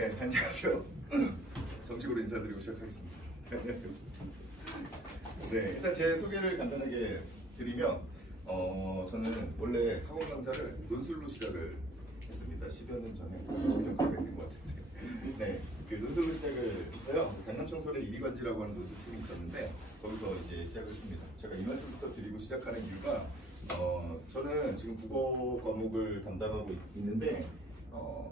네, 안녕하세요. 정식으로 인사드리고 시작하겠습니다. 네, 안녕하세요. 네, 일단 제 소개를 간단하게 드리면 저는 원래 학원 강사를 논술로 시작을 했습니다. 10여 년 전에, 20년 가까이 된 것 같은데. 네, 그 논술로 시작을 했어요. 강남청솔에 이리관지라고 하는 논술팀이 있었는데 거기서 이제 시작을 했습니다. 제가 이 말씀부터 드리고 시작하는 이유가 저는 지금 국어 과목을 담당하고 있는데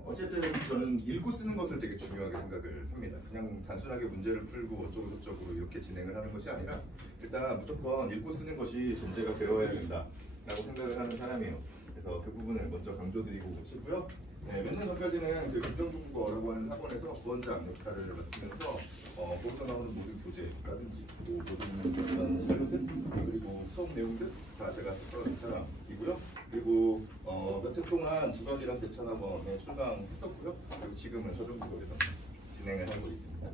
어쨌든 저는 읽고 쓰는 것을 되게 중요하게 생각을 합니다. 그냥 단순하게 문제를 풀고 어쩌고 저쩌고 이렇게 진행을 하는 것이 아니라 일단 무조건 읽고 쓰는 것이 전제가 되어야 된다라고 생각을 하는 사람이에요. 그래서 그 부분을 먼저 강조드리고 싶고요. 네, 몇 년 전까지는 그 긍정중국어라고 하는 학원에서 부원장 역할을 맡으면서 거기서 나오는 모든 교재라든지 뭐 모든 어떤 자료들 그리고 수업 내용들 다 제가 썼던 사람이고요. 그리고 몇 해 동안 주간이랑 대천학원에 출강했었고요. 그리고 지금은 서정국어에서 진행을 하고 있습니다.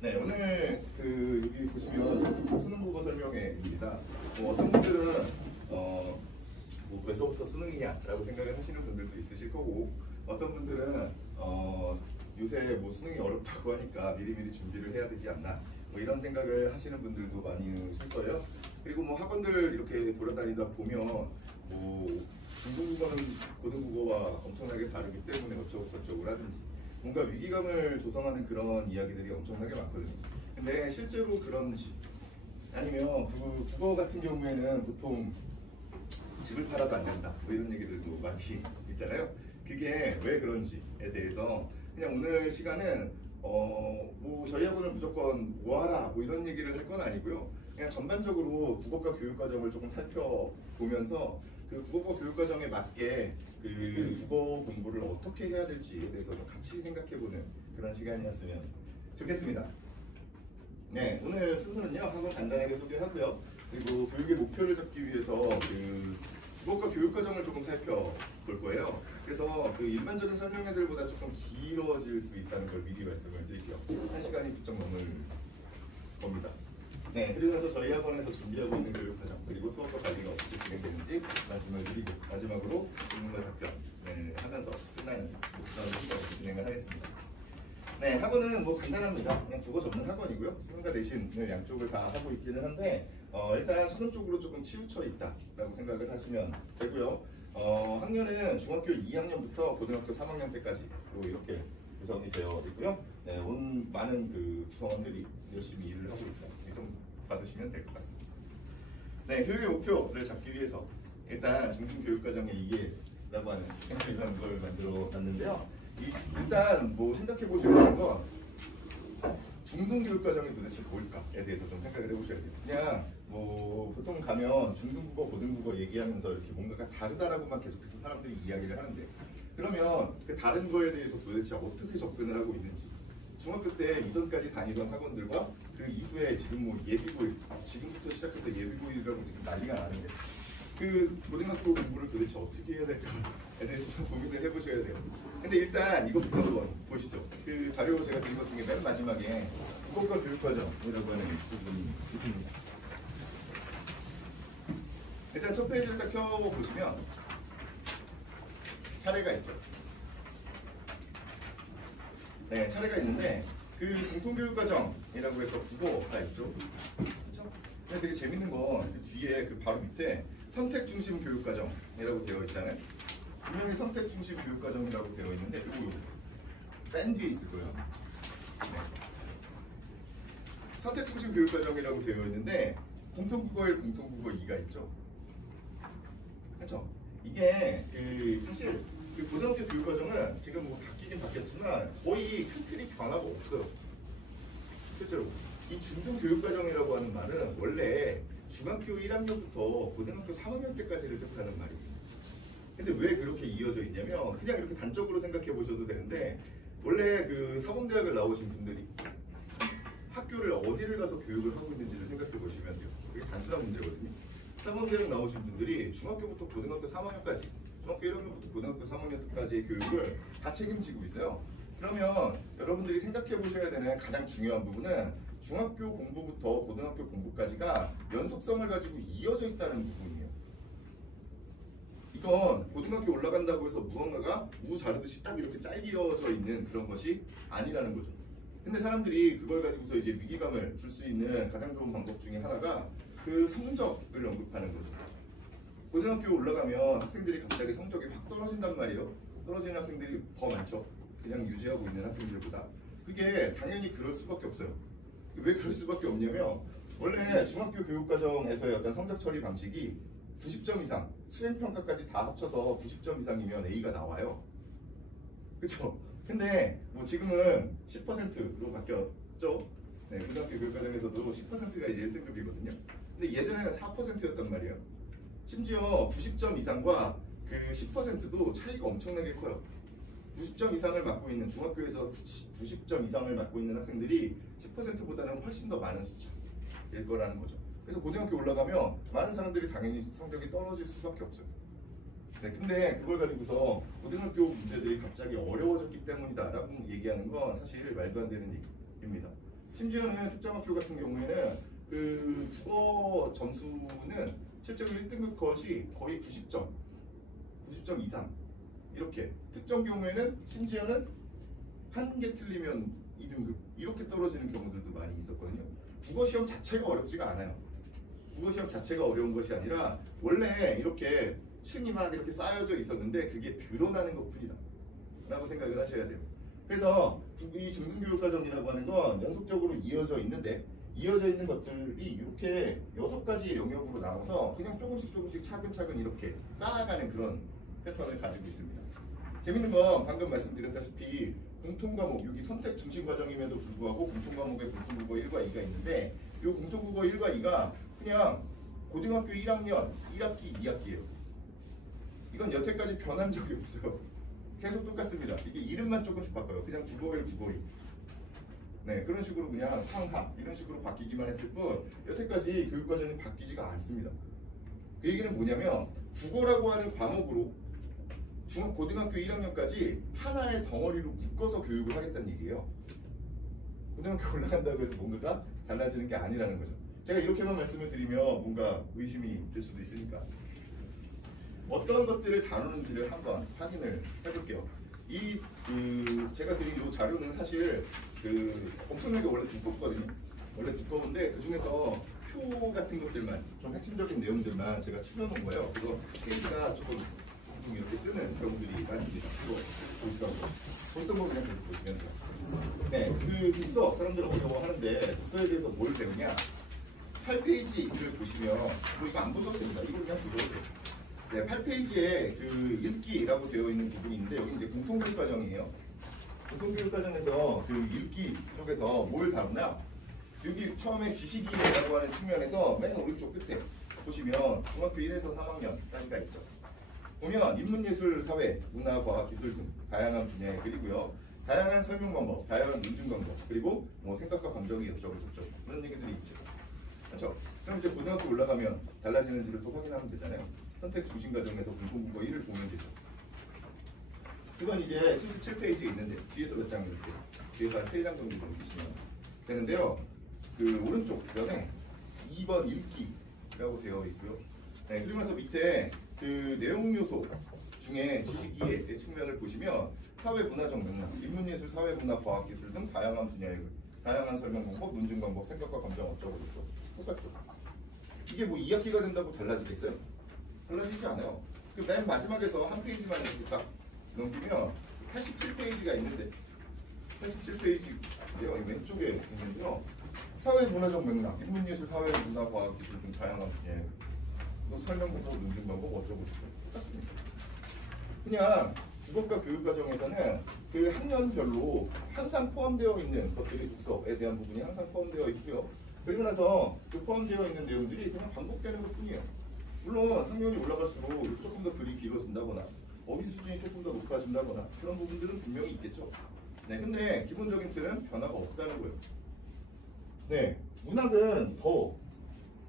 네, 오늘 그 여기 보시면 수능국어 설명회입니다. 어떤 분들은 뭐 벌써부터 수능이냐라고 생각을 하시는 분들도 있으실 거고, 어떤 분들은 요새 뭐 수능이 어렵다고 하니까 미리미리 준비를 해야 되지 않나 뭐 이런 생각을 하시는 분들도 많이 있을 거예요. 그리고 뭐 학원들 이렇게 돌아다니다 보면 뭐 중등국어는 고등국어와 엄청나게 다르기 때문에 어쩌고 저쩌고 라든지 뭔가 위기감을 조성하는 그런 이야기들이 엄청나게 많거든요. 근데 실제로 그런지 아니면 국어 같은 경우에는 보통 집을 팔아도 안 된다 뭐 이런 얘기들도 많이 있잖아요. 그게 왜 그런지에 대해서 그냥 오늘 시간은 뭐 저희 학원을 무조건 뭐하라 뭐 이런 얘기를 할 건 아니고요. 그냥 전반적으로 국어과 교육과정을 조금 살펴보면서 그 국어과 교육과정에 맞게 그 국어 공부를 어떻게 해야 될지에 대해서 좀 같이 생각해보는 그런 시간이었으면 좋겠습니다. 네, 오늘 순서는요 학원 간단하게 소개하고요. 그리고 교육의 목표를 잡기 위해서 그 국어과 교육과정을 조금 살펴볼 거예요. 그래서 그 일반적인 설명회들보다 조금 길어질 수 있다는 걸 미리 말씀을 드릴게요. 1시간이 부쩍 넘을 겁니다. 네, 그러면서 저희 학원에서 준비하고 있는 교육과정 그리고 수업과 관리가 어떻게 진행되는지 말씀을 드리고 마지막으로 질문과 답변 하면서 끝나는 그런 순서로 진행을 하겠습니다. 네, 학원은 뭐 간단합니다. 그냥 국어 전문 학원이고요. 수능과 내신을 양쪽을 다 하고 있기는 한데 일단 수능 쪽으로 조금 치우쳐 있다라고 생각을 하시면 되고요. 학년은 중학교 2학년부터 고등학교 3학년 때까지 이렇게 구성이 되어 있고요. 네, 온 많은 그 구성원들이 열심히 일을 하고 있다. 좀 받으시면 될 것 같습니다. 네, 교육의 목표를 잡기 위해서 일단 중등교육과정의 이해라고 하는 이런 걸 만들어 놨는데요. 일단 뭐 생각해 보셔야 되는 건 중등교육과정이 도대체 뭘까에 대해서 좀 생각을 해보셔야 돼요. 그냥 뭐 보통 가면 중등국어, 고등국어 얘기하면서 이렇게 뭔가가 다르다라고만 계속해서 사람들이 이야기를 하는데 그러면 그 다른 거에 대해서 도대체 어떻게 접근을 하고 있는지 중학교 때 이전까지 다니던 학원들과 그 이후에 지금 뭐 예비고일 지금부터 시작해서 예비고일이라고 지금 난리가 나는데 그 고등학교 공부를 도대체 어떻게 해야 될까에 대해서 좀 고민을 해보셔야 돼요. 근데 일단 이것부터 한번 보시죠. 그 자료 제가 드린 것 중에 맨 마지막에 국어과 교육과정이라고 하는 부분이 있습니다. 일단 첫 페이지를 딱 켜보시면 차례가 있죠. 네, 차례가 있는데 그 공통교육과정이라고 해서 국어가 있죠. 그렇죠? 근데 되게 재밌는 건 그 뒤에 그 바로 밑에 선택중심 교육과정이라고 되어 있잖아요. 분명히 선택중심 교육과정이라고 되어 있는데 이거 맨 뒤에 있을 거예요. 네. 선택중심 교육과정이라고 되어 있는데 공통국어 1, 공통국어 2가 있죠. 그렇죠? 이게 그 사실 그 고등학교 교육과정은 지금 뭐 바뀌긴 바뀌었지만 거의 큰 틀이 변화가 없어요. 실제로 이 중등교육과정이라고 하는 말은 원래 중학교 1학년부터 고등학교 3학년 때까지를 뜻하는 말이죠. 근데 왜 그렇게 이어져 있냐면 그냥 이렇게 단적으로 생각해 보셔도 되는데 원래 그 사범대학을 나오신 분들이 학교를 어디를 가서 교육을 하고 있는지를 생각해 보시면 돼요. 그게 단순한 문제거든요. 사범대학 나오신 분들이 중학교부터 고등학교 3학년까지 중학교 1학년부터 고등학교 3학년까지의 교육을 다 책임지고 있어요. 그러면 여러분들이 생각해 보셔야 되는 가장 중요한 부분은 중학교 공부부터 고등학교 공부까지가 연속성을 가지고 이어져 있다는 부분이에요. 이건 고등학교 올라간다고 해서 무언가가 무 자르듯이 딱 이렇게 잘려져 있는 그런 것이 아니라는 거죠. 근데 사람들이 그걸 가지고서 이제 위기감을 줄 수 있는 가장 좋은 방법 중에 하나가 그 성적을 언급하는 거죠. 고등학교 올라가면 학생들이 갑자기 성적이 확 떨어진단 말이에요. 떨어지는 학생들이 더 많죠. 그냥 유지하고 있는 학생들보다. 그게 당연히 그럴 수밖에 없어요. 왜 그럴 수밖에 없냐면 원래 중학교 교육과정에서의 어떤 성적 처리 방식이 90점 이상, 수행평가까지 다 합쳐서 90점 이상이면 A가 나와요. 그쵸? 근데 뭐 지금은 10%로 바뀌었죠. 네, 고등학교 교육과정에서도 10%가 이제 1등급이거든요. 근데 예전에는 4%였단 말이에요. 심지어 90점 이상과 그 10%도 차이가 엄청나게 커요. 90점 이상을 맡고 있는 중학교에서 90점 이상을 맡고 있는 학생들이 10%보다는 훨씬 더 많은 숫자일 거라는 거죠. 그래서 고등학교 올라가면 많은 사람들이 당연히 성적이 떨어질 수밖에 없어요. 네, 근데 그걸 가지고서 고등학교 문제들이 갑자기 어려워졌기 때문이다라고 얘기하는 건 사실 말도 안 되는 얘기입니다. 심지어는 특정학교 같은 경우에는 그 국어 점수는 실제로 1등급 컷이 거의 90점 이상 이렇게 특정 경우에는 심지어는 한 개 틀리면 2등급 이렇게 떨어지는 경우들도 많이 있었거든요. 국어 시험 자체가 어렵지가 않아요. 국어 시험 자체가 어려운 것이 아니라 원래 이렇게 층이 막 이렇게 쌓여져 있었는데 그게 드러나는 것뿐이다 라고 생각을 하셔야 돼요. 그래서 이 중등교육과정이라고 하는 건 연속적으로 이어져 있는데 이어져 있는 것들이 이렇게 6가지의 영역으로 나눠서 그냥 조금씩 차근차근 이렇게 쌓아가는 그런 패턴을 가지고 있습니다. 재밌는 건 방금 말씀드렸다시피 공통과목, 여기 선택 중심 과정임에도 불구하고 공통과목에 공통국어 1과 2가 있는데 이 공통국어 1과 2가 그냥 고등학교 1학년 1학기 2학기예요. 이건 여태까지 변한 적이 없어요. 계속 똑같습니다. 이게 이름만 조금씩 바꿔요. 그냥 국어 1, 국어 2. 네, 그런 식으로 그냥 상하 이런 식으로 바뀌기만 했을 뿐 여태까지 교육과정이 바뀌지가 않습니다. 그 얘기는 뭐냐면 국어라고 하는 과목으로 고등학교 1학년까지 하나의 덩어리로 묶어서 교육을 하겠다는 얘기예요. 고등학교 올라간다고 해서 뭔가가 달라지는 게 아니라는 거죠. 제가 이렇게만 말씀을 드리면 뭔가 의심이 될 수도 있으니까 어떤 것들을 다루는지를 한번 확인을 해볼게요. 제가 드린 이 자료는 사실 엄청나게 원래 두껍거든요. 원래 두꺼운데 그 중에서 표 같은 것들만 좀 핵심적인 내용들만 제가 추려놓은 거예요. 그래서 페이지가 조금 이렇게 뜨는 경우들이 많습니다. 이거 보시던 거 그냥 계속 보시면 돼요. 네, 그 독서 사람들은 어려워하는데 독서에 대해서 뭘 배우냐? 8페이지를 보시면 뭐 이거 안 보셔도 됩니다. 이거 그냥 보셔도 돼요. 네, 8페이지에 그 읽기라고 되어 있는 부분이 있는데 여기 이제 공통교육과정이에요. 공통교육과정에서 그 읽기 쪽에서 뭘 다루나? 여기 처음에 지식이라고 하는 측면에서 맨 오른쪽 끝에 보시면 중학교 1에서 3학년까지가 있죠. 보면 인문예술, 사회, 문화, 과학, 기술 등 다양한 분야의 글이고요. 다양한 설명 방법, 다양한 논증 방법, 그리고 뭐 생각과 감정이 어쩌고 저쩌고 그런 얘기들이 있죠. 그렇죠? 그럼 이제 고등학교 올라가면 달라지는지를 또 확인하면 되잖아요. 선택 중심 과정에서 공통국어 1을 보면 되죠. 그건 이제 77페이지에 있는데 뒤에서 몇 장 이렇게 뒤에서 한 3장 정도 보시면 되는데요. 그 오른쪽 면에 2번 읽기라고 되어 있고요. 네, 그러면서 밑에 그 내용 요소 중에 지식이의 측면을 보시면 사회 문화적 맥락, 인문예술, 사회 문화, 과학, 기술 등 다양한 분야의 글, 다양한 설명 방법, 논증 방법, 생각과 감정 어쩌고 저쩌고 똑같죠. 이게 뭐 2학기가 된다고 달라지겠어요? 달라지지 않아요. 그 맨 마지막에서 한 페이지만 이렇게 딱 넘기면 87페이지가 있는데 87페이지예요. 왼쪽에 있는데요. 사회 문화적 맥락, 인문예술, 사회 문화, 과학, 기술 등 다양한 분야의 설명 방법, 논증 방법 어쩌고 저쩌고 똑같습니다. 그냥 국어과 교육과정에서는 그 학년별로 항상 포함되어 있는 것들이 독서에 대한 부분이 항상 포함되어 있고요. 그리고 나서 그 포함되어 있는 내용들이 그냥 반복되는 것 뿐이에요. 물론 학년이 올라갈수록 조금 더 글이 길어진다거나 어휘 수준이 조금 더 높아진다거나 그런 부분들은 분명히 있겠죠. 네, 근데 기본적인 틀은 변화가 없다는 거예요. 네, 문학은 더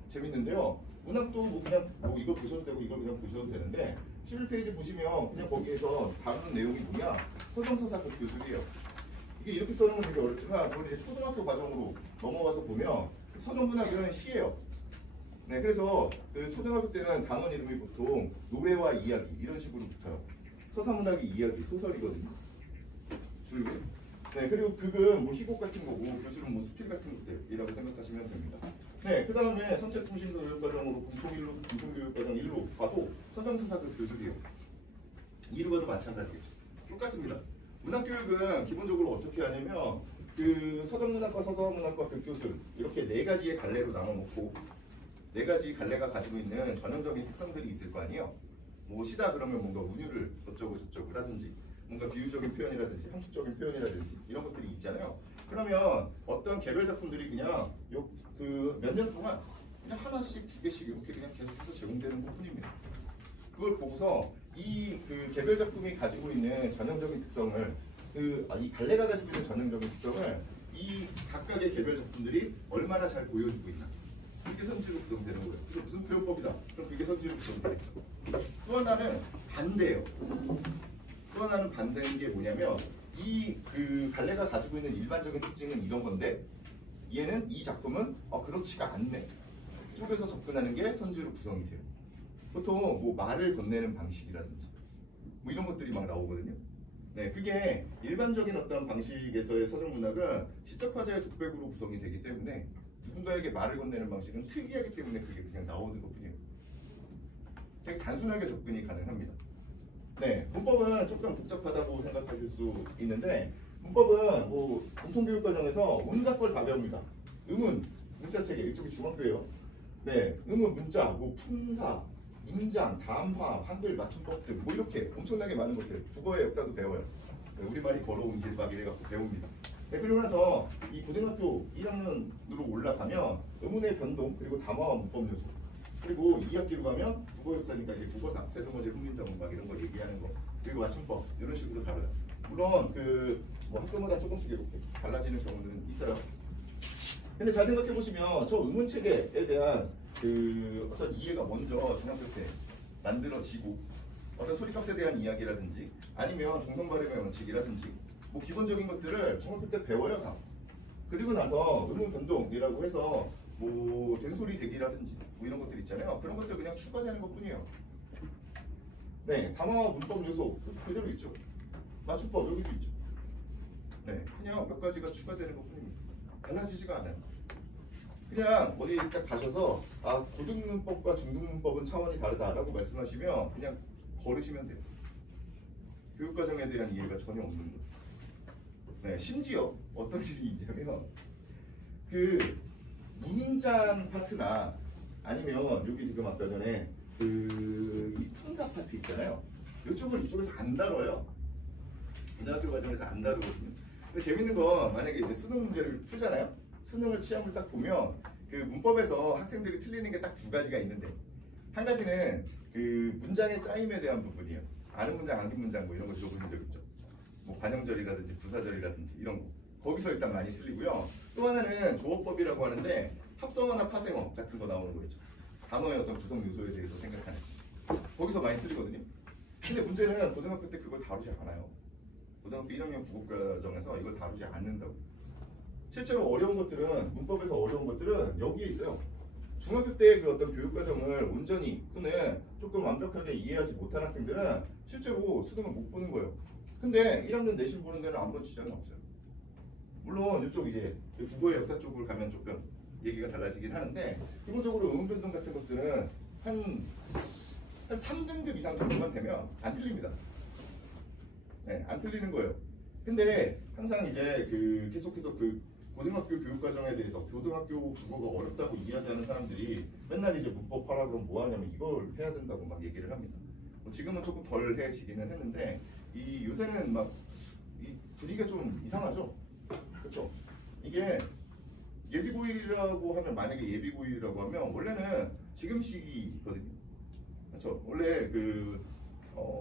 재밌는데요. 문학도 뭐 그냥 뭐 이거 보셔도 되고 이걸 그냥 보셔도 되는데 11페이지 보시면 그냥 거기에서 다루는 내용이 뭐냐? 서정서사급 교술이에요. 이게 이렇게 써놓은 건 되게 어렵지만 그걸 이제 초등학교 과정으로 넘어가서 보면 서정문학이라는 시예요. 네, 그래서 그 초등학교 때는 단원 이름이 보통 노래와 이야기 이런 식으로 붙어요. 서사문학이 이야기, 소설이거든요. 줄기. 네, 그리고 극은 뭐 희곡 같은 거고 교수는 뭐 스필 같은 것들이라고 생각하시면 됩니다. 네, 그 다음에 선택통신교육과정으로 공통교육과정 1로 가도 서정수사극 교수이요. 2로 가도 마찬가지겠죠. 똑같습니다. 문학교육은 기본적으로 어떻게 하냐면 그 서정문학과 서사문학과 극교수 이렇게 네 가지의 갈래로 나눠놓고 네 가지 갈래가 가지고 있는 전형적인 특성들이 있을 거 아니에요. 뭐 시다 그러면 뭔가 운율을 어쩌고 저쩌고 라든지 뭔가 비유적인 표현이라든지 함축적인 표현이라든지 이런 것들이 있잖아요. 그러면 어떤 개별 작품들이 그냥 그 몇 년 동안 그냥 하나씩 두 개씩 이렇게 그냥 계속해서 제공되는 것뿐입니다. 그걸 보고서 이 그 개별 작품이 가지고 있는 전형적인 특성을 이 갈래가 가지고 있는 전형적인 특성을 이 각각의 개별 작품들이 얼마나 잘 보여주고 있나 이게 선지로 구성되는 거예요. 그래서 무슨 표현법이다. 그럼 그게 선지로 구성되겠죠. 또 하나는 반대예요. 또 하나는 반대인 게 뭐냐면 이 그 갈래가 가지고 있는 일반적인 특징은 이런 건데 얘는 이 작품은 그렇지가 않네 쪽에서 접근하는 게 선지로 구성이 돼요. 보통 뭐 말을 건네는 방식이라든지 뭐 이런 것들이 막 나오거든요. 네, 그게 일반적인 어떤 방식에서의 서정문학은 시적화자의 독백으로 구성이 되기 때문에 누군가에게 말을 건네는 방식은 특이하기 때문에 그게 그냥 나오는 것뿐이에요. 되게 단순하게 접근이 가능합니다. 네, 문법은 조금 복잡하다고 생각하실 수 있는데 문법은 뭐 공통교육과정에서 온갖 걸 다 배웁니다. 음은 문자체계 이쪽이 중학교예요. 네, 음은 문자, 뭐 품사, 인장, 담화, 한글 맞춤법 등 뭐 이렇게 엄청나게 많은 것들 국어의 역사도 배워요. 네, 우리말이 걸어온 길 막 이래갖고 배웁니다. 네, 그러고 나서 이 고등학교 1학년으로 올라가면 음운의 변동 그리고 담화와 문법 요소 그리고 2학기로 가면 국어 역사니까 이제 국어사, 세종어제, 훈민정음 막 이런 거 얘기하는 거 그리고 맞춤법 이런 식으로 다뤄요. 물론 그 뭐 학교마다 조금씩 이렇게 달라지는 경우는 있어요. 근데 잘 생각해 보시면 저 음운 체계에 대한 그 어떤 이해가 먼저 중학교 때 만들어지고 어떤 소리값에 대한 이야기라든지 아니면 종성 발음의 원칙이라든지 뭐 기본적인 것들을 중학교 때 배워야 다. 그리고 나서 음운 변동이라고 해서 뭐 된소리 대기라든지 뭐 이런 것들 있잖아요. 그런 것들 그냥 추가되는 것뿐이에요. 네, 담화와 문법 요소 그대로 있죠. 맞춤법 여기도 있죠. 네, 그냥 몇 가지가 추가되는 것뿐입니다. 달라지지가 않아요. 그냥 어디 딱 가셔서 고등문법과 중등문법은 차원이 다르다라고 말씀하시면 그냥 걸으시면 돼요. 교육과정에 대한 이해가 전혀 없는 거예요. 네, 심지어 어떤 일이 있냐면 그 문장 파트나 아니면 여기 지금 아까 전에 이 품사 파트 있잖아요. 이쪽을 이쪽에서 안 다뤄요. 고등학교 과정에서 안 다루거든요. 근데 재밌는 건 만약에 이제 수능 문제를 풀잖아요. 수능을 시험을 딱 보면 그 문법에서 학생들이 틀리는 게 딱 두 가지가 있는데 한 가지는 그 문장의 짜임에 대한 부분이에요. 아는 문장, 안긴 문장 뭐 이런 거 들어보신 적 있죠? 뭐 관형절이라든지 부사절이라든지 이런 거. 거기서 일단 많이 틀리고요. 또 하나는 조어법이라고 하는데 합성어나 파생어 같은 거 나오는 거 있죠. 단어의 어떤 구성 요소에 대해서 생각하는. 거기서 많이 틀리거든요. 근데 문제는 고등학교 때 그걸 다루지 않아요. 고등학교 1학년 국어과정에서 이걸 다루지 않는다고. 실제로 어려운 것들은 문법에서 어려운 것들은 여기에 있어요. 중학교 때 그 어떤 교육과정을 온전히 또는 조금 완벽하게 이해하지 못한 학생들은 실제로 수능을 못 보는 거예요. 근데 1학년 내신 보는 데는 아무런 지장은 없어요. 물론 이쪽 이제 국어의 역사 쪽으로 가면 조금 얘기가 달라지긴 하는데 기본적으로 음변동 같은 것들은 한 3등급 이상 정도만 되면 안 틀립니다. 네, 안 틀리는 거예요. 근데 항상 이제 계속해서 고등학교 교육과정에 대해서 고등학교 국어가 어렵다고 이야기하는 사람들이 맨날 이제 문법 하라 그러면 뭐 하냐면 이걸 해야 된다고 막 얘기를 합니다. 지금은 조금 덜 해지기는 했는데 요새는 막 이 분위기가 좀 이상하죠. 그렇죠? 이게 예비고일이라고 하면 만약에 예비고일이라고 하면 원래는 지금 시기거든요. 그렇죠? 원래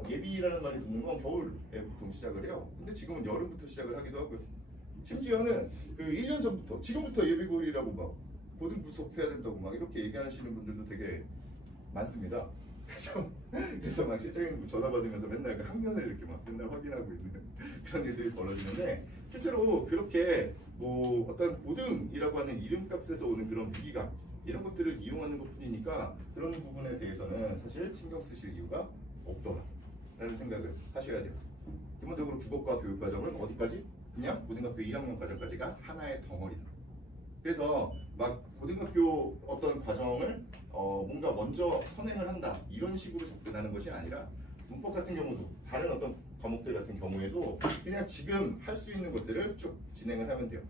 예비라는 말이 붙는 건 겨울에 보통 시작을 해요. 근데 지금은 여름부터 시작을 하기도 하고요. 심지어는 1년 전부터 지금부터 예비고일이라고 막 고등부 수업해야 된다고 막 이렇게 얘기하시는 분들도 되게 많습니다. 그래서 막 실장님 전화 받으면서 맨날 그 학년을 이렇게 막 맨날 확인하고 있는 그런 일들이 벌어지는데 실제로 그렇게 뭐 어떤 고등이라고 하는 이름값에서 오는 그런 위기감 이런 것들을 이용하는 것뿐이니까 그런 부분에 대해서는 사실 신경 쓰실 이유가 없더라라는 생각을 하셔야 돼요. 기본적으로 국어과 교육과정은 어디까지? 그냥 고등학교 1학년 과정까지가 하나의 덩어리다. 그래서 막 고등학교 어떤 과정을 뭔가 먼저 선행을 한다 이런 식으로 접근하는 것이 아니라 문법 같은 경우도 다른 어떤 과목들 같은 경우에도 그냥 지금 할 수 있는 것들을 쭉 진행을 하면 돼요.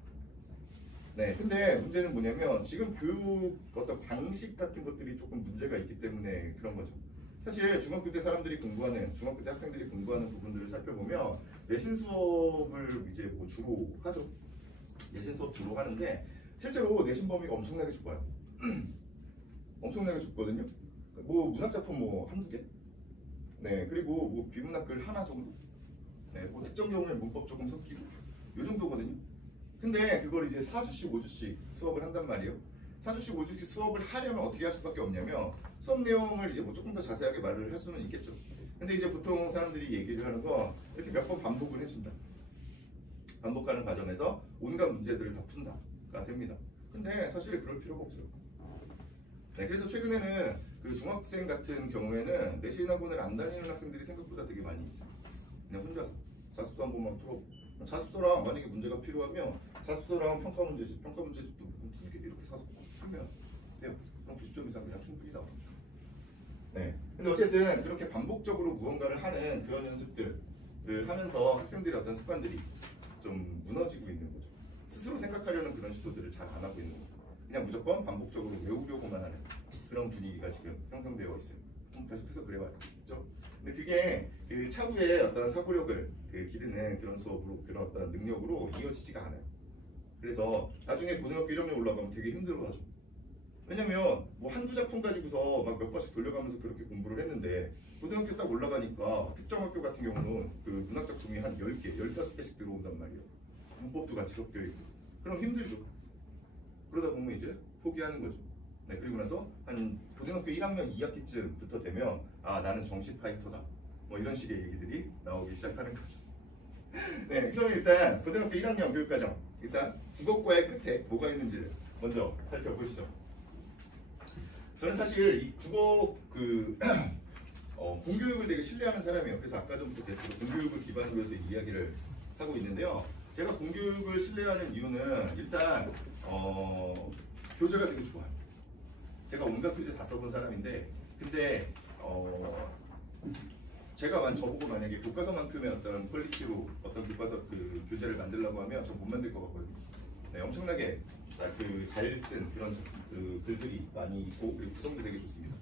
네, 근데 문제는 뭐냐면 지금 교육 어떤 방식 같은 것들이 조금 문제가 있기 때문에 그런 거죠. 사실 중학교 때 사람들이 공부하는, 중학교 때 학생들이 공부하는 부분들을 살펴보면 내신 수업을 이제 뭐 주로 하죠. 내신 수업 주로 하는데 실제로 내신 범위가 엄청나게 좁아요. 엄청나게 좁거든요. 뭐 문학작품 뭐 한두 개? 네, 그리고 뭐 비문학글 하나 정도? 네, 뭐 특정 경우에 문법 조금 섞이고 요 정도거든요. 근데 그걸 이제 4주씩 5주씩 수업을 한단 말이에요. 4주씩 5주씩 수업을 하려면 어떻게 할 수밖에 없냐면 수업 내용을 이제 뭐 조금 더 자세하게 말을 할 수는 있겠죠. 근데 이제 보통 사람들이 얘기를 하는 건 이렇게 몇 번 반복을 해준다. 반복하는 과정에서 온갖 문제들을 다 푼다가 됩니다. 근데 사실 그럴 필요가 없어요. 네, 그래서 최근에는 그 중학생 같은 경우에는 내신 학원을 안 다니는 학생들이 생각보다 되게 많이 있어요. 그냥 혼자서 자습서 한 번만 풀어. 자습서랑 만약에 문제가 필요하면 자습서랑 평가 문제집, 평가 문제집도 2개 이렇게 사서 풀면 돼요. 그럼 90점 이상 그냥 충분히 나옵니다. 네. 근데 어쨌든 그렇게 반복적으로 무언가를 하는 그런 연습들을 하면서 학생들의 어떤 습관들이 좀 무너지고 있는 거죠. 스스로 생각하려는 그런 시도들을 잘 안 하고 있는 거죠. 그냥 무조건 반복적으로 외우려고만 하는 그런 분위기가 지금 형성되어 있어요. 계속해서 그래왔죠. 근데 그게 그 차후에 어떤 사고력을 기르는 그런 수업으로, 그런 어떤 능력으로 이어지지가 않아요. 그래서 나중에 고등학교 1학년 올라가면 되게 힘들어하죠. 왜냐면 뭐 한두 작품 가지고서 막 몇 번씩 돌려가면서 그렇게 공부를 했는데 고등학교 딱 올라가니까 특정 학교 같은 경우는 그 문학 작품이 한 10개, 15개씩 들어온단 말이에요. 문법도 같이 섞여 있고. 그럼 힘들죠. 그러다 보면 이제 포기하는 거죠. 네, 그리고 나서 한 고등학교 1학년 2학기쯤부터 되면 아 나는 정시 파이터다 뭐 이런 식의 얘기들이 나오기 시작하는 거죠. 네, 그럼 일단 고등학교 1학년 교육과정 일단 국어과의 끝에 뭐가 있는지를 먼저 살펴보시죠. 저는 사실 이 국어 공교육을 되게 신뢰하는 사람이에요. 그래서 아까 전부터 계속 공교육을 기반으로 해서 이야기를 하고 있는데요. 제가 공교육을 신뢰하는 이유는 일단 교재가 되게 좋아요. 제가 온갖 교재 다 써본 사람인데 근데 제가 저보고 만약에 교과서만큼의 어떤 퀄리티로 어떤 교과서 그 교재를 만들려고 하면 전 못 만들 것 같거든요. 네, 엄청나게 잘 쓴 그런 글들이 많이 있고 그리고 구성도 되게 좋습니다.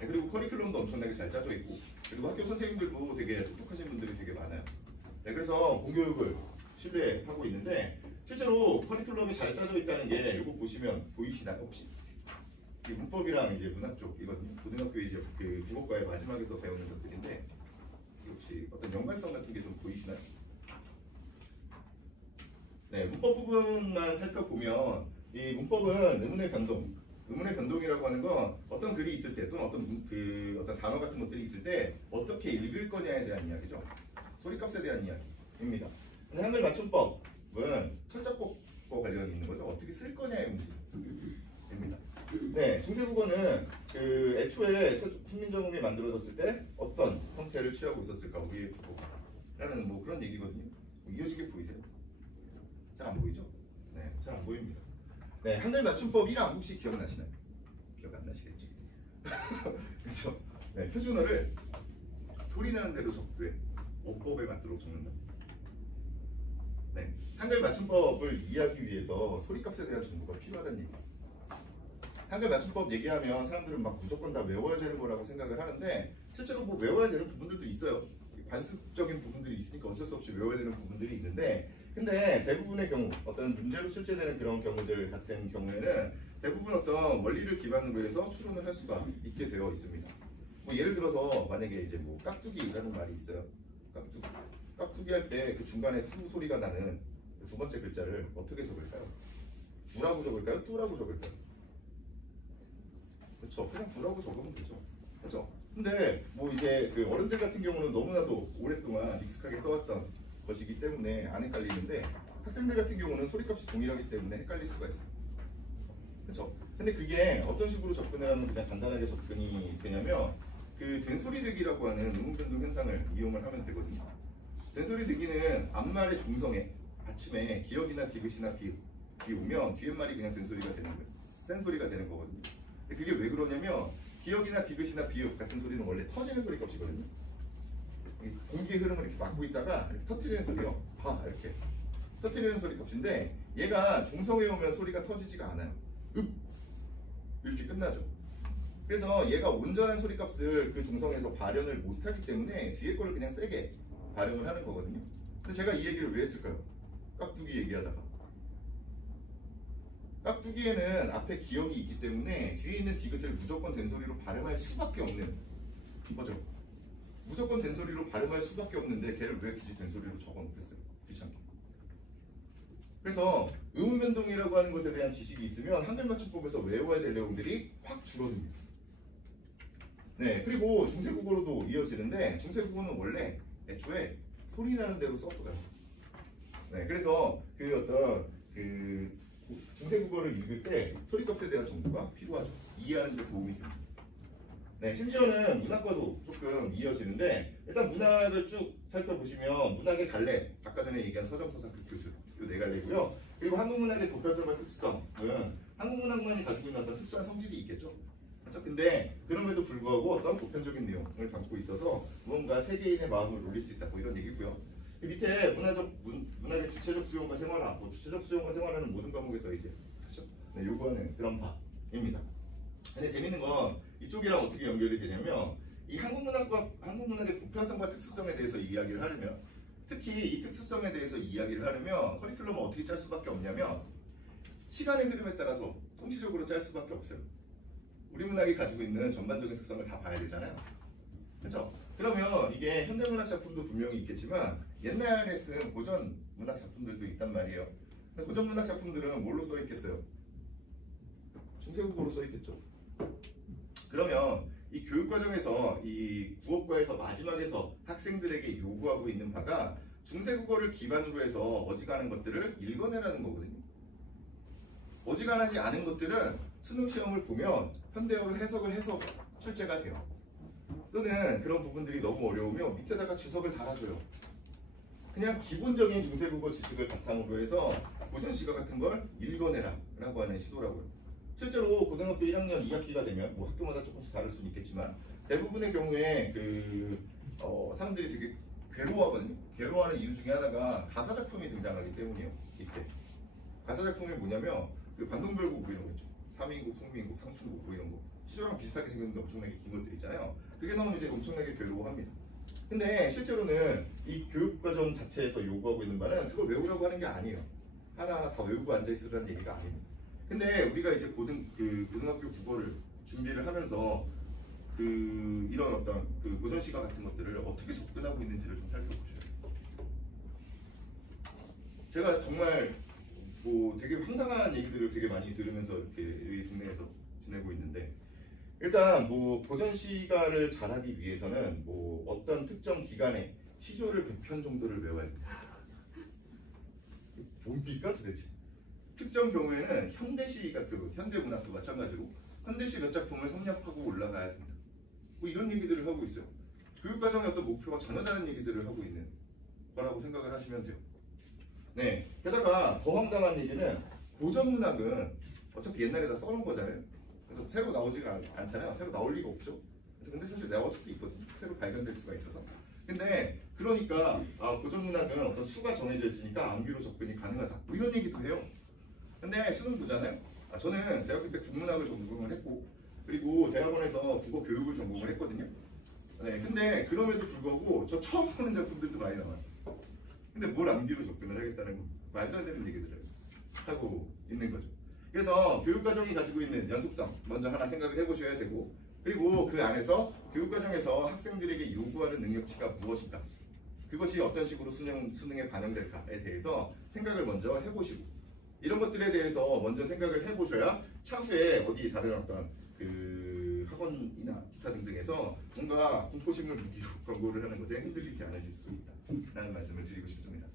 네, 그리고 커리큘럼도 엄청나게 잘 짜져 있고 그리고 학교 선생님들도 되게 똑똑하신 분들이 되게 많아요. 네, 그래서 공교육을 신뢰하고 있는데 실제로 커리큘럼이 잘 짜져 있다는 게 이거 보시면 보이시나요 혹시? 이 문법이랑 이제 문학 쪽이거든요. 고등학교 이제 그 국어과의 마지막에서 배우는 것들인데 혹시 어떤 연관성 같은 게 좀 보이시나요? 네, 문법 부분만 살펴보면 이 문법은 의문의 변동. 의문의 변동이라고 하는 건 어떤 글이 있을 때 또는 어떤 단어 같은 것들이 있을 때 어떻게 읽을 거냐에 대한 이야기죠. 소리값에 대한 이야기입니다. 근데 한글 맞춤법은 철자법과 관련이 있는 거죠. 어떻게 쓸 거냐의 문제입니다. 네, 중세국어는 애초에 훈민정음이 만들어졌을 때 어떤 형태를 취하고 있었을까 우리의 국어라는 뭐 그런 얘기거든요. 이어지게 보이세요? 잘 안 보이죠? 네, 잘 안 보입니다. 네, 한글 맞춤법 1항 혹시 기억나시나요? 기억 안 나시겠죠? 그렇죠? 네, 표준어를 소리 나는 대로 적되 어법에 맞도록 적는다. 네, 한글 맞춤법을 이해하기 위해서 소리값에 대한 정보가 필요하다는 얘기예요. 한글 맞춤법 얘기하면 사람들은 막 무조건 다 외워야 되는 거라고 생각을 하는데 실제로 뭐 외워야 되는 부분들도 있어요. 관습적인 부분들이 있으니까 어쩔 수 없이 외워야 되는 부분들이 있는데 근데 대부분의 경우 어떤 문제로 출제되는 그런 경우들 같은 경우에는 대부분 어떤 원리를 기반으로 해서 추론을 할 수가 있게 되어 있습니다. 뭐 예를 들어서 만약에 이제 뭐 깍두기라는 말이 있어요. 깍두기 할 때 그 중간에 뚜 소리가 나는 그 두 번째 글자를 어떻게 적을까요? 주라고 적을까요? 뚜라고 적을까요? 그렇죠. 그냥 두라고 적으면 되죠. 그렇죠. 근데 뭐 이제 그 어른들 같은 경우는 너무나도 오랫동안 익숙하게 써왔던 것이기 때문에 안 헷갈리는데 학생들 같은 경우는 소리값이 동일하기 때문에 헷갈릴 수가 있어요. 그렇죠. 근데 그게 어떤 식으로 접근을 하면 그냥 간단하게 접근이 되냐면 그 된소리 되기라고 하는 음운변동 현상을 이용을 하면 되거든요. 된소리 되기는 앞말의 종성에 아침에 기역이나 디귿이나 비 오면 뒤에말이 그냥 된소리가 되는 거예요. 센 소리가 되는 거거든요. 근데 그게 왜 그러냐면 기역이나 디귿이나 비읍 같은 소리는 원래 터지는 소리 값이거든요. 공기의 흐름을 이렇게 막고 있다가 이렇게 터뜨리는 소리요. 봐 이렇게 터뜨리는 소리 값인데 얘가 종성에 오면 소리가 터지지가 않아요. 이렇게 끝나죠. 그래서 얘가 온전한 소리 값을 그 종성에서 발현을 못하기 때문에 뒤에 거를 그냥 세게 발음을 하는 거거든요. 근데 제가 이 얘기를 왜 했을까요? 깍두기 얘기하다가 깍두기에는 앞에 기역이 있기 때문에 뒤에 있는 디귿을 무조건 된소리로 발음할 수밖에 없는 거죠. 무조건 된소리로 발음할 수밖에 없는데 걔를 왜 굳이 된소리로 적어놓겠어요? 귀찮게. 그래서 음운변동이라고 하는 것에 대한 지식이 있으면 한글 맞춤법에서 외워야 될 내용들이 확 줄어듭니다. 네, 그리고 중세국어로도 이어지는데 중세국어는 원래 애초에 소리 나는 대로 썼어요. 네, 그래서 그 어떤 그 중세국어를 읽을 때 소리값에 대한 정보가 필요하죠. 이해하는 데 도움이 됩니다. 네, 심지어는 문학과도 조금 이어지는데 일단 문학을 쭉 살펴보시면 문학의 갈래, 아까 전에 얘기한 서정서사 그 교수 요 네 갈래고요. 그리고 한국문학의 독특성과 특수성은 한국문학만이 가지고 있는 어떤 특수한 성질이 있겠죠. 그렇죠? 근데 그럼에도 불구하고 어떤 보편적인 내용을 담고 있어서 무언가 세계인의 마음을 울릴 수 있다. 뭐 이런 얘기고요. 밑에 문학의 주체적 수용과 생활화, 주체적 수용과 생활화는 모든 과목에서 이제 그렇죠? 네, 요구하는 그런 바입니다. 근데 재밌는 건 이쪽이랑 어떻게 연결이 되냐면 이 한국문학의 보편성과 특수성에 대해서 이야기를 하려면 특히 이 특수성에 대해서 이야기를 하려면 커리큘럼을 어떻게 짤 수밖에 없냐면 시간의 흐름에 따라서 통치적으로 짤 수밖에 없어요. 우리 문학이 가지고 있는 전반적인 특성을 다 봐야 되잖아요. 그렇죠? 그러면 이게 현대문학 작품도 분명히 있겠지만 옛날에 쓴 고전 문학 작품들도 있단 말이에요. 근데 고전 문학 작품들은 뭘로 써 있겠어요? 중세국어로 써 있겠죠. 그러면 이 교육과정에서 이 국어과에서 마지막에서 학생들에게 요구하고 있는 바가 중세국어를 기반으로 해서 어지간한 것들을 읽어내라는 거거든요. 어지간하지 않은 것들은 수능 시험을 보면 현대어를 해석을 해서 출제가 돼요. 또는 그런 부분들이 너무 어려우면 밑에다가 주석을 달아줘요. 그냥 기본적인 중세국어 지식을 바탕으로 해서 고전시가 같은 걸 읽어내라 라고 하는 시도라고요. 실제로 고등학교 1학년 2학기가 되면 뭐 학교마다 조금씩 다를 수는 있겠지만 대부분의 경우에 사람들이 되게 괴로워하거든요. 괴로워하는 이유 중에 하나가 가사작품이 등장하기 때문이에요. 이때 가사작품이 뭐냐면 그 관동별곡 뭐 이런 거 있죠. 삼인곡, 송민곡, 상춘곡 뭐 이런 거 시조랑 비슷하게 생겼는데 엄청나게 긴 것들 있잖아요. 그게 나오면 이제 엄청나게 괴로워합니다. 근데 실제로는 이 교육과정 자체에서 요구하고 있는 바는 그걸 외우라고 하는 게 아니에요. 하나하나 다 외우고 앉아있으라는 얘기가 아닙니다. 근데 우리가 이제 고등학교 국어를 준비를 하면서 이런 어떤 고전시가 같은 것들을 어떻게 접근하고 있는지를 좀 살펴보셔야 돼요. 제가 정말 뭐 되게 황당한 얘기들을 되게 많이 들으면서 이렇게 이 동네에서 지내고 있는데 일단 뭐 고전시가를 잘하기 위해서는 뭐 어떤 특정 기간에 시조를 100편 정도를 외워야 됩니다. 뭡니까 도대체? 특정 경우에는 현대시 같은 현대문학도 마찬가지로 현대시 몇 작품을 섭렵하고 올라가야 됩니다. 뭐 이런 얘기들을 하고 있어요. 교육과정의 어떤 목표가 전혀 다른 얘기들을 하고 있는 거라고 생각을 하시면 돼요. 네. 게다가 더 황당한 얘기는 고전문학은 어차피 옛날에 다 써놓은 거잖아요. 그래서 새로 나오지가 않잖아요. 새로 나올 리가 없죠. 근데 사실 나올 수도 있거든요. 새로 발견될 수가 있어서. 근데 그러니까 고전문학은 어떤 수가 정해져 있으니까 암기로 접근이 가능하다. 뭐 이런 얘기도 해요. 근데 수능 보잖아요. 저는 대학교 때 국문학을 전공을 했고 그리고 대학원에서 국어 교육을 전공을 했거든요. 네, 근데 그럼에도 불구하고 저 처음 보는 작품들도 많이 나와요. 근데 뭘 암기로 접근을 하겠다는 말도 안 되는 얘기들을 하고 있는 거죠. 그래서 교육과정이 가지고 있는 연속성 먼저 하나 생각을 해보셔야 되고 그리고 그 안에서 교육과정에서 학생들에게 요구하는 능력치가 무엇인가 그것이 어떤 식으로 수능에 반영될까에 대해서 생각을 먼저 해보시고 이런 것들에 대해서 먼저 생각을 해보셔야 차후에 어디 다른 어떤 학원이나 기타 등등에서 뭔가 공포심을 무기로 권고를 하는 것에 흔들리지 않으실 수 있다라는 말씀을 드리고 싶습니다.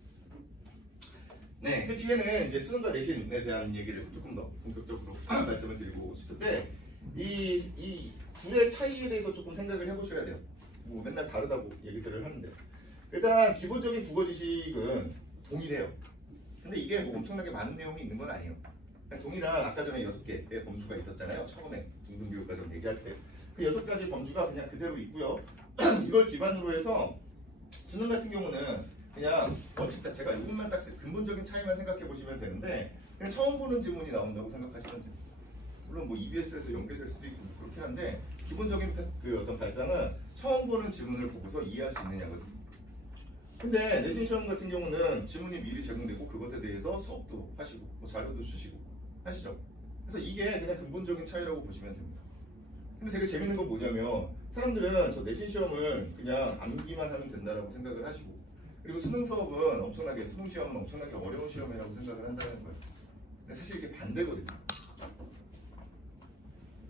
네, 그 뒤에는 이제 수능과 내신에 대한 얘기를 조금 더 본격적으로 말씀을 드리고 싶은데 이 둘의 차이에 대해서 조금 생각을 해보셔야 돼요. 뭐 맨날 다르다고 얘기들을 하는데 일단 기본적인 국어 지식은 동일해요. 근데 이게 뭐 엄청나게 많은 내용이 있는 건 아니에요. 그냥 동일한 아까 전에 6개의 범주가 있었잖아요. 처음에 중등교육과정 얘기할 때 그 6가지 범주가 그냥 그대로 있고요. 이걸 기반으로 해서 수능 같은 경우는 그냥 원칙 자체가 이것만 딱 근본적인 차이만 생각해 보시면 되는데 그냥 처음 보는 지문이 나온다고 생각하시면 돼요. 물론 뭐 EBS에서 연계될 수도 있고 그렇긴 한데 기본적인 그 어떤 발상은 처음 보는 지문을 보고서 이해할 수 있느냐거든요. 근데 내신 시험 같은 경우는 지문이 미리 제공되고 그것에 대해서 수업도 하시고 뭐 자료도 주시고 하시죠. 그래서 이게 그냥 근본적인 차이라고 보시면 됩니다. 근데 되게 재밌는 건 뭐냐면 사람들은 저 내신 시험을 그냥 암기만 하면 된다라고 생각을 하시고 그리고 수능 수업은 엄청나게 수능 시험은 엄청나게 어려운 시험이라고 생각을 한다는 거예요. 근데 사실 이게 반대거든요.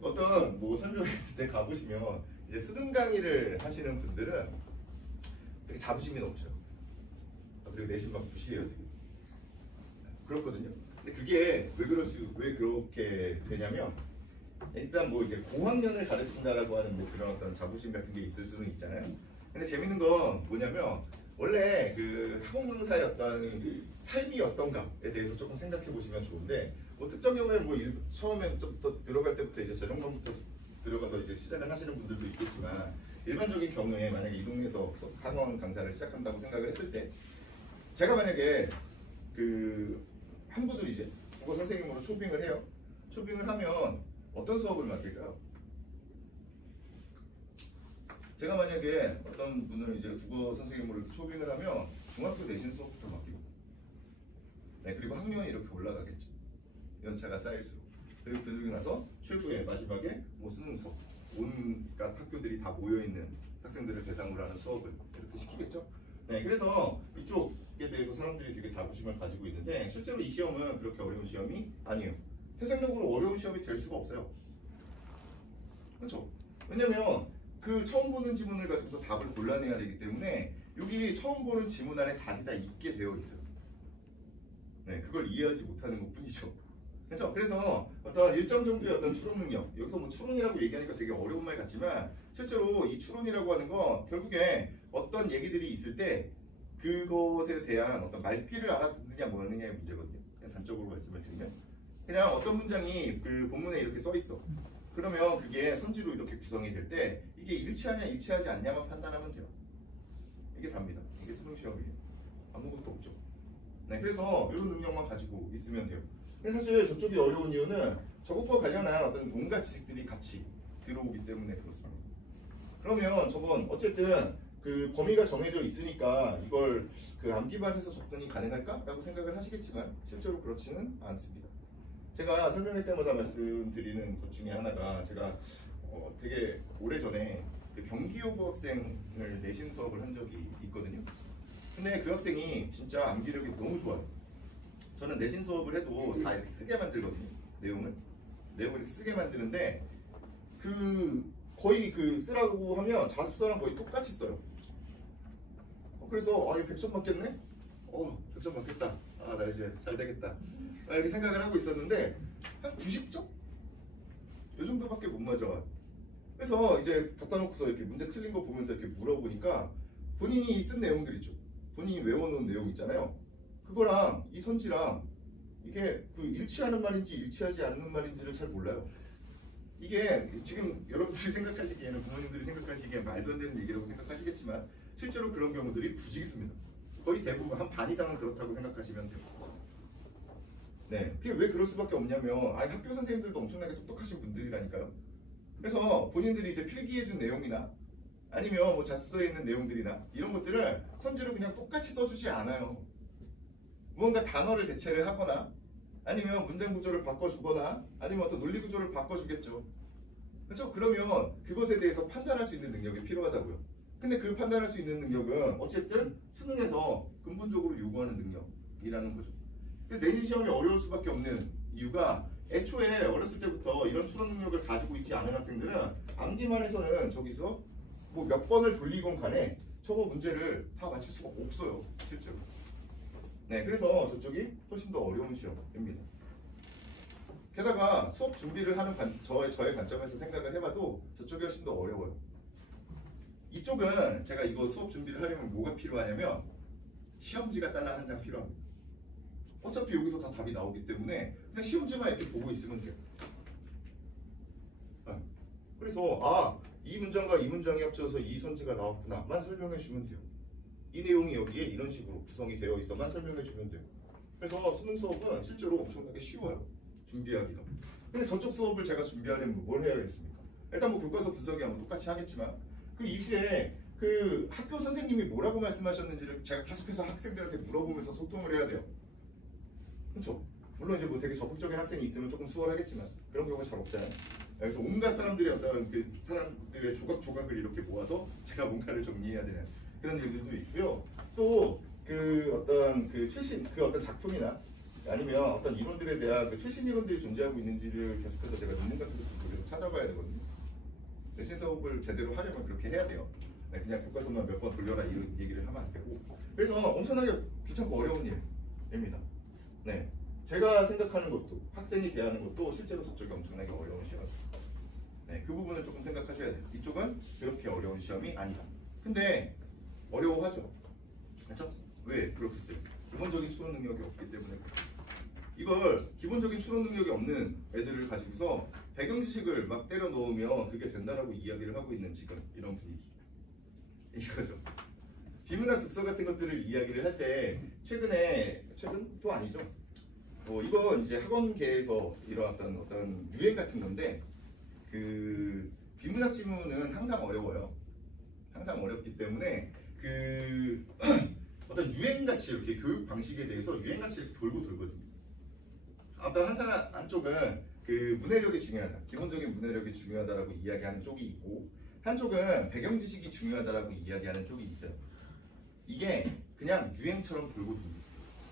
어떤 뭐 설명회 같은 데 가보시면 이제 수능 강의를 하시는 분들은 되게 자부심이 넘쳐요. 그리고 내신 막 무시해요. 되게. 그렇거든요. 근데 그게 왜 그렇게 되냐면 일단 뭐 이제 고학년을 가르친다라고 하는 뭐 그런 어떤 자부심 같은 게 있을 수는 있잖아요. 근데 재밌는 건 뭐냐면 원래 그 학원 강사의 어떤 삶이 어떤가에 대해서 조금 생각해 보시면 좋은데 뭐 특정 경우에 뭐 처음에부터 들어갈 때부터 이제 재롱반부터 들어가서 이제 시작을 하시는 분들도 있겠지만 일반적인 경우에 만약에 이 동네에서 학원 강사를 시작한다고 생각을 했을 때 제가 만약에 그 한 분을 이제 국어 선생님으로 초빙을 해요. 초빙을 하면 어떤 수업을 맡길까요? 제가 만약에 어떤 분을 이제 국어 선생님으로 초빙을 하면 중학교 내신 수업부터 맡기고 네, 그리고 학년이 이렇게 올라가겠죠. 연차가 쌓일수록. 그리고 그러고 나서 최후에 마지막에 뭐 수능 수업 온갖 학교들이 다 모여있는 학생들을 대상으로 하는 수업을 이렇게 시키겠죠. 네, 그래서 이쪽에 대해서 사람들이 되게 자부심을 가지고 있는데 실제로 이 시험은 그렇게 어려운 시험이 아니에요. 태생적으로 어려운 시험이 될 수가 없어요. 그렇죠? 왜냐면 그 처음 보는 지문을 가지고서 답을 골라내야 되기 때문에 여기 처음 보는 지문 안에 답이 다 있게 되어 있어요. 네, 그걸 이해하지 못하는 것 뿐이죠. 그렇죠? 그래서 어떤 일정 정도의 어떤 추론 능력, 여기서 뭐 추론이라고 얘기하니까 되게 어려운 말 같지만 실제로 이 추론이라고 하는 건 결국에 어떤 얘기들이 있을 때 그것에 대한 어떤 말귀를 알아듣느냐 모르느냐의 문제거든요. 그냥 단적으로 말씀을 드리면 그냥 어떤 문장이 그 본문에 이렇게 써 있어. 그러면 그게 선지로 이렇게 구성이 될 때 이게 일치하냐 일치하지 않냐만 판단하면 돼요. 이게 답니다. 이게 수능 시험이에요. 아무것도 없죠. 네, 그래서 이런 능력만 가지고 있으면 돼요. 근데 사실 저쪽이 어려운 이유는 저것과 관련한 어떤 온갖 지식들이 같이 들어오기 때문에 그렇습니다. 그러면 저건 어쨌든 그 범위가 정해져 있으니까 이걸 그 암기반에서 접근이 가능할까라고 생각을 하시겠지만 실제로 그렇지는 않습니다. 제가 설명회 때마다 말씀드리는 것 중에 하나가 제가 되게 오래전에 그 경기여고 학생을 내신 수업을 한 적이 있거든요. 근데 그 학생이 진짜 암기력이 너무 좋아요. 저는 내신 수업을 해도 다 이렇게 쓰게 만들거든요. 내용을 이렇게 쓰게 만드는데 그 거의 그 쓰라고 하면 자습서랑 거의 똑같이 써요. 그래서 이거 100점 맞겠네? 100점 맞겠다. 나 이제 잘 되겠다. 이렇게 생각을 하고 있었는데 한 90점? 이 정도밖에 못 맞아. 그래서 이제 갖다 놓고서 이렇게 문제 틀린 거 보면서 이렇게 물어보니까 본인이 쓴 내용들 있죠. 본인이 외워놓은 내용 있잖아요. 그거랑 이 선지랑 이게 그 일치하는 말인지 일치하지 않는 말인지를 잘 몰라요. 이게 지금 여러분들이 생각하시기에는 부모님들이 생각하시기에 말도 안 되는 얘기라고 생각하시겠지만 실제로 그런 경우들이 부지기 있습니다. 거의 대부분 한 반 이상은 그렇다고 생각하시면 돼요. 네, 그게 왜 그럴 수밖에 없냐면 학교 선생님들도 엄청나게 똑똑하신 분들이라니까요. 그래서 본인들이 이제 필기해준 내용이나 아니면 뭐 자습서에 있는 내용들이나 이런 것들을 선지로 그냥 똑같이 써주지 않아요. 무언가 단어를 대체를 하거나 아니면 문장 구조를 바꿔주거나 아니면 어떤 논리 구조를 바꿔주겠죠. 그렇죠? 그러면 그것에 대해서 판단할 수 있는 능력이 필요하다고요. 근데 그 판단할 수 있는 능력은 어쨌든 수능에서 근본적으로 요구하는 능력이라는 거죠. 그래서 내신 시험이 어려울 수밖에 없는 이유가 애초에 어렸을 때부터 이런 추론 능력을 가지고 있지 않은 학생들은 암기만 해서는 저기서 뭐 몇 번을 돌리건 간에 저거 문제를 다 맞출 수가 없어요. 실제로. 네, 그래서 저쪽이 훨씬 더 어려운 시험입니다. 게다가 수업 준비를 하는 저의 관점에서 생각을 해봐도 저쪽이 훨씬 더 어려워요. 이쪽은 제가 이거 수업 준비를 하려면 뭐가 필요하냐면 시험지가 딸랑 한 장 필요합니다. 어차피 여기서 다 답이 나오기 때문에 그냥 시험지만 이렇게 보고 있으면 돼요. 그래서 이 문장과 이 문장이 합쳐서 이 선지가 나왔구나만 설명해 주면 돼요. 이 내용이 여기에 이런 식으로 구성이 되어 있어만 설명해 주면 돼요. 그래서 수능 수업은 실제로 엄청나게 쉬워요. 준비하기가. 근데 저쪽 수업을 제가 준비하려면 뭘 해야겠습니까? 일단 뭐 교과서 분석이야 뭐 똑같이 하겠지만 그 이후에 그 학교 선생님이 뭐라고 말씀하셨는지를 제가 계속해서 학생들한테 물어보면서 소통을 해야 돼요. 그렇죠? 물론 이제 뭐 되게 적극적인 학생이 있으면 조금 수월하겠지만 그런 경우가 잘 없잖아요. 그래서 온갖 사람들이 어떤 그 사람들의 조각조각을 이렇게 모아서 제가 뭔가를 정리해야 되는 그런 일들도 있고요. 또 그 어떤 그 최신 그 어떤 작품이나 아니면 어떤 이론들에 대한 그 최신 이론들이 존재하고 있는지를 계속해서 제가 논문 같은 것도 찾아봐야 되거든요. 신사업을 제대로 하려면 그렇게 해야 돼요. 네, 그냥 교과서만 몇 번 돌려라 이런 얘기를 하면 안 되고. 그래서 엄청나게 귀찮고 어려운 일입니다. 네, 제가 생각하는 것도 학생이 대하는 것도 실제로 저쪽이 엄청나게 어려운 시험이에요. 네, 그 부분을 조금 생각하셔야 돼요. 이쪽은 그렇게 어려운 시험이 아니다. 근데 어려워하죠. 그렇죠? 왜 그렇겠어요? 기본적인 추론 능력이 없기 때문에 그렇습니다. 이걸 기본적인 추론 능력이 없는 애들을 가지고서 배경 지식을 막 때려 넣으면 그게 된다라고 이야기를 하고 있는 지금 이런 분위기 이거죠. 비문학 독서 같은 것들을 이야기를 할 때 최근도 아니죠. 이건 이제 학원계에서 일어났던 어떤 유행 같은 건데 그 비문학 지문은 항상 어려워요. 항상 어렵기 때문에 그 어떤 유행같이 이렇게 교육 방식에 대해서 유행같이 이렇게 돌고 돌거든요. 어떤 한쪽은 그 문해력이 중요하다, 기본적인 문해력이 중요하다라고 이야기하는 쪽이 있고 한쪽은 배경 지식이 중요하다라고 이야기하는 쪽이 있어요. 이게 그냥 유행처럼 돌고 돕니다.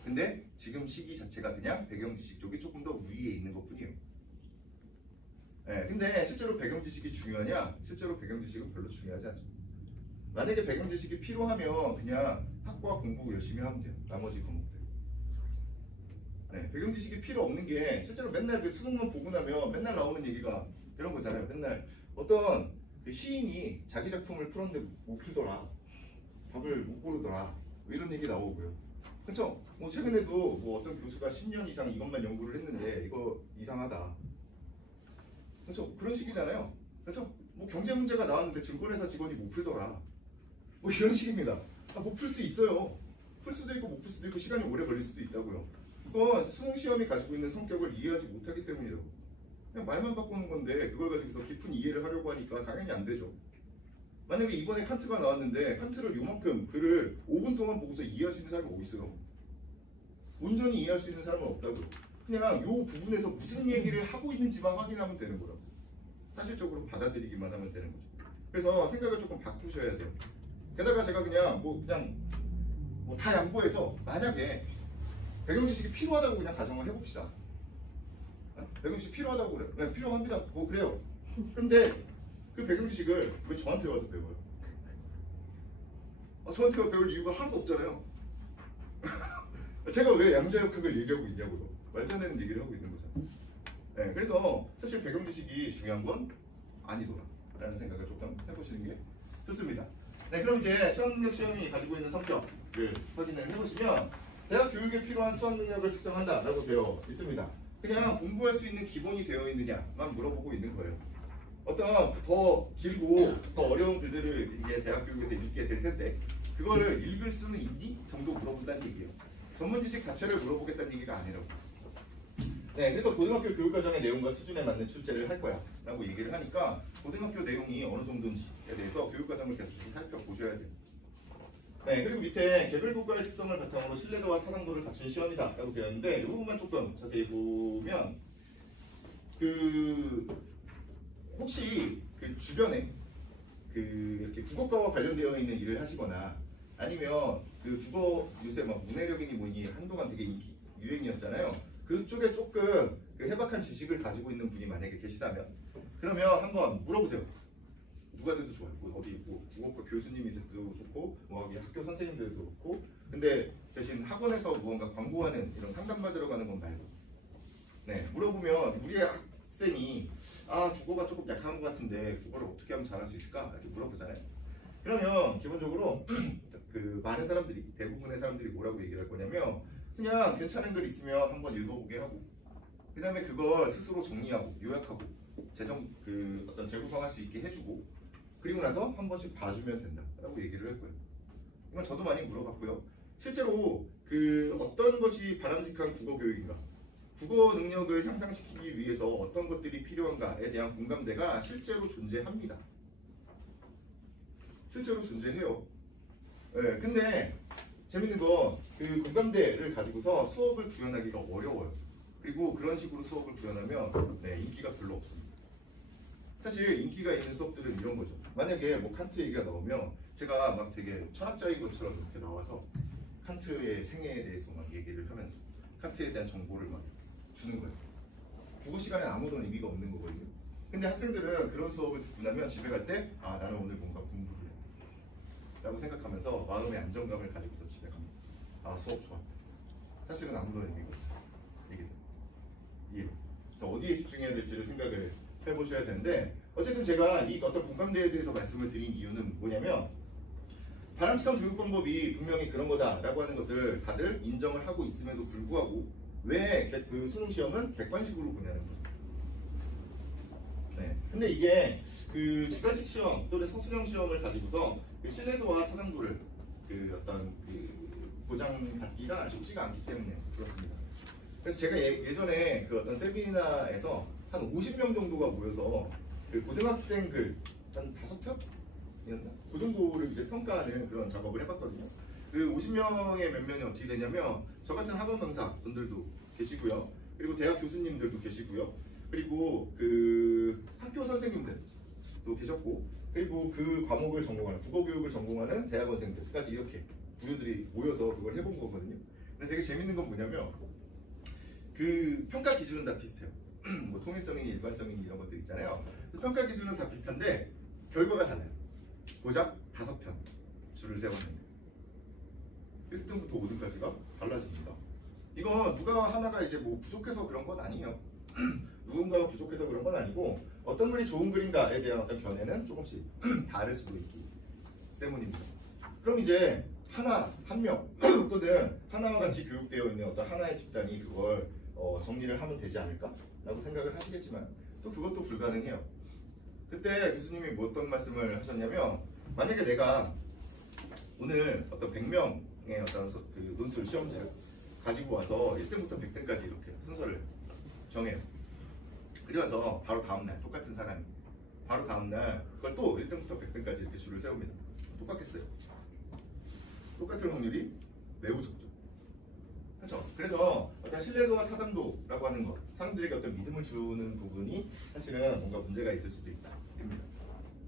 근데 지금 시기 자체가 그냥 배경 지식 쪽이 조금 더 위에 있는 것뿐이에요. 네, 근데 실제로 배경 지식이 중요하냐? 실제로 배경 지식은 별로 중요하지 않습니다. 만약에 배경 지식이 필요하면 그냥 학과 공부 열심히 하면 돼요. 나머지 과목들. 네, 배경 지식이 필요 없는 게 실제로 맨날 그 수능만 보고 나면 맨날 나오는 얘기가 이런 거잖아요. 맨날 어떤 그 시인이 자기 작품을 풀었는데 못 풀더라. 답을 못 고르더라. 뭐 이런 얘기 나오고요. 그렇죠? 뭐 최근에도 뭐 어떤 교수가 10년 이상 이것만 연구를 했는데 이거 이상하다. 그렇죠? 그런 식이잖아요. 그렇죠? 뭐 경제 문제가 나왔는데 증권회사 직원이 못 풀더라. 뭐 이런 식입니다. 못 풀 수 있어요. 풀 수도 있고 못 풀 수도 있고 시간이 오래 걸릴 수도 있다고요. 그건 수능 시험이 가지고 있는 성격을 이해하지 못하기 때문이라고. 그냥 말만 바꾸는 건데 그걸 가지고서 깊은 이해를 하려고 하니까 당연히 안 되죠. 만약에 이번에 칸트가 나왔는데 칸트를 요만큼 글을 5분 동안 보고서 이해할 수 있는 사람이 어디 있어요? 온전히 이해할 수 있는 사람은 없다고요. 그냥 요 부분에서 무슨 얘기를 하고 있는지만 확인하면 되는 거라고. 사실적으로 받아들이기만 하면 되는 거죠. 그래서 생각을 조금 바꾸셔야 돼요. 게다가 제가 그냥 다 양보해서 만약에 배경 지식이 필요하다고 그냥 가정을 해봅시다. 배경 지식 필요하다고 그래요. 네, 필요합니다. 뭐 그래요. 근데 그 배경 지식을 왜 저한테 와서 배워요? 저한테 배울 이유가 하나도 없잖아요. 제가 왜 양자역학을 얘기하고 있냐고요. 말도 안 되는 얘기를 하고 있는 거죠. 네, 그래서 사실 배경 지식이 중요한 건 아니더라라는 생각을 조금 해보시는 게 좋습니다. 네, 그럼 이제 수학능력 시험이 가지고 있는 성격을 확인을 해보시면 대학 교육에 필요한 수학능력을 측정한다라고 되어 있습니다. 그냥 공부할 수 있는 기본이 되어 있느냐만 물어보고 있는 거예요. 어떤 더 길고 더 어려운 글들을 이제 대학 교육에서 읽게 될 텐데 그거를 읽을 수는 있니? 정도 물어본다는 얘기예요. 전문 지식 자체를 물어보겠다는 얘기가 아니라고. 네, 그래서 고등학교 교육과정의 내용과 수준에 맞는 출제를 할 거야 라고 얘기를 하니까 고등학교 내용이 어느 정도인지에 대해서 교육과정을 계속해서 살펴보셔야 돼요. 네, 그리고 밑에 개별 국가의 특성을 바탕으로 신뢰도와 타당도를 갖춘 시험이다 라고 되어 있는데 이 부분만 조금 자세히 보면 혹시 그 주변에 이렇게 국어과와 관련되어 있는 일을 하시거나 아니면 그 국어 요새 막 문해력이니 뭐니 한동안 되게 유행이었잖아요. 그쪽에 조금 그 해박한 지식을 가지고 있는 분이 만약에 계시다면 그러면 한번 물어보세요. 누가 돼도 좋아요. 뭐 어디 뭐 국어과 교수님이 돼도 좋고 뭐 학교 선생님들도 그렇고. 근데 대신 학원에서 무언가 광고하는 이런 상담받으러 가는 건 말고, 네, 물어보면 우리 학생이 국어가 조금 약한 것 같은데 국어를 어떻게 하면 잘할 수 있을까? 이렇게 물어보잖아요. 그러면 기본적으로 그 많은 사람들이, 대부분의 사람들이 뭐라고 얘기를 할 거냐면 그냥 괜찮은 글 있으면 한번 읽어보게 하고, 그 다음에 그걸 스스로 정리하고 요약하고 어떤 재구성할 수 있게 해주고, 그리고 나서 한 번씩 봐주면 된다라고 얘기를 할 거예요. 이건 저도 많이 물어봤고요. 실제로 그 어떤 것이 바람직한 국어 교육인가, 국어 능력을 향상시키기 위해서 어떤 것들이 필요한가에 대한 공감대가 실제로 존재합니다. 실제로 존재해요. 네, 근데 재밌는 건 그 공감대를 가지고서 수업을 구현하기가 어려워요. 그리고 그런 식으로 수업을 구현하면 인기가 별로 없습니다. 사실 인기가 있는 수업들은 이런 거죠. 만약에 뭐 칸트 얘기가 나오면 제가 막 되게 철학자인 것처럼 이렇게 나와서 칸트의 생애에 대해서 막 얘기를 하면서 칸트에 대한 정보를 막 주는 거예요. 국어 시간엔 아무런 의미가 없는 거거든요. 근데 학생들은 그런 수업을 듣고 나면 집에 갈 때 나는 오늘 뭔가 공부를 해 라고 생각하면서 마음의 안정감을 가지고서 집에 갑니다. 수업 좋았다. 사실은 아무런 의미가 없어요. 이게 그래서 어디에 집중해야 될지를 생각을 해보셔야 되는데, 어쨌든 제가 이 어떤 공감대에 대해서 말씀을 드린 이유는 뭐냐면, 바람직한 교육 방법이 분명히 그런 거다라고 하는 것을 다들 인정을 하고 있음에도 불구하고 왜 그 수능 시험은 객관식으로 보냐는 거예요. 네. 근데 이게 그 주관식 시험 또는 서술형 시험을 가지고서 그 신뢰도와 타당도를 보장받기가 쉽지가 않기 때문에 그렇습니다. 그래서 제가 예전에 그 어떤 세미나에서 한 50명 정도가 모여서 그 고등학생 글 한 5편이었나? 그 정도를 이제 평가하는 그런 작업을 해봤거든요. 그 50명의 몇 명이 어떻게 되냐면, 저 같은 학원 강사 분들도 계시고요. 그리고 대학 교수님들도 계시고요. 그리고 그 학교 선생님들도 계셨고, 그리고 그 과목을 전공하는, 국어 교육을 전공하는 대학원생들까지 이렇게 부류들이 모여서 그걸 해본 거거든요. 근데 되게 재밌는 건 뭐냐면, 그 평가 기준은 다 비슷해요. 뭐 통일성이니 일관성이니 이런 것들 있잖아요. 평가 기준은 다 비슷한데 결과가 달라요. 고작 5편 줄을 세웠는데 1등부터 5등까지가 달라집니다. 이건 누가 하나가 이제 뭐 부족해서 그런 건 아니에요. 누군가가 부족해서 그런 건 아니고, 어떤 글이 좋은 글인가에 대한 어떤 견해는 조금씩 다를 수도 있기 때문입니다. 그럼 이제 한 명 또는 하나와 같이 교육되어 있는 어떤 하나의 집단이 그걸 정리를 하면 되지 않을까? 라고 생각을 하시겠지만 또 그것도 불가능해요. 그때 교수님이 뭐 어떤 말씀을 하셨냐면, 만약에 내가 오늘 어떤 100명의 어떤 그 논술 시험지를 가지고 와서 1등부터 100등까지 이렇게 순서를 정해요. 그래서 바로 다음날 똑같은 사람이 바로 다음날 그걸 또 1등부터 100등까지 이렇게 줄을 세웁니다. 똑같겠어요? 똑같을 확률이 매우 적죠. 그렇죠? 그래서 어떤 신뢰도와 타당도라고 하는 것, 사람들에게 어떤 믿음을 주는 부분이 사실은 뭔가 문제가 있을 수도 있다. 입니다.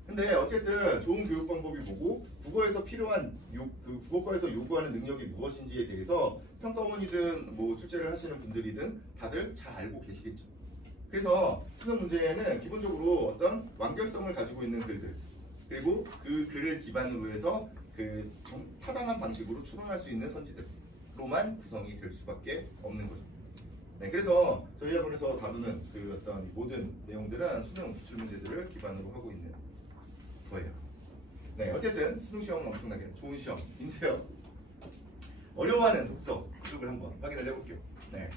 근데 어쨌든 좋은 교육 방법이 뭐고, 국어에서 필요한 그 국어과에서 요구하는 능력이 무엇인지에 대해서 평가원이든 뭐 출제를 하시는 분들이든 다들 잘 알고 계시겠죠. 그래서 수능 문제에는 기본적으로 어떤 완결성을 가지고 있는 글들, 그리고 그 글을 기반으로 해서 그 타당한 방식으로 추론할 수 있는 선지들로만 구성이 될 수밖에 없는 거죠. 네, 그래서 저희 학원에서 다루는 그 어떤 모든 내용들은 수능 기출 문제들을 기반으로 하고 있는 거예요. 네, 어쨌든 수능 시험은 엄청나게 좋은 시험인데요. 어려워하는 독서 쪽을 한번 확인을 해볼게요. 네.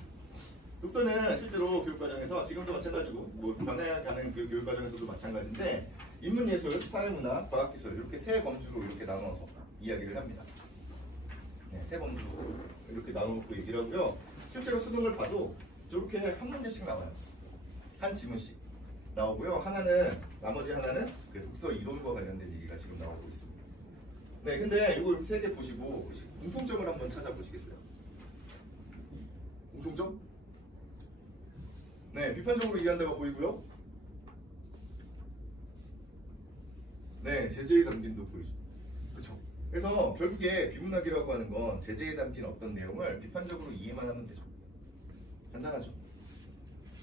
독서는 실제로 교육과정에서 지금도 마찬가지고 뭐 변해가는 그 교육과정에서도 마찬가지인데, 인문예술, 사회문화, 과학기술 이렇게 세 범주로 이렇게 나눠서 이야기를 합니다. 네, 세 범주로 이렇게 나눠놓고 얘기를 하고요. 실제로 수능을 봐도 저렇게 한 문제씩 나와요. 한 지문씩 나오고요. 나머지 하나는 그 독서 이론과 관련된 얘기가 지금 나오고 있습니다. 네, 근데 이거 세 개 보시고 공통점을 한번 찾아보시겠어요? 공통점? 네, 비판적으로 이해한다가 보이고요. 네, 제재에 담긴도 보이죠. 그렇죠? 그래서 결국에 비문학이라고 하는 건 제재에 담긴 어떤 내용을 비판적으로 이해만 하면 되죠. 간단하죠.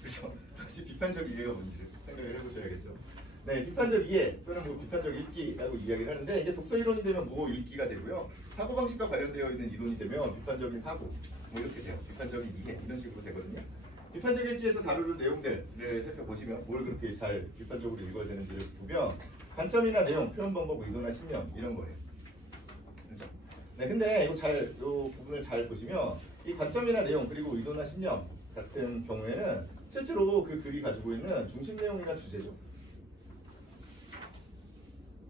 그래서 혹시 비판적 이해가 뭔지를 생각을 해보셔야겠죠. 네, 비판적 이해 또는 뭐 비판적 읽기라고 이야기를 하는데 이게 독서 이론이 되면 뭐 읽기가 되고요. 사고 방식과 관련되어 있는 이론이 되면 비판적인 사고 뭐 이렇게 돼요. 비판적인 이해 이런 식으로 되거든요. 비판적 읽기에서 다루는 내용들을 살펴보시면 뭘 그렇게 잘 비판적으로 읽어야 되는지를 보면 관점이나 내용, 표현 방법, 의도나 신념 이런 거예요. 그렇죠? 네, 근데 이 부분을 잘 보시면 이 관점이나 내용 그리고 의도나 신념 같은 경우에는 실제로 그 글이 가지고 있는 중심 내용이나 주제죠.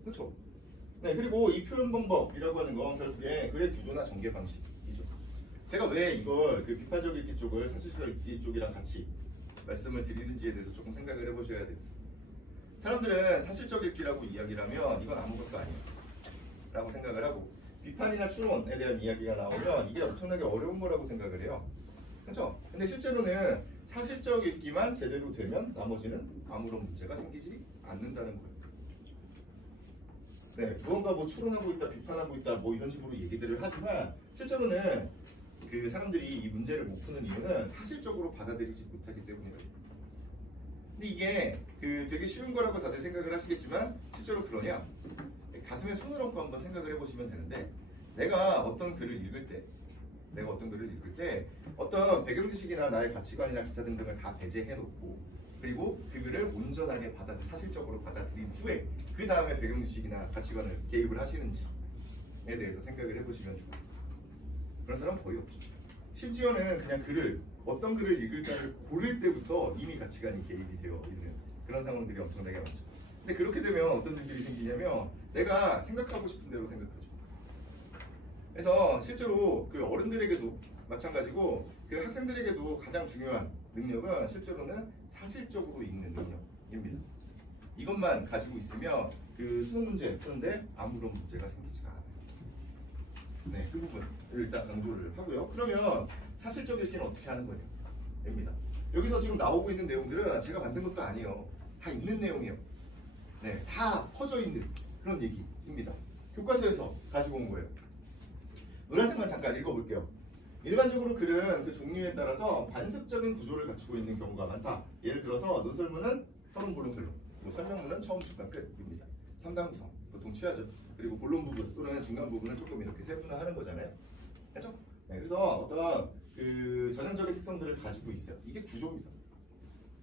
그렇죠? 네, 그리고 이 표현 방법이라고 하는 건 결국에 글의 구조나 전개 방식이죠. 제가 왜 이걸 그 비판적 읽기 쪽을 사실적 읽기 쪽이랑 같이 말씀을 드리는지에 대해서 조금 생각을 해보셔야 돼요. 사람들은 사실적 읽기라고 이야기를 하면 이건 아무것도 아니에요 라고 생각을 하고 비판이나 추론에 대한 이야기가 나오면 이게 엄청나게 어려운 거라고 생각을 해요. 그렇죠? 근데 실제로는 사실적 읽기만 제대로 되면 나머지는 아무런 문제가 생기지 않는다는 거예요. 네, 무언가 뭐 추론하고 있다, 비판하고 있다, 뭐 이런 식으로 얘기들을 하지만 실제로는 그 사람들이 이 문제를 못 푸는 이유는 사실적으로 받아들이지 못하기 때문이에요. 근데 이게 그 되게 쉬운 거라고 다들 생각을 하시겠지만 실제로 그러냐? 가슴에 손을 얹고 한번 생각을 해보시면 되는데 내가 어떤 글을 읽을 때 어떤 배경 지식이나 나의 가치관이나 기타 등등을 다 배제해 놓고 그리고 그 글을 온전하게 사실적으로 받아들인 후에 그 다음에 배경 지식이나 가치관을 개입을 하시는지에 대해서 생각을 해보시면 좋아요. 그런 사람 거의 없죠. 심지어는 그냥 어떤 글을 읽을까를 고를 때부터 이미 가치관이 개입이 되어 있는 그런 상황들이 엄청나게 많죠. 근데 그렇게 되면 어떤 일들이 생기냐면 내가 생각하고 싶은 대로 생각하죠. 그래서 실제로 그 어른들에게도 마찬가지고 그 학생들에게도 가장 중요한 능력은 실제로는 사실적으로 읽는 능력입니다. 이것만 가지고 있으면 그 수능 문제 푸는데 아무런 문제가 생기지가 않아요. 네, 그 부분을 일단 강조를 하고요. 그러면 사실적 읽기는 어떻게 하는 거냐? 입니다. 여기서 지금 나오고 있는 내용들은 제가 만든 것도 아니에요. 다 있는 내용이에요. 네, 다 퍼져 있는 그런 얘기입니다. 교과서에서 가지고 온 거예요. 노란색만 잠깐 읽어볼게요. 일반적으로 글은 그 종류에 따라서 관습적인 구조를 갖추고 있는 경우가 많다. 예를 들어서 논설문은 서론, 본론, 결론, 설명문은 처음, 중간, 끝입니다. 3단 구성 보통 취하죠. 그리고 본론 부분 또는 중간 부분을 조금 이렇게 세분화하는 거잖아요. 그렇죠? 네, 그래서 어떤 그 전형적인 특성들을 가지고 있어요. 이게 구조입니다.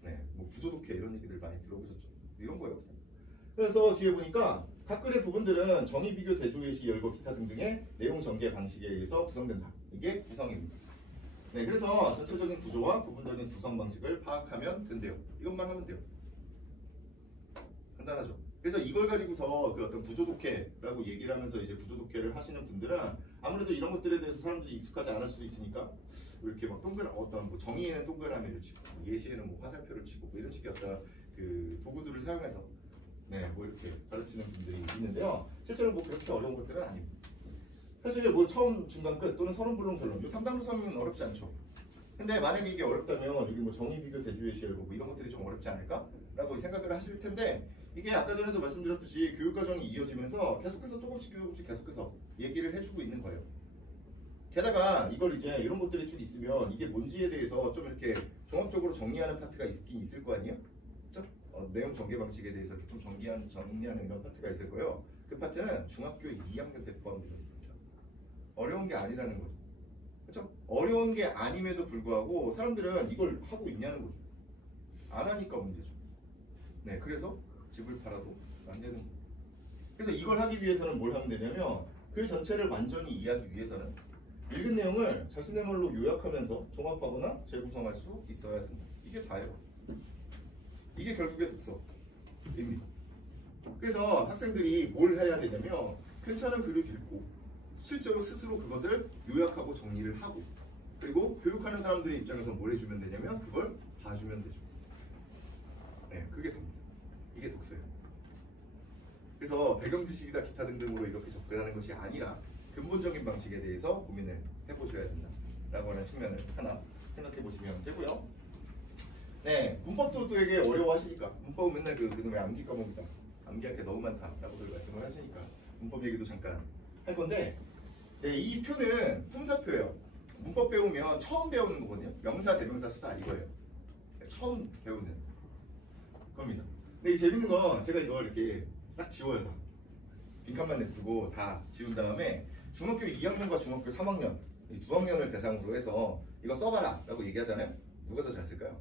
네, 뭐 구조 독해 이런 얘기들 많이 들어보셨죠? 이런 거예요. 그래서 뒤에 보니까 각 글의 부분들은 정의, 비교, 대조, 예시, 열거, 기타 등등의 내용 전개 방식에 의해서 구성된다. 이게 구성입니다. 네, 그래서 전체적인 구조와 부분적인 구성 방식을 파악하면 된대요. 이것만 하면 돼요. 간단하죠. 그래서 이걸 가지고서 그 어떤 구조 독해라고 얘기를 하면서 이제 구조 독해를 하시는 분들은 아무래도 이런 것들에 대해서 사람들이 익숙하지 않을 수도 있으니까 이렇게 막 어떤 뭐 정의에는 동그라미를 치고 예시에는 뭐 화살표를 치고 뭐 이런 식의 어떤 그 도구들을 사용해서 네, 뭐 이렇게 가르치는 분들이 있는데요. 실제로 뭐 그렇게 어려운 것들은 아닙니다. 사실 뭐 처음, 중간, 끝 또는 서론, 본론, 결론 이 3단 구성은 어렵지 않죠. 근데 만약에 이게 어렵다면 여기 뭐 정의, 비교, 대조, 예시, 열거 뭐 이런 것들이 좀 어렵지 않을까라고 생각을 하실 텐데 이게 아까 전에도 말씀드렸듯이 교육과정이 이어지면서 계속해서 조금씩 계속해서 얘기를 해주고 있는 거예요. 게다가 이걸 이제 이런 것들이 쭉 있으면 이게 뭔지에 대해서 좀 이렇게 종합적으로 정리하는 파트가 있긴 있을 거 아니에요? 그렇죠? 내용 전개 방식에 대해서 이렇게 좀 정리하는 이런 파트가 있을 거예요. 그 파트는 중학교 2학년 때 포함되어 있습니다. 어려운 게 아니라는 거죠. 그렇죠? 어려운 게 아님에도 불구하고 사람들은 이걸 하고 있냐는 거죠. 안 하니까 문제죠. 네, 그래서 집을 팔아도 안 되는 거예요. 그래서 이걸 하기 위해서는 뭘 하면 되냐면 그 전체를 완전히 이해하기 위해서는 읽은 내용을 자신의 말로 요약하면서 종합하거나 재구성할 수 있어야 된다. 이게 다예요. 이게 결국의 독서입니다. 그래서 학생들이 뭘 해야 되냐면 괜찮은 글을 읽고 실제로 스스로 그것을 요약하고 정리를 하고 그리고 교육하는 사람들의 입장에서 뭘 해주면 되냐면 그걸 봐주면 되죠. 네, 그게 됩니다. 이게 독서예요. 그래서 배경 지식이나 기타 등등으로 이렇게 접근하는 것이 아니라 근본적인 방식에 대해서 고민을 해보셔야 된다라고 하는 측면을 하나 생각해 보시면 되고요. 네, 문법도 되게 어려워하시니까 문법은 맨날 그놈의 암기 과목이다. 암기할 게 너무 많다라고들 말씀을 하시니까 문법 얘기도 잠깐 할 건데 네, 이 표는 품사표예요. 문법 배우면 처음 배우는 거거든요. 명사, 대명사, 수사 이거예요. 처음 배우는 겁니다. 근데 재밌는 건 제가 이걸 이렇게 싹 지워요. 다. 빈칸만 냅두고 다 지운 다음에 중학교 2학년과 중학교 3학년 이 두 학년을 대상으로 해서 이거 써봐라 라고 얘기하잖아요. 누가 더 잘 쓸까요?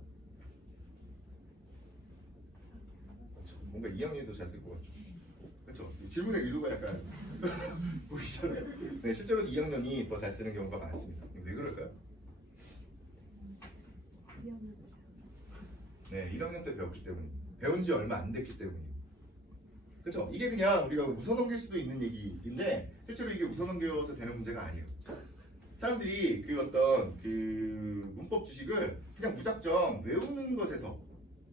뭔가 2학년이 더 잘 쓸 것 같죠. 그렇죠? 질문의 의도가 약간 보이잖아요. 네, 실제로 2학년이 더 잘 쓰는 경우가 많습니다. 왜 그럴까요? 네, 1학년 때 배웠기 때문에 배운 지 얼마 안 됐기 때문에 그렇죠? 이게 그냥 우리가 웃어 넘길 수도 있는 얘기인데 실제로 이게 웃어 넘겨서 되는 문제가 아니에요. 사람들이 그 어떤 그 문법 지식을 그냥 무작정 외우는 것에서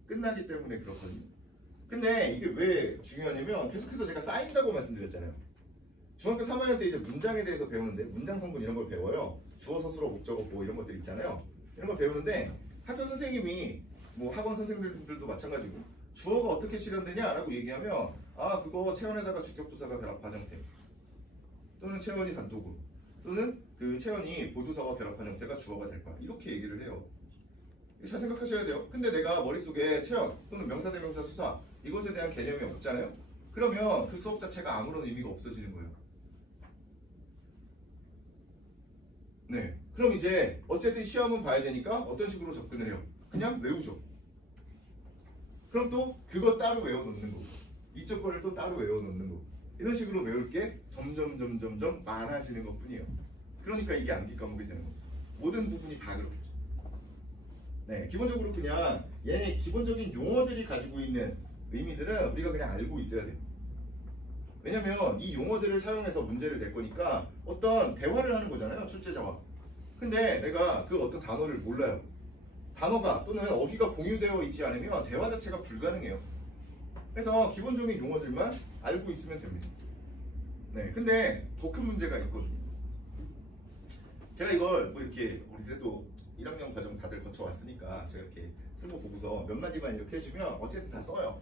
끝나기 때문에 그렇거든요. 근데 이게 왜 중요하냐면 계속해서 제가 쌓인다고 말씀드렸잖아요. 중학교 3학년 때 이제 문장에 대해서 배우는데 문장 성분 이런 걸 배워요. 주어, 서술어, 목적어 뭐 이런 것들 있잖아요. 이런 걸 배우는데 학교 선생님이 뭐 학원 선생님들도 마찬가지고 주어가 어떻게 실현되냐라고 얘기하면 아 그거 체원에다가 주격조사가 결합한 형태 또는 체원이 단독으로 또는 그 체원이 보조사와 결합한 형태가 주어가 될 거야 이렇게 얘기를 해요. 잘 생각하셔야 돼요. 근데 내가 머릿속에 체원 또는 명사대명사 수사 이것에 대한 개념이 없잖아요. 그러면 그 수업 자체가 아무런 의미가 없어지는 거예요. 네, 그럼 이제 어쨌든 시험은 봐야 되니까 어떤 식으로 접근을 해요? 그냥 외우죠. 그럼 또 그거 따로 외워놓는 거고 이쪽 거를 또 따로 외워놓는 거고 이런 식으로 외울 게 점점 많아지는 것 뿐이에요. 그러니까 이게 암기 과목이 되는 거죠. 모든 부분이 다 그렇겠죠. 네, 기본적으로 그냥 얘네 기본적인 용어들이 가지고 있는 의미들은 우리가 그냥 알고 있어야 돼요. 왜냐면 이 용어들을 사용해서 문제를 낼 거니까 어떤 대화를 하는 거잖아요, 출제자와. 근데 내가 그 어떤 단어를 몰라요. 단어가 또는 어휘가 공유되어 있지 않으면 대화 자체가 불가능해요. 그래서 기본적인 용어들만 알고 있으면 됩니다. 네, 근데 더 큰 문제가 있거든요. 제가 이걸 뭐 이렇게 우리 그래도 1학년 과정 다들 거쳐왔으니까 제가 이렇게 쓴 거 보고서 몇 마디만 이렇게 해주면 어쨌든 다 써요.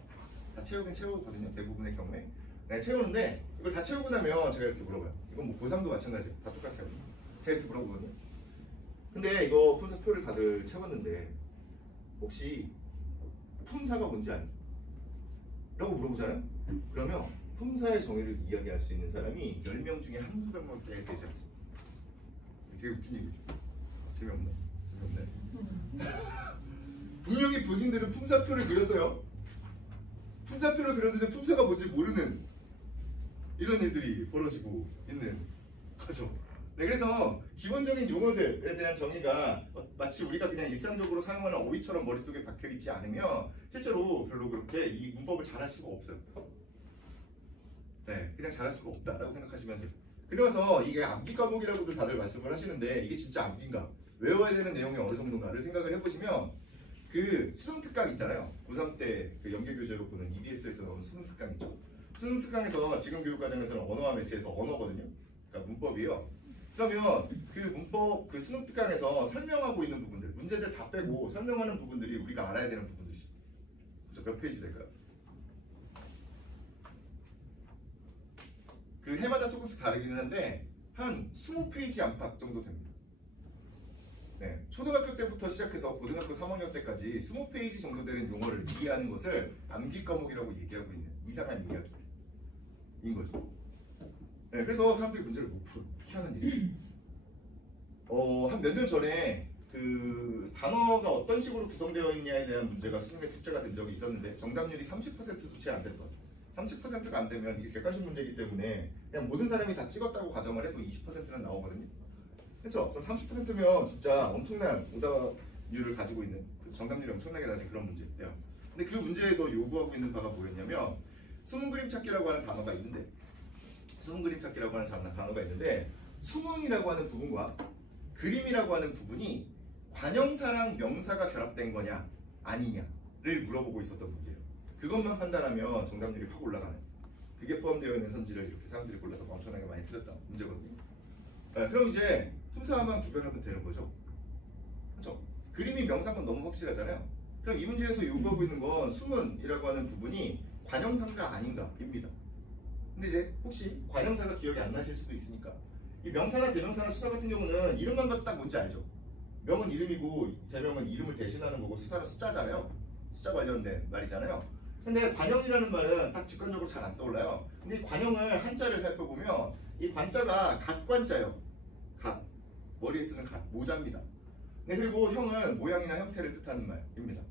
다 채우긴 채우거든요. 대부분의 경우에. 네, 채우는데 이걸 다 채우고 나면 제가 이렇게 물어봐요. 이건 뭐 고3도 마찬가지예요. 다 똑같아요. 제가 이렇게 물어보거든요. 근데 이거 품사표를 다들 채웠는데 혹시 품사가 뭔지 아니? 라고 물어보잖아요. 그러면 품사의 정의를 이야기할 수 있는 사람이 10명 중에 한두 명밖에 되지 않습니다. 되게 웃긴 얘기죠. 재미없네. 분명히 본인들은 품사표를 그렸어요. 품사표를 그렸는데 품사가 뭔지 모르는 이런 일들이 벌어지고 있는 거죠. 네, 그래서 기본적인 용어들에 대한 정의가 마치 우리가 그냥 일상적으로 사용하는 어휘처럼 머릿속에 박혀있지 않으면 실제로 별로 그렇게 이 문법을 잘할 수가 없어요. 네, 그냥 잘할 수가 없다라고 생각하시면 돼요. 그래서 이게 암기 과목이라고들 다들 말씀을 하시는데 이게 진짜 암기인가? 외워야 되는 내용이 어느 정도인가를 생각을 해보시면 그 수능 특강 있잖아요. 고3 때 그 연계교재로 보는 EBS에서 나오는 수능 특강 있죠. 수능 특강에서 지금 교육과정에서는 언어와 매체에서 언어거든요. 그러니까 문법이에요. 그러면 그 문법 그 수능 특강에서 설명하고 있는 부분들 문제들 다 빼고 설명하는 부분들이 우리가 알아야 되는 부분들이죠. 그래서 몇 페이지 될까요? 그 해마다 조금씩 다르기는 한데 한 20페이지 안팎 정도 됩니다. 네, 초등학교 때부터 시작해서 고등학교 3학년 때까지 20페이지 정도 되는 용어를 이해하는 것을 암기 과목이라고 얘기하고 있는 이상한 이야기인 거죠. 네, 그래서 사람들이 문제를 못 풀어. 피하는 일이죠. 한 몇 년 전에 그 단어가 어떤 식으로 구성되어 있냐에 대한 문제가 수능에 출제가 된 적이 있었는데 정답률이 30%도 채 안 됐던 30%가 안 되면 이게 객관식 문제이기 때문에 그냥 모든 사람이 다 찍었다고 가정을 해도 20%는 나오거든요. 그렇죠? 그럼 30%면 진짜 엄청난 오답률을 가지고 있는 정답률이 엄청나게 낮은 그런 문제예요. 근데 그 문제에서 요구하고 있는 바가 뭐였냐면 수문 그림 찾기라고 하는 단어가 있는데 수문 그림 찾기라고 하는 단어가 있는데 수문이라고 하는 부분과 그림이라고 하는 부분이 관형사랑 명사가 결합된 거냐 아니냐를 물어보고 있었던 문제예요. 그것만 판단하면 정답률이 확 올라가는 그게 포함되어 있는 선지를 이렇게 사람들이 골라서 엄청나게 많이 틀렸던 문제거든요. 네, 그럼 이제 품사만 구별하면 되는 거죠. 그렇죠? 그림이 명사건 너무 확실하잖아요. 그럼 이 문제에서 요구하고 있는 건 수문이라고 하는 부분이 관형사가 아닌가입니다. 근데 이제 혹시 관형사가 기억이 안 나실 수도 있으니까 이 명사나 대명사나 수사 같은 경우는 이름만 봐도 딱 뭔지 알죠? 명은 이름이고 대명은 이름을 대신하는 거고 수사는 숫자잖아요. 숫자 관련된 말이잖아요. 근데 관형이라는 말은 딱 직관적으로 잘 안 떠올라요. 근데 이 관형을 한자를 살펴보면 이 관자가 각관자예요. 각. 머리에 쓰는 각. 모자입니다. 네, 그리고 형은 모양이나 형태를 뜻하는 말입니다.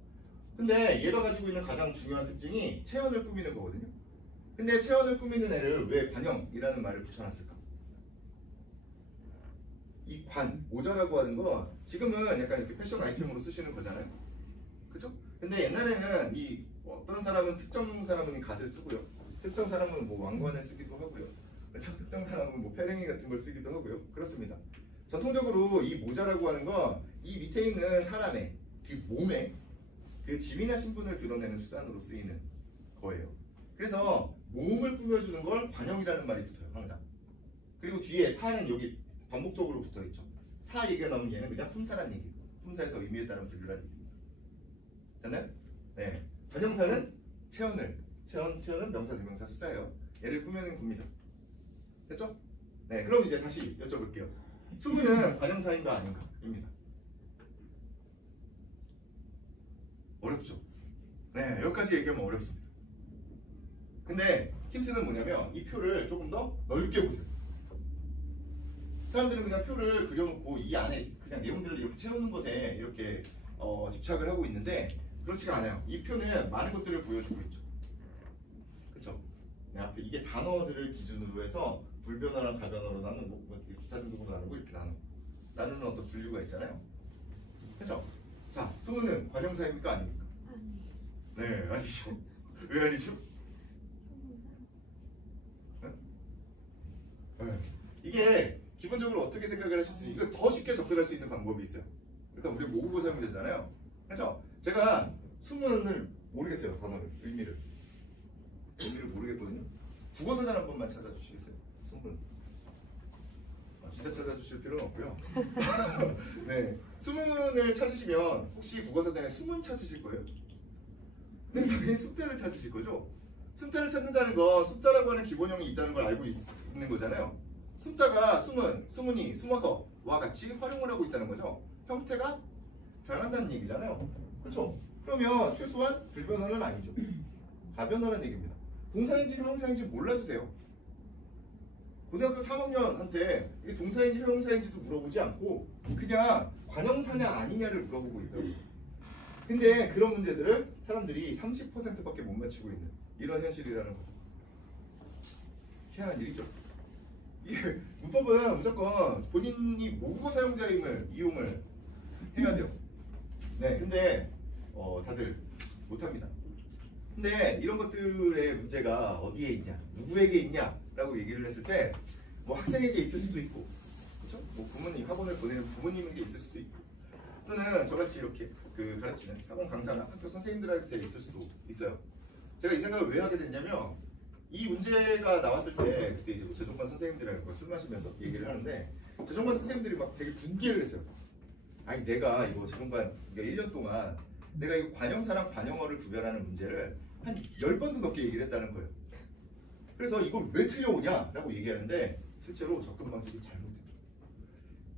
근데 얘가 가지고 있는 가장 중요한 특징이 체언을 꾸미는 거거든요. 근데 체언을 꾸미는 애를 왜 관형이라는 말을 붙여놨을까? 이 관, 모자라고 하는 거 지금은 약간 이렇게 패션 아이템으로 쓰시는 거잖아요. 그죠? 근데 옛날에는 이 어떤 사람은 특정 사람은 이 갓을 쓰고요. 특정 사람은 뭐 왕관을 쓰기도 하고요. 특정 사람은 뭐 페랭이 같은 걸 쓰기도 하고요. 그렇습니다. 전통적으로 이 모자라고 하는 건 이 밑에 있는 사람의 그 몸에 그 지위나 신분을 드러내는 수단으로 쓰이는 거예요. 그래서 몸을 꾸며주는 걸 관형이라는 말이 붙어요. 항상. 그리고 뒤에 사는 여기 반복적으로 붙어있죠. 사 얘기가 나오면 얘는 그냥 품사란 얘기고 품사에서 의미에 따른 분류란 얘기입니다. 됐나요? 네. 관형사는 체언은 명사, 대명사, 수사예요. 얘를 꾸며낸 겁니다. 됐죠? 네. 그럼 이제 다시 여쭤볼게요. 수문은 관형사인가 아닌가? 입니다. 어렵죠? 네. 여기까지 얘기하면 어렵습니다. 근데 힌트는 뭐냐면 이 표를 조금 더 넓게 보세요. 사람들은 그냥 표를 그려놓고 이 안에 그냥 내용들을 이렇게 채우는 것에 이렇게 집착을 하고 있는데 그렇지가 않아요. 이 표는 많은 것들을 보여주고 있죠. 그렇죠? 네, 앞에 이게 단어들을 기준으로 해서 불변어랑 다변어로 나누고 뭐 기타 등급으로 나누고 이렇게 나누는 어떤 분류가 있잖아요. 그렇죠? 자, 수문은 관형사입니까 아닙니까? 네, 아니죠. 왜 아니죠? 네. 이게 기본적으로 어떻게 생각을 하실 수 있는, 이거 더 쉽게 접근할 수 있는 방법이 있어요. 일단 우리 모국어 사용자잖아요. 그렇죠? 제가 수문을 모르겠어요. 단어를, 의미를 모르겠거든요. 국어사전 한 번만 찾아주시겠어요? 수문. 진짜 찾아주실 필요는 없고요. 네, 수문을 찾으시면 혹시 국어사전에 수문 찾으실 거예요? 근데 당연히 숫자를 찾으실 거죠? 숫자를 찾는다는 건 숫자라고 하는 기본형이 있다는 걸 알고 있는 거잖아요. 숫자가 수문이 숨어서와 같이 활용을 하고 있다는 거죠. 형태가 변한다는 얘기잖아요. 그렇죠? 그러면 최소한 불변어는 아니죠. 가변어라는 얘기입니다. 동사인지 형용사인지 몰라도 돼요. 고등학교 3학년한테 이게 동사인지 형용사인지도 물어보지 않고 그냥 관형사냐 아니냐를 물어보고 있다고요. 근데 그런 문제들을 사람들이 30%밖에 못 맞추고 있는 이런 현실이라는 거죠. 희한한 일이죠. 이게 문법은 무조건 본인이 모국어 사용자임을 이용을 해야 돼요. 네, 근데 다들 못합니다. 근데 이런 것들의 문제가 어디에 있냐, 누구에게 있냐라고 얘기를 했을 때 뭐 학생에게 있을 수도 있고, 그렇죠? 뭐 부모님, 학원을 보내는 부모님에게 있을 수도 있고, 또는 저같이 이렇게 가르치는 학원 강사나 학교 선생님들한테 있을 수도 있어요. 제가 이 생각을 왜 하게 됐냐면 이 문제가 나왔을 때 그때 이제 재정관 선생님들이랑 술 마시면서 얘기를 하는데 재정관 선생님들이 막 되게 분개를 했어요. 아니 내가 이거 재정관 1년 동안 내가 이거 관형사랑 관형어를 구별하는 문제를 한 10번도 넘게 얘기를 했다는 거예요. 그래서 이걸 왜 틀려오냐라고 얘기하는데 실제로 접근 방식이 잘못돼요.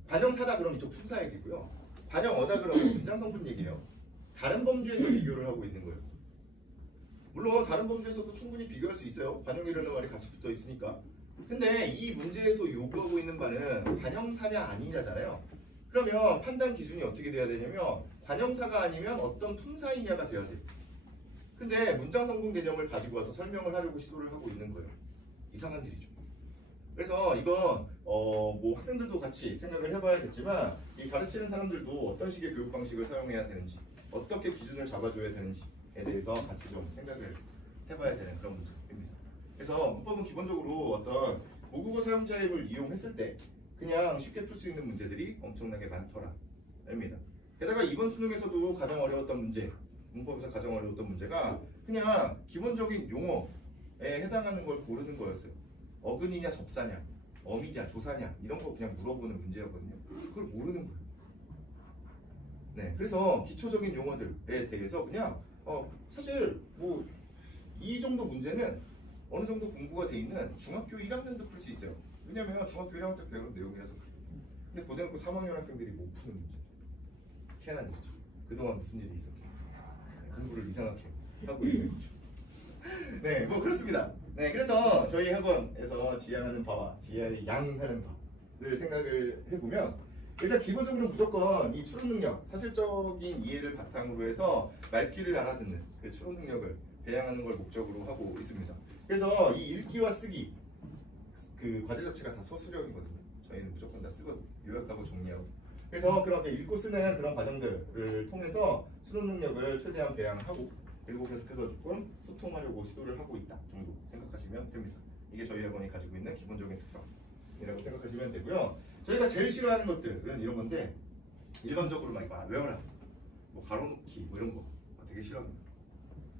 관형사다 그러면 이쪽 품사 얘기고요. 관형어다 그러면 문장 성분 얘기예요. 다른 범주에서 비교를 하고 있는 거예요. 물론 다른 범주에서도 충분히 비교할 수 있어요. 관형이라는 말이 같이 붙어 있으니까. 근데 이 문제에서 요구하고 있는 바는 관형사냐 아니냐잖아요. 그러면 판단 기준이 어떻게 돼야 되냐면 관형사가 아니면 어떤 품사이냐가 돼야 돼요. 근데 문장 성분 개념을 가지고 와서 설명을 하려고 시도를 하고 있는 거예요. 이상한 일이죠. 그래서 이건 뭐 학생들도 같이 생각을 해봐야겠지만 이 가르치는 사람들도 어떤 식의 교육 방식을 사용해야 되는지, 어떻게 기준을 잡아줘야 되는지에 대해서 같이 좀 생각을 해봐야 되는 그런 문제입니다. 그래서 문법은 기본적으로 어떤 모국어 사용자임을 이용했을 때 그냥 쉽게 풀 수 있는 문제들이 엄청나게 많더라입니다. 게다가 이번 수능에서도 가장 어려웠던 문제, 문법에서 가장 어려웠던 문제가 그냥 기본적인 용어에 해당하는 걸 고르는 거였어요. 어근이냐 접사냐, 어미냐 조사냐 이런 거 그냥 물어보는 문제였거든요. 그걸 모르는 거예요. 네, 그래서 기초적인 용어들에 대해서 그냥 사실 뭐 이 정도 문제는 어느 정도 공부가 돼 있는 중학교 1학년도 풀 수 있어요. 왜냐면 중학교 1학년 때 배우는 내용이라서 그래요. 근데 고등학교 3학년 학생들이 못 푸는 문제. 희한한 거죠. 그동안 무슨 일이 있었길래 공부를 이상하게 하고 있는 거죠. 네, 뭐 그렇습니다. 네, 그래서 저희 학원에서 지향하는 바와 지향이 양하는 바를 생각을 해보면 일단 기본적으로 무조건 이 추론 능력, 사실적인 이해를 바탕으로 해서 말귀를 알아듣는 그 추론 능력을 배양하는 걸 목적으로 하고 있습니다. 그래서 이 읽기와 쓰기 그 과제 자체가 다 서술형이거든요. 저희는 무조건 다 쓰거든요. 요약하고 정리하고. 그래서 그렇게 읽고 쓰는 그런 과정들을 통해서 추론 능력을 최대한 배양하고 그리고 계속해서 조금 소통하려고 시도를 하고 있다 정도 생각하시면 됩니다. 이게 저희 학원이 가지고 있는 기본적인 특성이라고 생각하시면 되고요. 저희가 제일 싫어하는 것들은 이런 건데 일반적으로 막 외워라, 뭐 가로놓기 뭐 이런 거 되게 싫어합니다.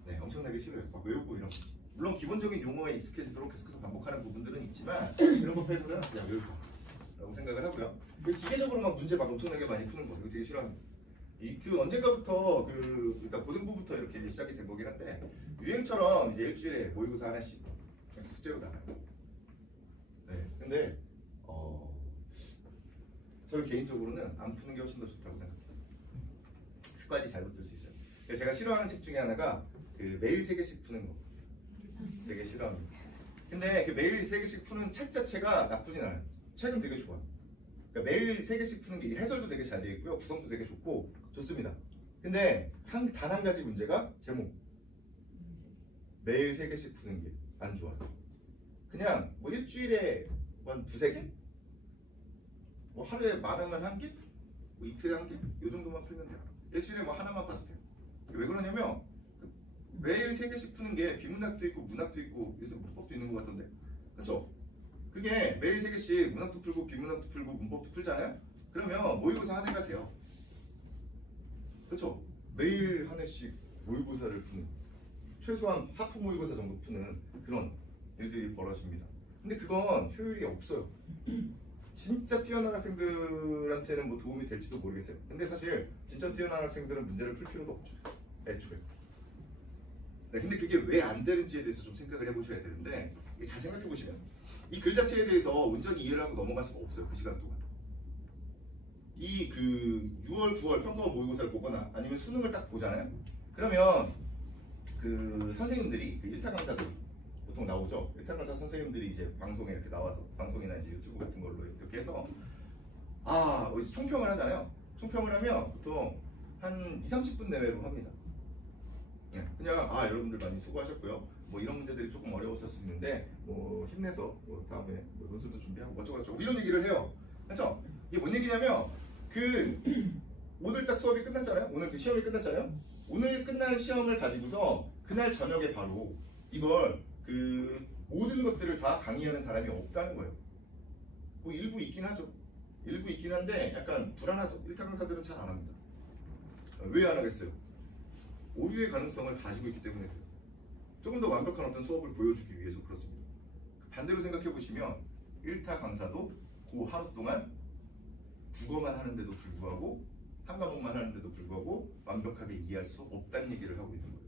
네, 엄청나게 싫어요. 막 외우고 이런 거. 물론 기본적인 용어에 익숙해지도록 계속해서 반복하는 부분들은 있지만 이런 것 빼고는 그냥 외우라고 생각을 하고요. 기계적으로 막 문제 막 엄청나게 많이 푸는 거 이거 되게 싫어합니다. 그 언젠가부터 일단 고등부부터 이렇게 시작이 된 거긴 한데 유행처럼 이제 일주일에 모의고사 하나씩 이렇게 숙제로 나가요. 네, 근데 저는 개인적으로는 안 푸는 게 훨씬 더 좋다고 생각해요. 습관이 잘못될 수 있어요. 제가 싫어하는 책 중에 하나가 그 매일 3개씩 푸는 거 되게 싫어합니다. 근데 그 매일 3개씩 푸는 책 자체가 나쁘진 않아요. 책은 되게 좋아요. 그러니까 매일 3개씩 푸는 게 해설도 되게 잘 되어 있고요. 구성도 되게 좋고 좋습니다. 근데 단 한 가지 문제가 제목. 매일 3개씩 푸는 게 안 좋아요. 그냥 뭐 일주일에 한 2-3개? 뭐 하루에 많으면 1개? 뭐 이틀에 1개? 이 정도만 풀면 돼요. 일주일에 뭐 하나만 봐도 돼요. 왜 그러냐면 매일 3개씩 푸는 게 비문학도 있고 문학도 있고 요새 문법도 있는 것 같던데 그렇죠? 그게 매일 3개씩 문학도 풀고 비문학도 풀고 문법도 풀잖아요? 그러면 모의고사 한 해가 돼요. 그렇죠? 매일 한 해씩 모의고사를 푸는 최소한 하프 모의고사 정도 푸는 그런 일들이 벌어집니다. 근데 그건 효율이 없어요. 진짜 뛰어난 학생들한테는 뭐 도움이 될지도 모르겠어요. 근데 사실 진짜 뛰어난 학생들은 문제를 풀 필요도 없죠. 애초에. 네, 근데 그게 왜 안 되는지에 대해서 좀 생각을 해보셔야 되는데 잘 생각해 보시면 이 글 자체에 대해서 온전히 이해를 하고 넘어갈 수가 없어요. 그 시간 동안. 이 6월, 9월 평가원 모의고사를 보거나 아니면 수능을 딱 보잖아요. 그러면 그 선생님들이 그 일타 강사들이 보통 나오죠. 일타 강사 선생님들이 이제 방송에 이렇게 나와서 방송이나 이제 유튜브 같은 걸로 이렇게 해서 이제 총평을 하잖아요. 총평을 하면 보통 한 2-30분 내외로 합니다. 그냥 여러분들 많이 수고하셨고요. 뭐 이런 문제들이 조금 어려웠을 수 있는데 뭐 힘내서 뭐 다음에 뭐 논술도 준비하고 어쩌고 이런 얘기를 해요. 그렇죠? 이게 뭔 얘기냐면 오늘 딱 수업이 끝났잖아요. 오늘 그 시험이 끝났잖아요. 오늘 끝난 시험을 가지고서 그날 저녁에 바로 이걸 모든 것들을 다 강의하는 사람이 없다는 거예요. 뭐 일부 있긴 하죠. 일부 있긴 한데 약간 불안하죠. 일타 강사들은 잘 안 합니다. 왜 안 하겠어요? 오류의 가능성을 가지고 있기 때문에 그래요. 조금 더 완벽한 어떤 수업을 보여주기 위해서 그렇습니다. 반대로 생각해 보시면 일타 강사도 그 하루 동안 국어만 하는데도 불구하고 한 과목만 하는데도 불구하고 완벽하게 이해할 수 없다는 얘기를 하고 있는 거예요.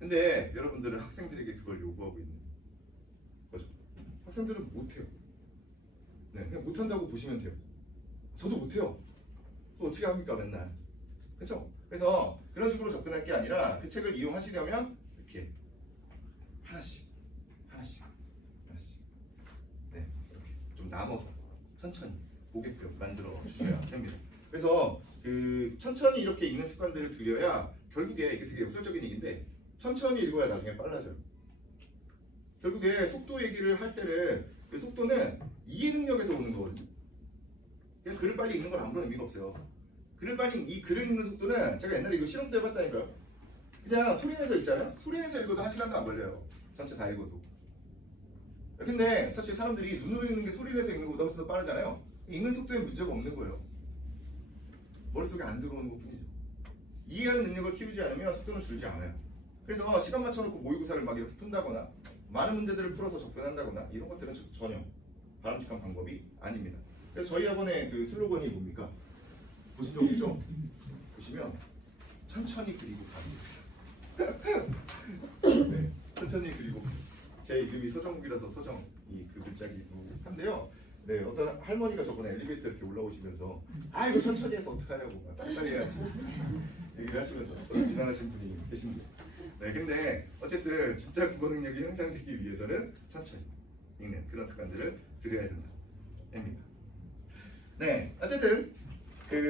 근데 여러분들은 학생들에게 그걸 요구하고 있는 거죠. 학생들은 못해요. 네, 그냥 못한다고 보시면 돼요. 저도 못해요. 또 어떻게 합니까 맨날. 그렇죠? 그래서 그런 식으로 접근할 게 아니라 그 책을 이용하시려면 이렇게 하나씩 네, 이렇게 좀 나눠서 천천히 보게끔 만들어 주셔야 됩니다. 그래서 천천히 이렇게 읽는 습관들을 들여야 결국에 이게 되게 역설적인 얘기인데 천천히 읽어야 나중에 빨라져요. 결국에 속도 얘기를 할 때는 그 속도는 이해 능력에서 오는 거거든요. 그냥 글을 빨리 읽는 건 아무런 의미가 없어요. 이 글을 읽는 속도는 제가 옛날에 이거 실험 때 해봤다니까요. 그냥 소리내서 읽잖아요. 소리내서 읽어도 1시간도 안 걸려요. 전체 다 읽어도. 근데 사실 사람들이 눈으로 읽는 게 소리내서 읽는 것보다 훨씬 더 빠르잖아요. 읽는 속도에 문제가 없는 거예요. 머릿속에 안 들어오는 것 뿐이죠. 이해하는 능력을 키우지 않으면 속도는 줄지 않아요. 그래서 시간 맞춰놓고 모의고사를 막 이렇게 푼다거나 많은 문제들을 풀어서 접근한다거나 이런 것들은 전혀 바람직한 방법이 아닙니다. 그래서 저희 학원의 그 슬로건이 뭡니까? 보신 적 있죠? 보시면 천천히 그리고 가는 네, 천천히 그리고 제 이름이 서정욱이라서 서정이 그 글자기도 한데요. 네, 어떤 할머니가 저번에 엘리베이터 이렇게 올라오시면서 이거 천천히 해서 어떡하냐고 빨리 해야지 얘기를 하시면서 저를 비난하신 분이 계십니다. 네, 근데 어쨌든 진짜 국어 능력이 향상되기 위해서는 천천히 읽는 그런 습관들을 들여야 된다. 입니다. 네, 어쨌든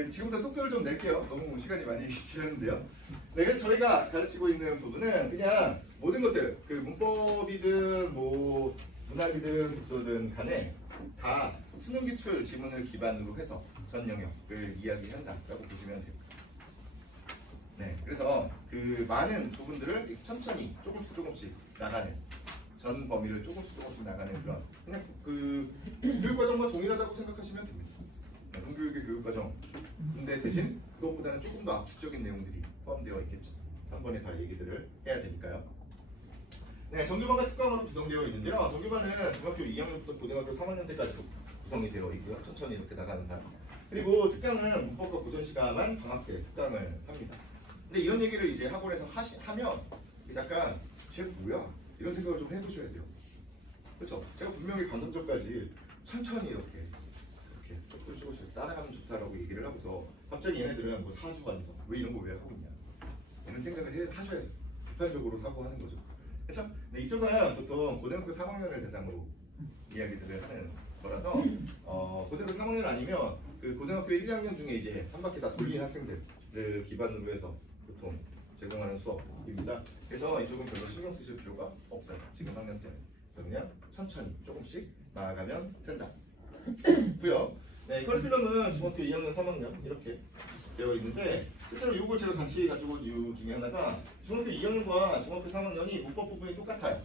지금부터 속도를 좀 낼게요. 너무 시간이 많이 지났는데요. 네, 그래서 저희가 가르치고 있는 부분은 그냥 모든 것들, 문법이든 뭐 문학이든 독서든 간에 다 수능 기출 지문을 기반으로 해서 전 영역을 이야기한다라고 보시면 됩니다. 네, 그래서 많은 부분들을 천천히 조금씩 나가는 전 범위를 조금씩 나가는 그런 그냥 교육과정과 동일하다고 생각하시면 됩니다. 네, 공교육의 교육과정. 근데 대신 그것보다는 조금 더 압축적인 내용들이 포함되어 있겠죠. 한 번에 다 얘기들을 해야 되니까요. 네, 정규반과 특강으로 구성되어 있는데요. 정규반은 중학교 2학년부터 고등학교 3학년 때까지 구성이 되어 있고요. 천천히 이렇게 나가는 반. 그리고 특강은 문법과 고전시가만 방학 때 특강을 합니다. 근데 이런 얘기를 이제 학원에서 하면 약간 쟤 뭐야? 이런 생각을 좀 해보셔야 돼요. 그렇죠? 제가 분명히 방금 전까지 천천히 이렇게 조금씩 따라가면 좋다라고 얘기를 하고서 갑자기 얘네들은 뭐 4주 안에서 왜 이런 거 왜 하고 있냐 이런 생각을 하셔야 돼요. 비판적으로 사고하는 거죠. 그렇죠? 네, 이쪽은 보통 고등학교 3학년을 대상으로 이야기들을 하는 거라서 고등학교 3학년 아니면 고등학교 1, 2학년 중에 이제 한 바퀴 다 돌린 학생들을 기반으로 해서 보통 제공하는 수업입니다. 그래서 이쪽은 별로 신경 쓰실 필요가 없어요. 지금 학년 때는 그냥 천천히 조금씩 나아가면 된다. 고요. 네, 커리큘럼은 중학교 2학년, 3학년 이렇게 되어 있는데 실제로 이걸 제가 같이 가지고 온 이유 중에 하나가 중학교 2학년과 중학교 3학년이 문법 부분이 똑같아요.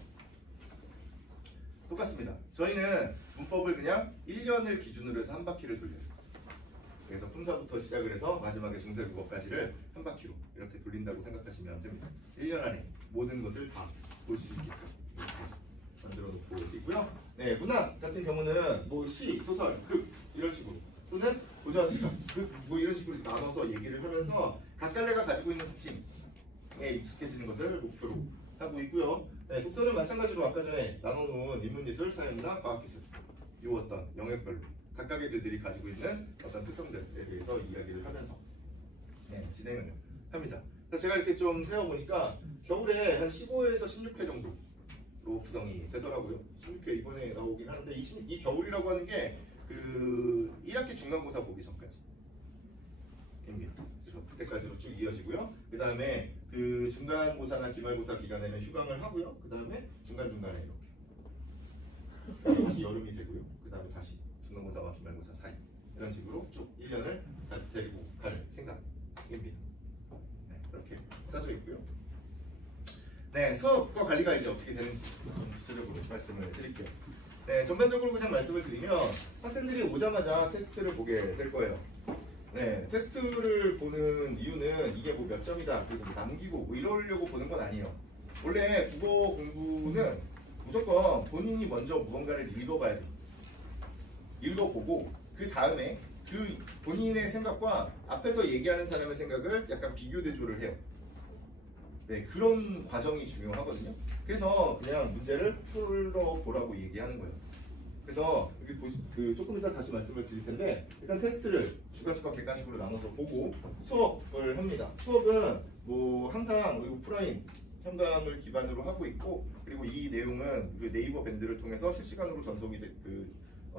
똑같습니다. 저희는 문법을 그냥 1년을 기준으로 해서 한 바퀴를 돌려요. 그래서 품사부터 시작을 해서 마지막에 중세 국어까지를 한 바퀴로 이렇게 돌린다고 생각하시면 됩니다. 1년 안에 모든 것을 다 볼 수 있게끔 이렇게 만들어 놓고 있고요. 네, 문학 같은 경우는 뭐 시, 소설, 극 이런 식으로 또는 고전 시간, 극 뭐 이런 식으로 나눠서 얘기를 하면서 각 갈래가 가지고 있는 특징에 익숙해지는 것을 목표로 하고 있고요. 네, 독서는 마찬가지로 아까 전에 나눠놓은 인문예술, 사회문화, 과학기술 이 어떤 영역별로 각각의 들들이 가지고 있는 어떤 특성들에 대해서 이야기를 하면서 진행을 합니다. 그래서 제가 이렇게 좀 세어보니까 겨울에 한 15회에서 16회 정도로 구성이 되더라고요. 16회 이번에 나오긴 하는데 이 겨울이라고 하는 게 1학기 중간고사 보기 전까지입니다. 그래서 그때까지로 쭉 이어지고요. 그 다음에 중간고사나 기말고사 기간에는 휴강을 하고요. 그 다음에 중간중간에 이렇게 다시 여름이 되고요. 그 다음에 다시 중간고사와 기말고사 사이 이런 식으로 쭉 1년을 데리고 갈 생각입니다. 네, 이렇게 짜져 있고요. 네, 수업과 관리가 이제 어떻게 되는지 좀 구체적으로 말씀을 드릴게요. 네, 전반적으로 그냥 말씀을 드리면 학생들이 오자마자 테스트를 보게 될 거예요. 네, 테스트를 보는 이유는 이게 뭐 몇 점이다 그리고 뭐 남기고 뭐 이러려고 보는 건 아니에요. 원래 국어 공부는 무조건 본인이 먼저 무언가를 읽어봐야 돼요. 읽어보고 그 다음에 본인의 생각과 앞에서 얘기하는 사람의 생각을 약간 비교 대조를 해요. 네, 그런 과정이 중요하거든요. 그래서 그냥 문제를 풀어보라고 얘기하는 거예요. 그래서 여기 조금 이따 다시 말씀을 드릴 텐데 일단 테스트를 주관식과 객관식으로 나눠서 보고 수업을 합니다. 수업은 뭐 항상 오프라인 현강을 기반으로 하고 있고 그리고 이 내용은 네이버 밴드를 통해서 실시간으로 전송이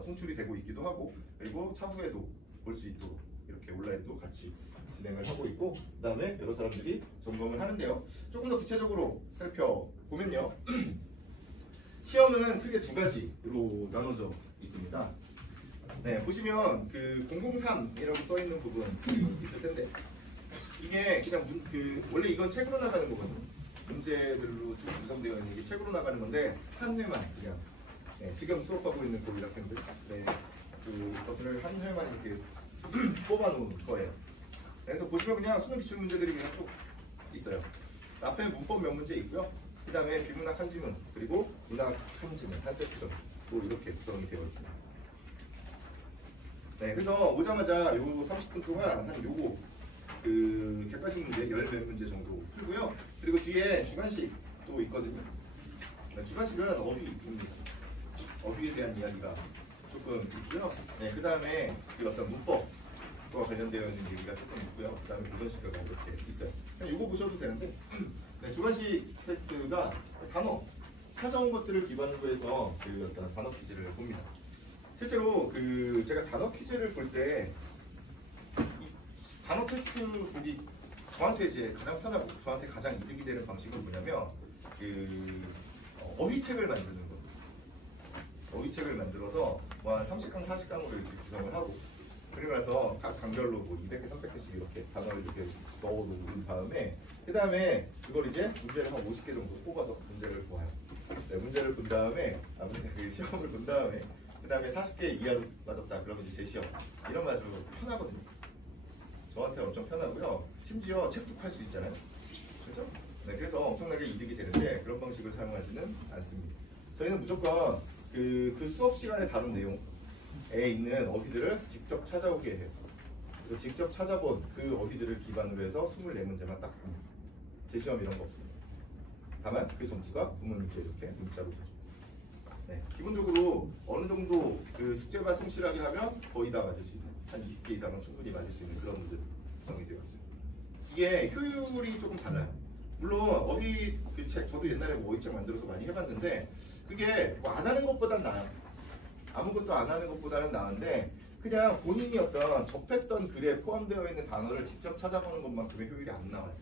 송출이 되고 있기도 하고 그리고 차후에도 볼 수 있도록 이렇게 온라인도 같이 진행을 하고 있고 그 다음에 여러 사람들이 점검을 하는데요. 조금 더 구체적으로 살펴보면요. 시험은 크게 두 가지로 나눠져 있습니다. 네, 보시면 003이라고 써 있는 부분 있을 텐데 이게 그냥 원래 이건 책으로 나가는 거거든요. 문제들로 쭉 구성되어 있는 게 책으로 나가는 건데 한 회만 그냥 지금 수업하고 있는 고일 학생들 그것을 한 회만 이렇게 뽑아놓은 거예요. 그래서 보시면 그냥 수능 기출 문제들이 그냥 쭉 있어요. 앞에 문법 몇 문제 있고요. 그 다음에 비문학 한 지문 그리고 문학 한 지문 한 세트로 이렇게 구성이 되어 있습니다. 네, 그래서 오자마자 요 30분 동안 한 요거 객관식 문제 10몇 문제 정도 풀고요. 그리고 뒤에 주관식도 있거든요. 네, 주관식은 어휘입니다. 어휘에 대한 이야기가 조금 있고요. 네, 그 다음에 어떤 문법과 관련되어 있는 얘기가 조금 있고요. 그 다음에 고전식가 이렇게 있어요. 그냥 요거 보셔도 되는데 네, 주관식 테스트가 단어 찾아온 것들을 기반으로 해서 그 어떤 단어 퀴즈를 봅니다. 실제로 그 제가 단어 퀴즈를 볼 때 단어 테스트 보기 저한테 이제 가장 편하고 저한테 가장 이득이 되는 방식은 뭐냐면 그 어휘책을 만드는 거. 어휘책을 만들어서 뭐 한 30강, 40강으로 이렇게 구성을 하고 그리고 나서 각 강별로 뭐 200개, 300개씩 이렇게 단어를 이렇게 넣어놓은 다음에 그 다음에 그걸 이제 문제를 한 50개 정도 뽑아서 문제를 보아요. 네, 문제를 본 다음에 그 시험을 본 다음에 그 다음에 40개 이하로 맞았다. 그러면 이제 제 시험 이러면 아주 편하거든요. 저한테 엄청 편하고요. 심지어 책도 팔 수 있잖아요. 그렇죠? 네, 그래서 엄청나게 이득이 되는데 그런 방식을 사용하지는 않습니다. 저희는 무조건 그 수업 시간에 다룬 내용에 있는 어휘들을 직접 찾아오게 해요. 그래서 직접 찾아본 그 어휘들을 기반으로 해서 24문제만 딱 봅니다. 제 시험 이런 거 없습니다. 다만 그 점수가 부모님께 이렇게 문자로 가죠. 네, 기본적으로 어느 정도 그 숙제만 성실하게 하면 거의 다 맞을 수 있는 한 20개 이상은 충분히 맞을 수 있는 그런 문제 구성이 되어 있습니다. 이게 효율이 조금 달라요. 물론 어휘 그 책 저도 옛날에 뭐 어휘책 만들어서 많이 해봤는데 그게 뭐 안 하는 것보단 나아요. 아무것도 안 하는 것보다는 나은데 그냥 본인이 어떤 접했던 글에 포함되어 있는 단어를 직접 찾아보는 것만큼의 효율이 안 나와요.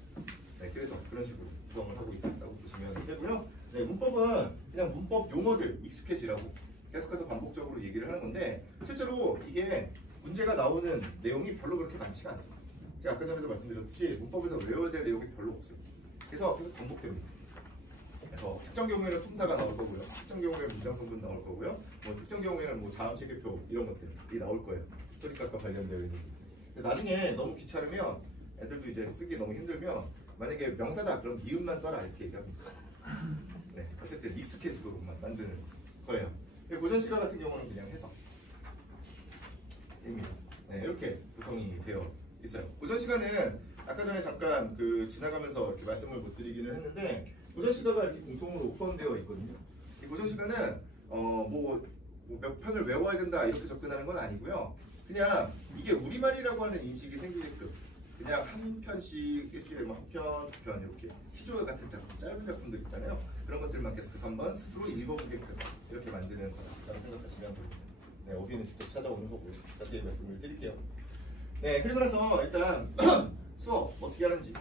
네, 그래서 그런 식으로 구성을 하고 있다고 보시면 되고요. 네, 문법은 그냥 문법 용어들 익숙해지라고 계속해서 반복적으로 얘기를 하는 건데 실제로 이게 문제가 나오는 내용이 별로 그렇게 많지가 않습니다. 제가 아까 전에도 말씀드렸듯이 문법에서 외워야 될 내용이 별로 없어요. 그래서 계속 반복됩니다. 그래서 특정 경우에는 품사가 나올 거고요. 특정 경우에는 문장 성분 나올 거고요. 뭐 특정 경우에는 뭐 자음 체계표 이런 것들이 나올 거예요. 소리값과 관련되어 있는. 근데 나중에 너무 귀찮으면 애들도 이제 쓰기 너무 힘들면 만약에 명사다 그럼 미음만 써라 이렇게 얘기합니다. 네, 어쨌든 익숙해지도록만 만드는 거예요. 고전 시가 같은 경우는 그냥 해석입니다. 네, 이렇게 구성이 되어 있어요. 고전 시가는 아까 전에 잠깐 그 지나가면서 이렇게 말씀을 못 드리기는 했는데 고전 시가가 이렇게 공통으로 포함되어 있거든요. 이 고전 시가는 뭐 몇 편을 외워야 된다 이렇게 접근하는 건 아니고요. 그냥 이게 우리말이라고 하는 인식이 생기게끔 그냥 한 편씩 일주일에 뭐 한 편, 두 편 이렇게 시조 같은 작품, 짧은 작품들 있잖아요. 그런 것들만 계속해서 한번 스스로 읽어보게끔 이렇게 만드는 거라고 생각하시면 됩니다. 네, 어휘는 직접 찾아오는 거고요. 자세히 말씀을 드릴게요. 네, 그리고 나서 일단 수업 어떻게 하는지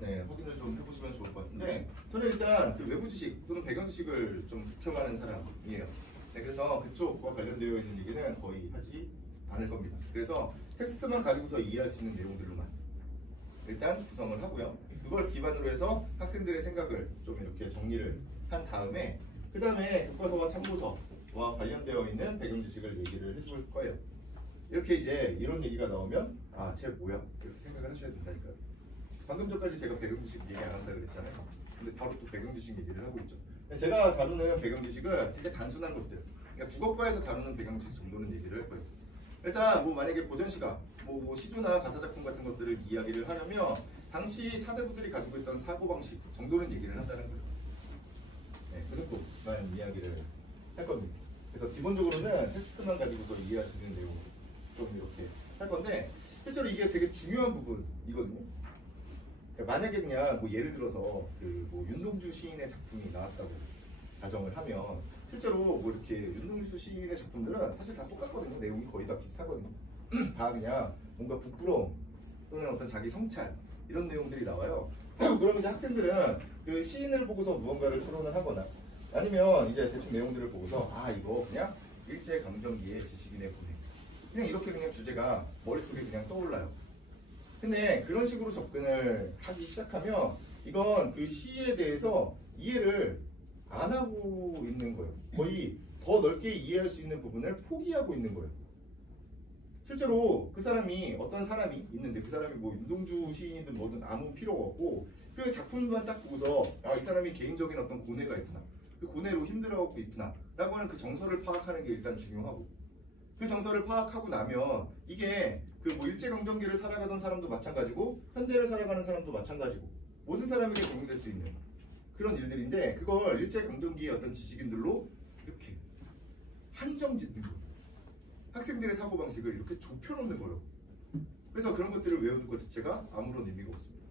네, 확인을 좀 해보시면 좋을 것 같은데 저는 일단 그 외부 지식 또는 배경 지식을 좀 극혐하는 사람이에요. 네, 그래서 그쪽과 관련되어 있는 얘기는 거의 하지 않을 겁니다. 그래서 텍스트만 가지고서 이해할 수 있는 내용들로만 일단 구성을 하고요. 그걸 기반으로 해서 학생들의 생각을 좀 이렇게 정리를 한 다음에 그 다음에 교과서와 참고서와 관련되어 있는 배경 지식을 얘기를 해줄 거예요. 이렇게 이제 이런 얘기가 나오면 아, 쟤 뭐야? 이렇게 생각을 하셔야 된다니까요. 방금 전까지 제가 배경 지식 얘기 안 한다 그랬잖아요. 근데 바로 또 배경 지식 얘기를 하고 있죠. 제가 다루는 배경 지식은 되게 단순한 것들. 그러니까 국어과에서 다루는 배경 지식 정도는 얘기를 할 거예요. 일단 뭐 만약에 고전 시가 뭐 시조나 가사 작품 같은 것들을 이야기를 하려면 당시 사대부들이 가지고 있던 사고 방식 정도는 얘기를 한다는 거예요. 네, 그 정도만 이야기를 할 겁니다. 그래서 기본적으로는 텍스트만 가지고서 이해할 수 있는 내용 좀 이렇게 할 건데 실제로 이게 되게 중요한 부분이거든요. 그러니까 만약에 그냥 뭐 예를 들어서 그 뭐 윤동주 시인의 작품이 나왔다고 가정을 하면 실제로 뭐 이렇게 윤동주 시인의 작품들은 사실 다 똑같거든요. 내용이 거의 다 비슷하거든요. 다 그냥 뭔가 부끄러움 또는 어떤 자기 성찰 이런 내용들이 나와요. 그러면 이제 학생들은 그 시인을 보고서 무언가를 추론을 하거나 아니면 이제 대충 내용들을 보고서 아 이거 그냥 일제강점기의 지식인의 고뇌 그냥 이렇게 그냥 주제가 머릿속에 그냥 떠올라요. 근데 그런 식으로 접근을 하기 시작하면 이건 그 시에 대해서 이해를 안 하고 있는 거예요. 거의 더 넓게 이해할 수 있는 부분을 포기하고 있는 거예요. 실제로 그 사람이 어떤 사람이 있는데 그 사람이 뭐 윤동주 시인이든 뭐든 아무 필요가 없고 그 작품만 딱 보고서 아, 이 사람이 개인적인 어떤 고뇌가 있구나. 그 고뇌로 힘들어하고 있구나. 라고 하는 그 정서를 파악하는 게 일단 중요하고 그 정서를 파악하고 나면 이게 그 뭐 일제강점기를 살아가던 사람도 마찬가지고 현대를 살아가는 사람도 마찬가지고 모든 사람에게 적용될 수 있는 그런 일들인데 그걸 일제강점기의 어떤 지식인들로 이렇게 한정 짓는 거예요. 학생들의 사고방식을 이렇게 좁혀놓는 거예요. 그래서 그런 것들을 외우는 것 자체가 아무런 의미가 없습니다.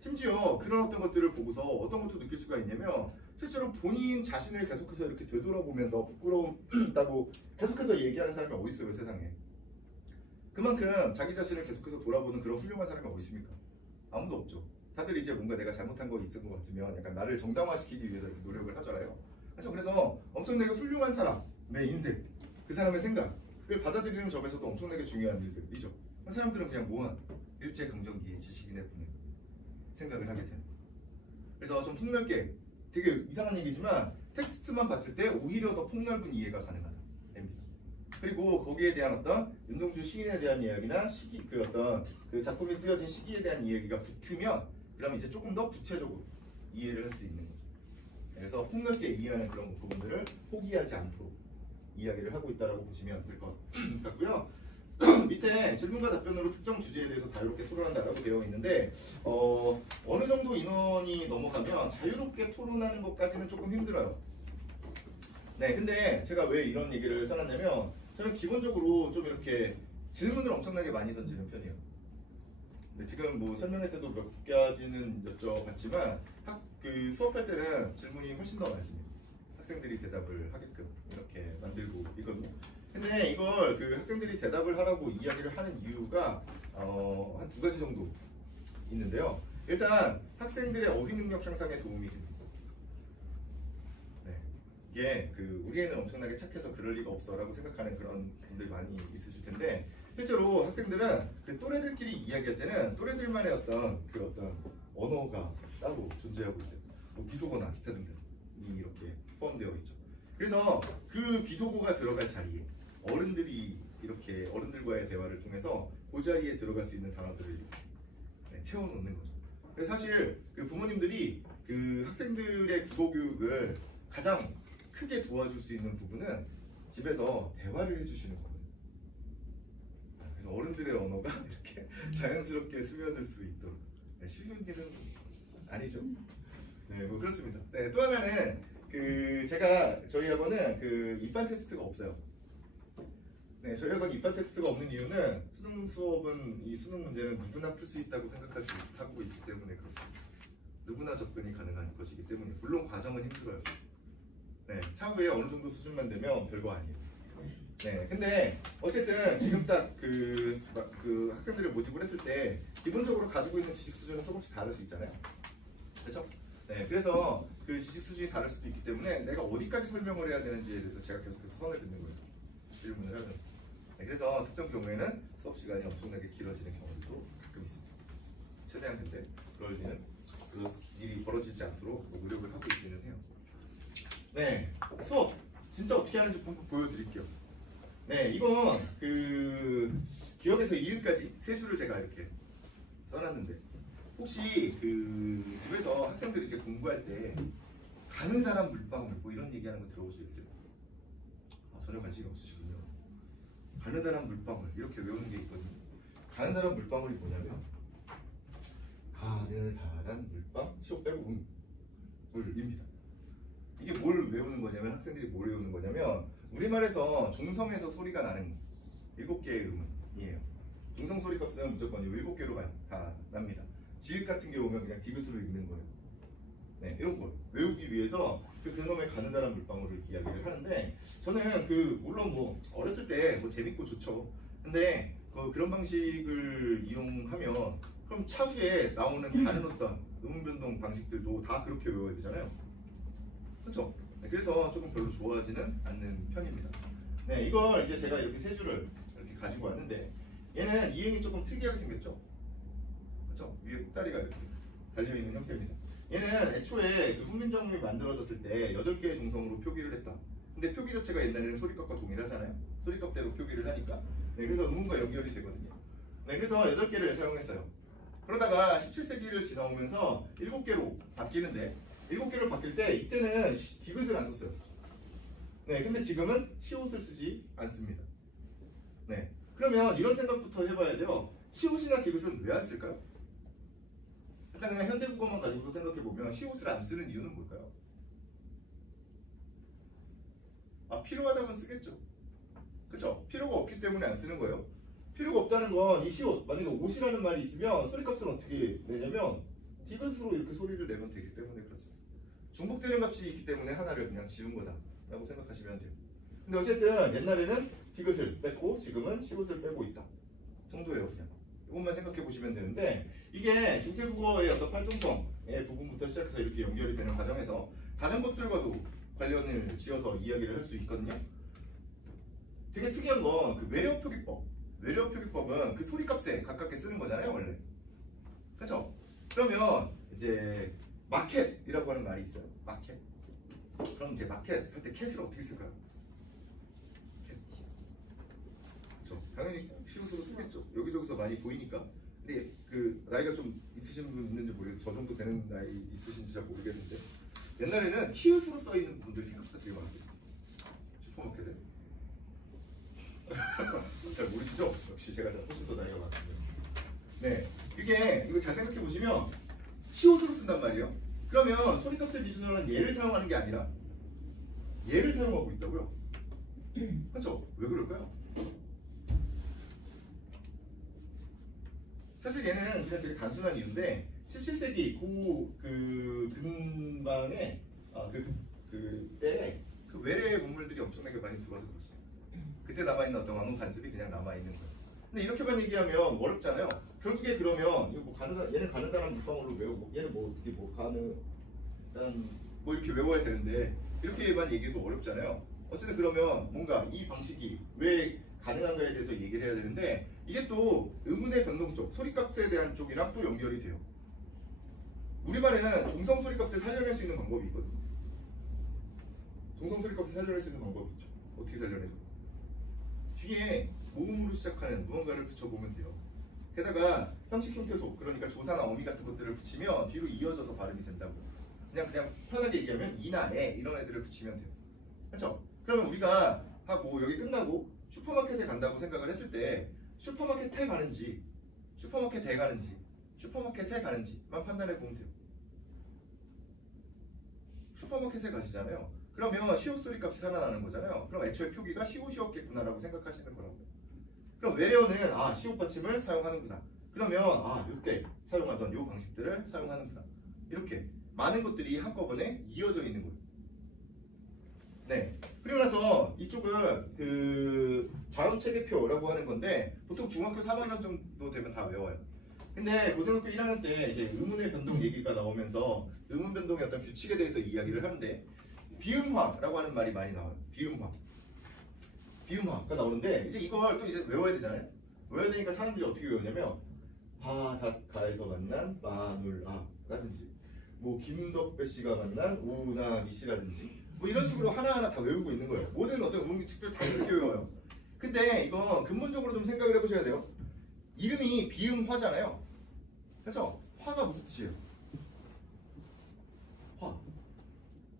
심지어 그런 어떤 것들을 보고서 어떤 것도 느낄 수가 있냐면 실제로 본인 자신을 계속해서 이렇게 되돌아보면서 부끄럽다고 계속해서 얘기하는 사람이 어디 있어요 세상에. 그만큼 자기 자신을 계속해서 돌아보는 그런 훌륭한 사람이 어디 있습니까? 아무도 없죠. 다들 이제 뭔가 내가 잘못한 거 있을 것 같으면 약간 나를 정당화시키기 위해서 이렇게 노력을 하잖아요. 그렇죠? 그래서 엄청나게 훌륭한 사람, 내 인생, 그 사람의 생각을 받아들이는 점에서도 엄청나게 중요한 일들이죠. 사람들은 그냥 모한 일제강점기의 지식인의 분에 생각을 하게 되는 거예요. 그래서 좀 폭넓게, 되게 이상한 얘기지만 텍스트만 봤을 때 오히려 더 폭넓은 이해가 가능하다. 그리고 거기에 대한 어떤 윤동주 시인에 대한 이야기나 시기, 그 어떤 그 작품이 쓰여진 시기에 대한 이야기가 붙으면 그럼 이제 조금 더 구체적으로 이해를 할 수 있는 거죠. 그래서 폭넓게 이해하는 그런 부분들을 포기하지 않도록 이야기를 하고 있다고 보시면 될 것 같고요. 밑에 질문과 답변으로 특정 주제에 대해서 자유롭게 토론한다라고 되어 있는데 어느 정도 인원이 넘어가면 자유롭게 토론하는 것까지는 조금 힘들어요. 네, 근데 제가 왜 이런 얘기를 써놨냐면 저는 기본적으로 좀 이렇게 질문을 엄청나게 많이 던지는 편이에요. 근데 지금 뭐 설명할 때도 몇 가지는 여쭤봤지만 그 수업할 때는 질문이 훨씬 더 많습니다. 학생들이 대답을 하게끔 이렇게 만들고 있거든요. 근데 이걸 그 학생들이 대답을 하라고 이야기를 하는 이유가 한 두 가지 정도 있는데요. 일단 학생들의 어휘 능력 향상에 도움이 됩니다. 이게 그 우리 애는 엄청나게 착해서 그럴 리가 없어라고 생각하는 그런 분들이 많이 있으실 텐데 실제로 학생들은 그 또래들끼리 이야기할 때는 또래들만의 어떤 언어가 따로 존재하고 있어요. 뭐 비속어나 기타 등등이 이렇게 포함되어 있죠. 그래서 그 비속어가 들어갈 자리에 어른들이 이렇게 어른들과의 대화를 통해서 그 자리에 들어갈 수 있는 단어들을 채워놓는 거죠. 그래서 사실 그 부모님들이 그 학생들의 국어 교육을 가장 크게 도와줄 수 있는 부분은 집에서 대화를 해주시는 거예요. 그래서 어른들의 언어가 이렇게 자연스럽게 스며들 수 있도록. 쉬운 일은 아니죠. 네, 뭐 그렇습니다. 네, 또 하나는 그 제가 저희 학원은 그 입반 테스트가 없어요. 네, 저희 학원 입반 테스트가 없는 이유는 수능 수업은 이 수능 문제는 누구나 풀 수 있다고 생각하고 있기 때문에 그렇습니다. 누구나 접근이 가능한 것이기 때문에 물론 과정은 힘들어요. 네, 차후에 어느 정도 수준만 되면 별거 아니에요. 네, 근데 어쨌든 지금 딱 그 학생들을 모집을 했을 때 기본적으로 가지고 있는 지식 수준은 조금씩 다를 수 있잖아요. 그렇죠? 네, 그래서 그 지식 수준이 다를 수도 있기 때문에 내가 어디까지 설명을 해야 되는지에 대해서 제가 계속해서 선을 긋는 거예요. 질문을 하면서. 네, 그래서 특정 경우에는 수업 시간이 엄청나게 길어지는 경우도 가끔 있습니다. 최대한 근데 그럴 일은 그 일이 벌어지지 않도록 노력을 하고 있기는 해요. 네, 수업 진짜 어떻게 하는지 보여드릴게요. 네, 이건 그 기억에서 이음까지 세 수를 제가 이렇게 써놨는데 혹시 그 집에서 학생들이 이제 공부할 때 가느다란 물방울 뭐 이런 얘기하는 거 들어보시겠어요? 전혀 관심이 없으시군요. 가느다란 물방울 이렇게 외우는 게 있거든요. 가느다란 물방울이 뭐냐면 가느다란 물방 시옷 빼고 물입니다. 이게 뭘 외우는 거냐면 학생들이 뭘 외우는 거냐면 우리말에서 종성에서 소리가 나는 7개의 음이에요. 종성 소리 값은 무조건 7개로 다 납니다. 지읒 같은 게 오면 그냥 디귿으로 읽는 거예요. 네, 이런 걸 외우기 위해서 그놈의 가느다란 물방울을 이야기를 하는데 저는 물론 뭐 어렸을 때 뭐 재밌고 좋죠. 근데 그런 방식을 이용하면 그럼 차후에 나오는 다른 어떤 음 변동 방식들도 다 그렇게 외워야 되잖아요. 그렇죠? 네, 그래서 조금 별로 좋아하지는 않는 편입니다. 네, 이걸 이제 제가 이렇게 세 줄을 이렇게 가지고 왔는데 얘는 이행이 조금 특이하게 생겼죠. 그렇죠? 위에 꼭다리가 이렇게 달려있는 형태입니다. 얘는 애초에 그 훈민정음이 만들어졌을 때 8개의 종성으로 표기를 했다. 근데 표기 자체가 옛날에는 소리값과 동일하잖아요. 소리값대로 표기를 하니까. 네, 그래서 음과 연결이 되거든요. 네, 그래서 8개를 사용했어요. 그러다가 17세기를 지나오면서 7개로 바뀌는데 7개로 바뀔 때 이때는 디귿을 안 썼어요. 네, 근데 지금은 시옷을 쓰지 않습니다. 네, 그러면 이런 생각부터 해봐야 돼요. 시옷이나 디귿은 왜 안 쓸까요? 일단 그냥 현대국어만 가지고 생각해보면 시옷을 안 쓰는 이유는 뭘까요? 필요하다면 쓰겠죠. 그쵸? 필요가 없기 때문에 안 쓰는 거예요. 필요가 없다는 건 이 시옷, 만약에 옷이라는 말이 있으면 소리값은 어떻게 내냐면 디귿으로 이렇게 소리를 내면 되기 때문에 그렇습니다. 중복되는 값이 있기 때문에 하나를 그냥 지운 거다라고 생각하시면 돼요. 근데 어쨌든 옛날에는 디귿을 뺐고 지금은 시옷을 빼고 있다 정도예요. 그냥 이것만 생각해 보시면 되는데, 이게 중세국어의 어떤 활동성의 부분부터 시작해서 이렇게 연결이 되는 과정에서 다른 것들과도 관련을 지어서 이야기를 할 수 있거든요. 되게 특이한 건 그 외래어 표기법. 외래어 표기법은 그 소리값에 가깝게 쓰는 거잖아요, 원래. 그렇죠? 그러면 이제 마켓이라고 하는 말이 있어요. 마켓. 그럼 이제 마켓 할 때 캣을 어떻게 쓸까요? 캣. 그렇죠. 당연히 시옷으로 쓰겠죠. 여기저기서 많이 보이니까. 근데 그 나이가 좀 있으신 분 있는지 모르겠어요. 저 정도 되는 나이 있으신지 잘 모르겠는데, 옛날에는 티읕으로 써 있는 분들이 생각보다 되게 많아요. 슈퍼마켓에. 잘 모르시죠? 역시 제가 훨씬 더 나이가 많거든요. 네, 이거 잘 생각해 보시면 시옷으로 쓴단 말이에요. 그러면 소리값을 기준으로 하는 얘를 사용하는 게 아니라 얘를 사용하고 있다고요? 그렇죠? 왜 그럴까요? 사실 얘는 그냥 되게 단순한 이유인데, 17세기 그 근방에 그때 그 외래 문물들이 엄청나게 많이 들어와서 그렇습니다. 그때 남아있는 어떤 왕궁 관습이 그냥 남아있는 거예요. 근데 이렇게만 얘기하면 어렵잖아요. 결국에 그러면 이거 뭐 얘는 가느다란 물방울로 외우고 얘는 뭐 어떻게 뭐 가느다란 뭐 이렇게 외워야 되는데, 이렇게만 얘기해도 어렵잖아요. 어쨌든 그러면 뭔가 이 방식이 왜 가능한가에 대해서 얘기를 해야 되는데, 이게 또 의문의 변동 쪽, 소리값에 대한 쪽이랑 또 연결이 돼요. 우리말에는 종성 소리값을 살려낼 수 있는 방법이 있거든요. 종성 소리값을 살려낼 수 있는 방법이 있죠. 어떻게 살려내죠? 뒤에 모음으로 시작하는 무언가를 붙여보면 돼요. 게다가 형식 형태소, 그러니까 조사나 어미 같은 것들을 붙이면 뒤로 이어져서 발음이 된다고. 그냥 편하게 얘기하면 이나 에 이런 애들을 붙이면 돼요. 그렇죠? 그러면 우리가 하고 여기 끝나고 슈퍼마켓에 간다고 생각을 했을 때 슈퍼마켓에 가는지 슈퍼마켓에 가는지 슈퍼마켓에 가는지만 판단해 보면 돼요. 슈퍼마켓에 가시잖아요. 그러면 시옷 소리 값이 살아나는 거잖아요. 그럼 애초에 표기가 시옷이었겠구나라고 생각하시는 거라고요. 그럼 외래어는 시옷 받침을 사용하는구나. 그러면 이때 사용하던 이 방식들을 사용하는구나. 이렇게 많은 것들이 한꺼번에 이어져 있는 거예요. 네. 그리고 나서 이쪽은 그 자음 체계표라고 하는 건데, 보통 중학교 3학년 정도 되면 다 외워요. 근데 고등학교 1학년 때 이제 의문의 변동 얘기가 나오면서 의문 변동의 어떤 규칙에 대해서 이야기를 하는데, 비음화라고 하는 말이 많이 나와요. 비음화가 나오는데, 이제 이걸 또 이제 외워야 되잖아요. 외워야 되니까 사람들이 어떻게 외우냐면 바닷가에서 만난 마눌아라든지 뭐 김덕배 씨가 만난 오나미 씨라든지 뭐 이런 식으로 하나하나 다 외우고 있는 거예요. 모든 어떤 음운 규칙들 다 이렇게 외워요. 근데 이건 근본적으로 좀 생각을 해보셔야 돼요. 이름이 비음화잖아요. 그렇죠? 화가 무슨 뜻이에요? 화.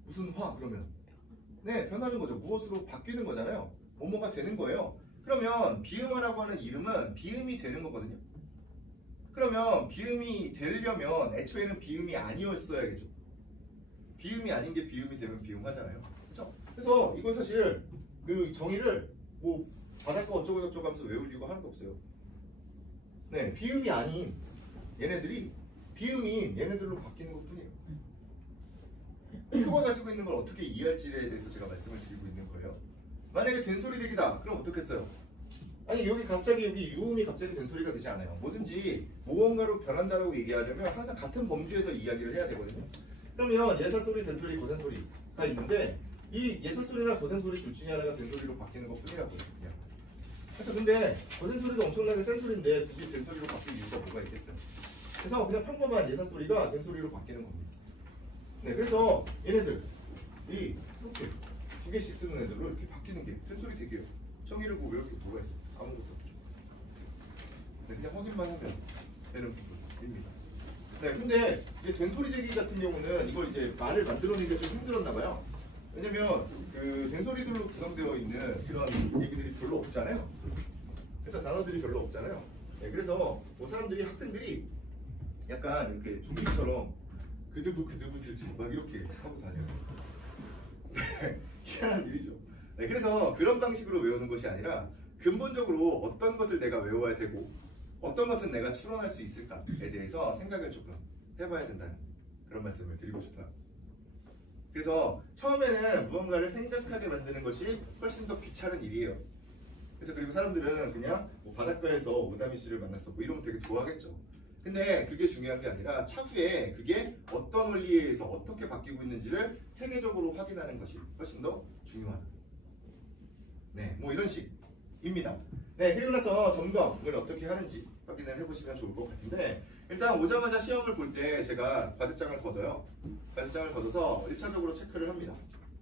무슨 화 그러면? 네, 변하는 거죠. 무엇으로 바뀌는 거잖아요. 뭐뭐가 되는 거예요. 그러면 비음화라고 하는 이름은 비음이 되는 거거든요. 그러면 비음이 되려면 애초에는 비음이 아니었어야겠죠. 비음이 아닌 게 비음이 되면 비음화잖아요. 그렇죠? 그래서 이건 사실 그 정의를 뭐 바닷가 어쩌고 저쩌고 하면서 외울 이유가 하나도 없어요. 네, 비음이 아닌 얘네들이 비음이 얘네들로 바뀌는 것 뿐이에요. 표가 가지고 있는 걸 어떻게 이해할지에 대해서 제가 말씀을 드리고 있는 거예요. 만약에 된소리대기다 그럼 어떻겠어요? 아니 여기 유음이 갑자기 된소리가 되지 않아요. 뭐든지 무언가로 변한다라고 얘기하려면 항상 같은 범주에서 이야기를 해야 되거든요. 그러면 예사소리, 된소리, 거센소리가 있는데, 이 예사소리나 거센소리 둘 중에 하나가 된소리로 바뀌는 것 뿐이라고요. 그냥. 그렇죠. 근데 거센소리도 엄청나게 센 소리인데 굳이 된소리로 바뀔 이유가 뭐가 있겠어요? 그래서 그냥 평범한 예사소리가 된소리로 바뀌는 겁니다. 네, 그래서 얘네들이 이렇게 두 개씩 쓰는 애들로 이렇게 바뀌는 게 된소리 되게요. 정의를 뭐 외울 게 뭐가 있어요? 아무것도 없죠. 네, 그냥 확인만 하면 되는 부분입니다. 네, 근데 이제 된소리대기 같은 경우는 이걸 이제 말을 만들어내기가 좀 힘들었나 봐요. 왜냐면 그 된소리들로 구성되어 있는 이런 얘기들이 별로 없잖아요. 그래서 단어들이 별로 없잖아요. 네, 그래서 뭐 사람들이 학생들이 약간 이렇게 좀비처럼 그드브 슬치 막 이렇게 하고 다녀요. 네, 희한한 일이죠. 네, 그래서 그런 방식으로 외우는 것이 아니라 근본적으로 어떤 것을 내가 외워야 되고 어떤 것은 내가 추론할 수 있을까에 대해서 생각을 조금 해봐야 된다는 그런 말씀을 드리고 싶어요. 그래서 처음에는 무언가를 생각하게 만드는 것이 훨씬 더 귀찮은 일이에요. 그래서 그리고 사람들은 그냥 뭐 바닷가에서 오다미 씨를 만났어 뭐 이러면 되게 좋아하겠죠. 근데 그게 중요한 게 아니라 차후에 그게 어떤 원리에 의해서 어떻게 바뀌고 있는지를 체계적으로 확인하는 것이 훨씬 더 중요하다. 네, 뭐 이런 식입니다. 네, 그리고 나서 점검을 어떻게 하는지 확인을 해보시면 좋을 것 같은데, 일단 오자마자 시험을 볼 때 제가 과제장을 걷어요. 과제장을 걷어서 1차적으로 체크를 합니다.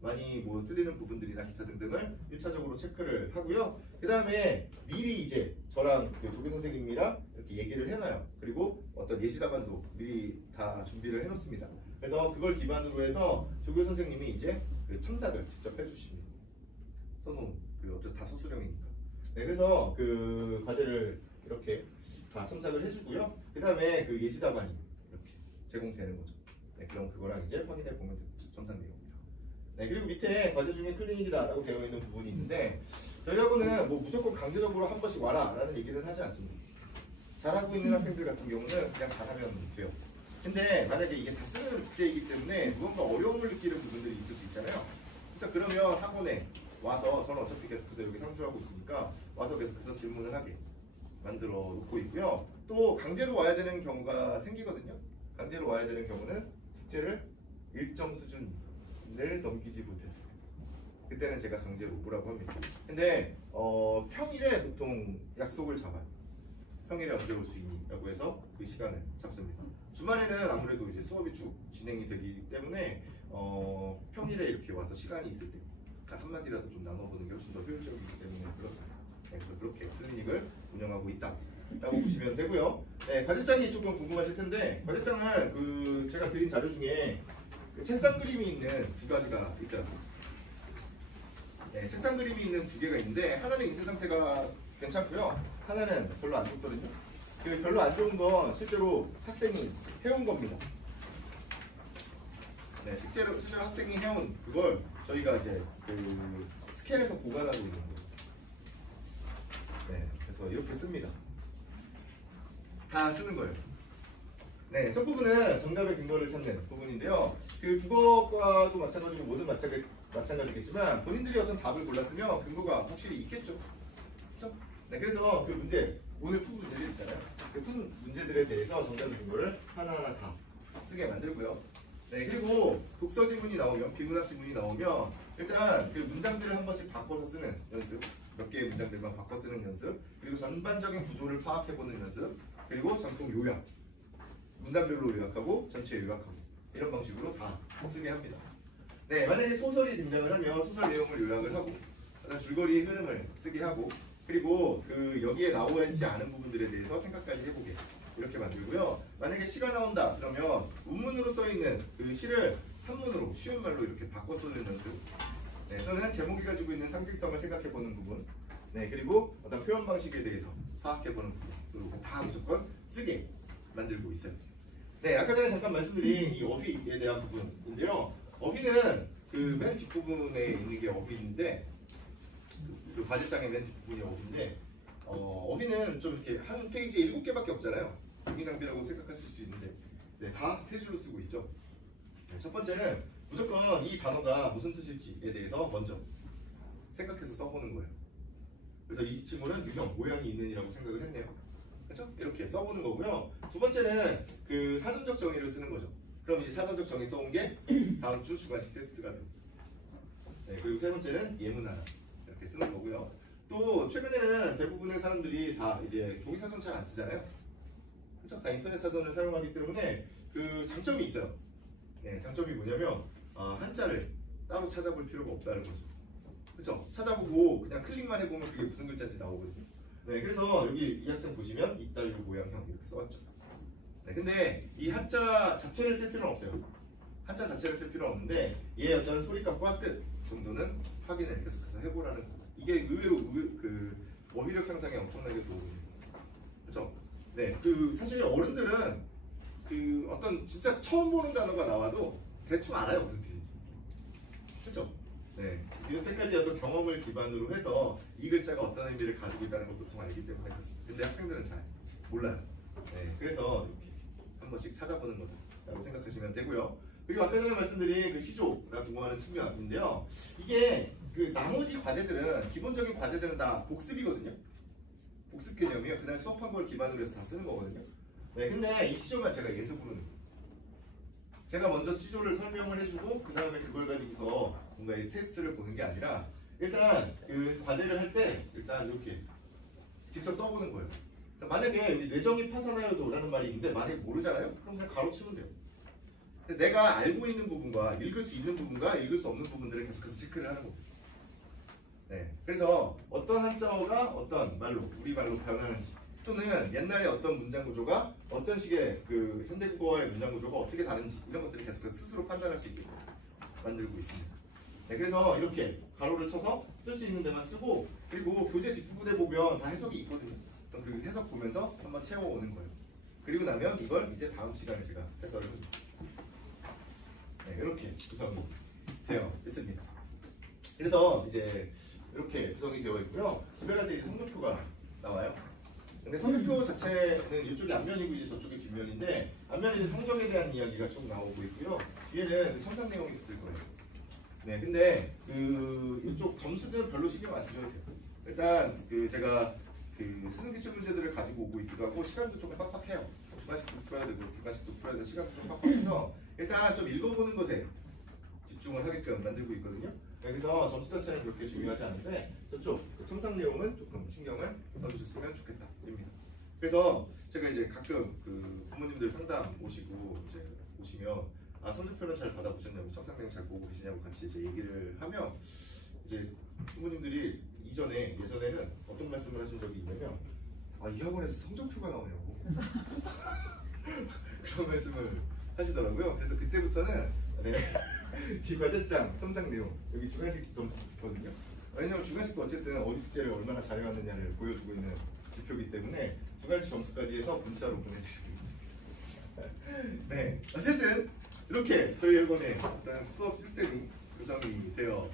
많이 뭐 틀리는 부분들이나 기타 등등을 1차적으로 체크를 하고요. 그 다음에 미리 이제 저랑 그 조교 선생님이랑 이렇게 얘기를 해놔요. 그리고 어떤 예시 답안도 미리 다 준비를 해놓습니다. 그래서 그걸 기반으로 해서 조교 선생님이 이제 그 첨삭을 직접 해주십니다. 써놓은 그 어쨌든 다 소수령이니까. 네, 그래서 그 과제를 이렇게 다 첨삭을 해주고요. 그 다음에 그 예시 답안이 이렇게 제공되는 거죠. 네, 그럼 그거랑 이제 확인해 보면 됩니다. 첨삭 내용이랑. 네, 그리고 밑에 과제 중에 클리닉이다라고 되어 있는 부분이 있는데, 저희 학원은 뭐 무조건 강제적으로 한 번씩 와라라는 얘기는 하지 않습니다. 잘하고 있는 학생들 같은 경우는 그냥 잘하면 돼요. 근데 만약에 이게 다 쓰는 숙제이기 때문에 무언가 어려움을 느끼는 부분들이 있을 수 있잖아요. 자, 그러면 학원에 와서, 저는 어차피 계속해서 여기 상주하고 있으니까 와서 계속해서 질문을 하게 만들어 놓고 있고요. 또 강제로 와야 되는 경우가 생기거든요. 강제로 와야 되는 경우는 숙제를 일정 수준을 넘기지 못했을 때, 그때는 제가 강제로 오라고 합니다. 근데 평일에 보통 약속을 잡아요. 평일에 언제 올 수 있니? 라고 해서 그 시간을 잡습니다. 주말에는 아무래도 이제 수업이 쭉 진행이 되기 때문에 평일에 이렇게 와서 시간이 있을 때 한마디라도 좀 나눠보는 게 훨씬 더 효율적이기 때문에 그렇습니다. 네, 그래서 그렇게 클리닉을 운영하고 있다 라고 보시면 되고요. 네, 과제장이 조금 궁금하실 텐데, 과제장은 그 제가 드린 자료 중에 그 책상 그림이 있는 두 가지가 있어요. 네, 책상 그림이 있는 두 개가 있는데, 하나는 인쇄 상태가 괜찮고요, 하나는 별로 안 좋거든요. 그 별로 안 좋은 건 실제로 학생이 해온 겁니다. 네, 실제로 학생이 해온 그걸 저희가 이제 그 스캔해서 보관하고 있는 거예요. 네, 그래서 이렇게 씁니다. 다 쓰는 거예요. 네, 첫 부분은 정답의 근거를 찾는 부분인데요. 그 국어과도 마찬가지고 모든 마찬가지겠지만 본인들이 어떤 답을 골랐으면 근거가 확실히 있겠죠. 그렇죠? 네, 그래서 그 문제, 오늘 푼 문제들 있잖아요. 그 푼 문제들에 대해서 정답의 근거를 하나하나 다 쓰게 만들고요. 네, 그리고 독서 지문이 나오면, 비문학 지문이 나오면 일단 그 문장들을 한 번씩 바꿔서 쓰는 연습, 몇 개의 문장들만 바꿔 쓰는 연습, 그리고 전반적인 구조를 파악해보는 연습, 그리고 전통 요약, 문단별로 요약하고 전체 요약하고 이런 방식으로 다 쓰게 합니다. 네, 만약에 소설이 등장을 하면 소설 내용을 요약을 하고, 줄거리의 흐름을 쓰게 하고, 그리고 그 여기에 나오지 않은 부분들에 대해서 생각까지 해보게 이렇게 만들고요. 만약에 시가 나온다 그러면 운문으로 써있는 그 시를 산문으로 쉬운 말로 이렇게 바꿔 쓰는 연습, 네, 또는 제목이 가지고 있는 상징성을 생각해보는 부분, 네, 그리고 어떤 표현 방식에 대해서 파악해보는 부분, 그리고 다 무조건 쓰게 만들고 있어요. 네, 아까 전에 잠깐 말씀드린 이 어휘에 대한 부분인데요. 어휘는 그 맨 뒷부분에 있는 게 어휘인데, 그 과제장의 맨 뒷부분이 어휘인데, 어휘는 좀 이렇게 한 페이지에 7개밖에 없잖아요. 종이 낭비라고 생각하실 수 있는데, 네, 다 세 줄로 쓰고 있죠. 네, 첫 번째는 무조건 이 단어가 무슨 뜻일지에 대해서 먼저 생각해서 써보는 거예요. 그래서 이 친구는 유형, 모양이 있는이라고 생각을 했네요. 그렇죠? 이렇게 써보는 거고요. 두 번째는 그 사전적 정의를 쓰는 거죠. 그럼 이제 사전적 정의 써온 게 다음 주 주관식 테스트가 돼요. 네, 그리고 세 번째는 예문 하나 이렇게 쓰는 거고요. 또 최근에는 대부분의 사람들이 다 이제 종이 사전 잘 안 쓰잖아요. 그렇죠? 다 인터넷 사전을 사용하기 때문에 그 장점이 있어요. 네, 장점이 뭐냐면 한자를 따로 찾아볼 필요가 없다는 거죠. 그렇죠? 찾아보고 그냥 클릭만 해보면 그게 무슨 글자인지 나오거든요. 네, 그래서 여기 이 학생 보시면 이따위로 모양형 이렇게 써왔죠. 네, 근데 이 한자 자체를 쓸 필요는 없어요. 한자 자체를 쓸 필요는 없는데 얘의 어떤 소리값과 뜻 정도는 확인을 계속해서 해보라는 거. 이게 의외로 그 어휘력 향상에 엄청나게 도움이 돼요. 그렇죠? 네, 그 사실 어른들은 그 어떤 진짜 처음 보는 단어가 나와도 대충 알아요, 무슨 뜻인지. 그렇죠? 네, 이때까지 어떤 경험을 기반으로 해서 이 글자가 어떤 의미를 가지고 있다는 걸 보통 알기 때문에 그렇습니다. 근데 학생들은 잘 몰라요. 네, 그래서 이렇게 한 번씩 찾아보는 거다. 라고 생각하시면 되고요. 그리고 아까 전에 말씀드린 그 시조가 공부하는 측면인데요. 이게 그 나머지 과제들은 기본적인 과제들은 다 복습이거든요. 복습 개념이에요. 그날 수업한 걸 기반으로 해서 다 쓰는 거거든요. 네, 근데 이 시조만 제가 예습 부르는 거예요. 제가 먼저 시조를 설명을 해주고 그 다음에 그걸 가지고서 뭔가 이 테스트를 보는 게 아니라 일단 그 과제를 할 때 일단 이렇게 직접 써보는 거예요. 자, 만약에 여기 뇌정이 파산하여도 라는 말이 있는데 만약에 모르잖아요? 그럼 그냥 가로치면 돼요. 근데 내가 알고 있는 부분과 읽을 수 있는 부분과 읽을 수 없는 부분들을 계속해서 체크를 하는 겁니다. 네, 그래서 어떤 한자어가 어떤 말로, 우리말로 변하는지 또는 옛날에 어떤 문장 구조가 어떤 식의 그 현대국어의 문장 구조가 어떻게 다른지 이런 것들을 계속해서 스스로 판단할 수 있게 만들고 있습니다. 네, 그래서 이렇게 가로를 쳐서 쓸 수 있는 데만 쓰고 그리고 교재 뒷부분에 보면 다 해석이 있거든요. 그 해석 보면서 한번 채워오는 거예요. 그리고 나면 이걸 이제 다음 시간에 제가 해설을 합니다. 네, 이렇게 구성이 되어 있습니다. 그래서 이제 이렇게 구성이 되어 있고요. 집에 갈 때 이제 성적표가 나와요. 근데 성적표 자체는 이쪽이 앞면이고 이제 저쪽이 뒷면인데 앞면에 이제 성적에 대한 이야기가 쭉 나오고 있고요. 뒤에는 첨삭 내용이 붙을 거예요. 네, 근데 그 이쪽 점수는 별로 신경 안 쓰셔도 돼요. 일단 그 제가 그 수능 기출 문제들을 가지고 오고 있기도 하고 시간도 좀 빡빡해요. 주간식도 풀어야 되고 객관식도 풀어야 되고 시간도 좀 빡빡해서 일단 좀 읽어보는 것에 집중을 하게끔 만들고 있거든요. 그래서 점수 자체는 그렇게 중요하지 않은데 저쪽 첨삭 내용은 조금 신경을 써주셨으면 좋겠다입니다. 그래서 제가 이제 가끔 그 부모님들 상담 오시고 이제 오시면 아 성적표는 잘 받아보셨냐고 첨삭 내용 잘 보고 계시냐고 같이 이제 얘기를 하면 이제 부모님들이 예전에는 어떤 말씀을 하신 적이 있냐면 아 이 학원에서 성적표가 나오냐고 그런 말씀을 하시더라고요. 그래서 그때부터는 네. 뒷과제장, 첨삭 내용 여기 주간식 점수거든요. 왜냐하면 주간식도 어쨌든 어디 숙제를 얼마나 잘해왔느냐를 보여주고 있는 지표이기 때문에 주간식 점수까지 해서 문자로 보내드리고 있습니다. 네, 어쨌든 이렇게 저희 학원의 어떤 수업 시스템이 구성이 되어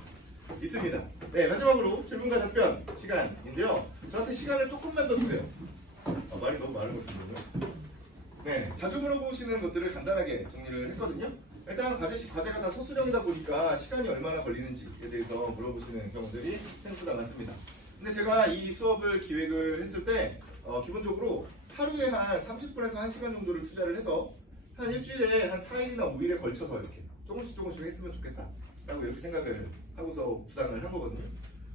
있습니다. 네, 마지막으로 질문과 답변 시간인데요. 저한테 시간을 조금만 더 주세요. 말이 너무 많은 것 같은데요. 네, 자주 물어보시는 것들을 간단하게 정리를 했거든요. 일단 과제가 다 소수령이다 보니까 시간이 얼마나 걸리는지에 대해서 물어보시는 경우들이 생각보다 많습니다. 근데 제가 이 수업을 기획을 했을 때 기본적으로 하루에 한 30분에서 1시간 정도를 투자를 해서 한 일주일에 한 4일이나 5일에 걸쳐서 이렇게 조금씩 했으면 좋겠다 라고 이렇게 생각을 하고서 구상을 한 거거든요.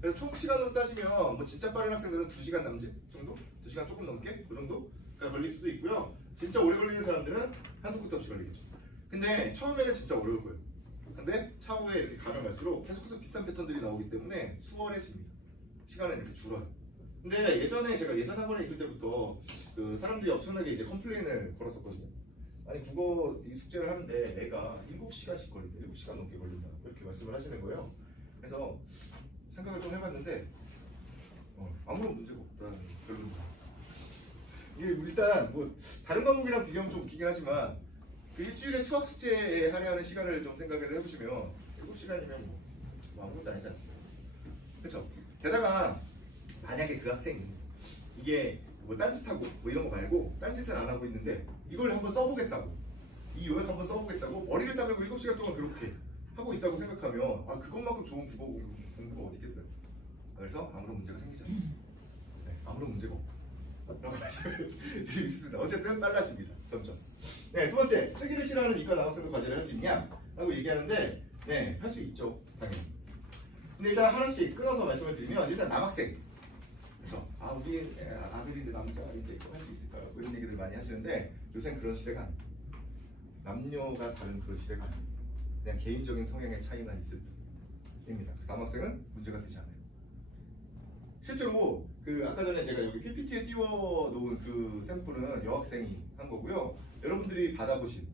그래서 총 시간으로 따지면 뭐 진짜 빠른 학생들은 2시간 남짓 정도? 2시간 조금 넘게? 그 정도가 걸릴 수도 있고요. 진짜 오래 걸리는 사람들은 한두 끝도 없이 걸리겠죠. 근데 처음에는 진짜 어려울 거예요. 근데 차후에 이렇게 가면 갈수록 계속해서 비슷한 패턴들이 나오기 때문에 수월해집니다. 시간은 이렇게 줄어요. 근데 예전에 제가 예전 학원에 있을 때부터 그 사람들이 엄청나게 이제 컴플레인을 걸었었거든요. 아니 국어 이 숙제를 하는데 애가 7시간씩 걸린다, 7시간 넘게 걸린다 이렇게 말씀을 하시는 거예요. 그래서 생각을 좀 해봤는데 아무런 문제가 없다는 결론이 나왔어요. 이게 일단 뭐 다른 과목이랑 비교하면 좀 웃기긴 하지만 그 일주일에 수학 숙제에 할애하는 시간을 좀 생각을 해보시면 7시간이면 뭐 아무것도 아니지 않습니까? 그렇죠? 게다가 만약에 그 학생이 이게 뭐 딴짓하고 뭐 이런 거 말고 딴짓을 안 하고 있는데 이걸 한번 써보겠다고 이 요약 한번 써보겠다고 머리를 싸매고 7시간 동안 그렇게 하고 있다고 생각하면 아 그것만큼 좋은 국어 공부가 어디 있겠어요? 그래서 아무런 문제가 생기지 않습니다. 네, 아무런 문제가 없고 라고 말씀을 드리고 싶습니다. 어쨌든 빨라집니다. 점점. 네, 두 번째, 쓰기를 싫어하는 이과 남학생도 과제를 할 수 있냐? 라고 얘기하는데 네, 할 수 있죠. 당연히. 근데 일단 하나씩 끊어서 말씀을 드리면 일단 남학생 그렇죠? 아 우리 아들인데 남자인데 이거 할 수 있을까요? 뭐 이런 얘기들 많이 하시는데 요새는 그런 시대가 아니에요. 남녀가 다른 그런 시대가 아니에요. 그냥 개인적인 성향의 차이만 있을 뿐입니다. 남학생은 문제가 되지 않아요. 실제로 그 아까 전에 제가 여기 PPT에 띄워놓은 그 샘플은 여학생이 한 거고요. 여러분들이 받아보신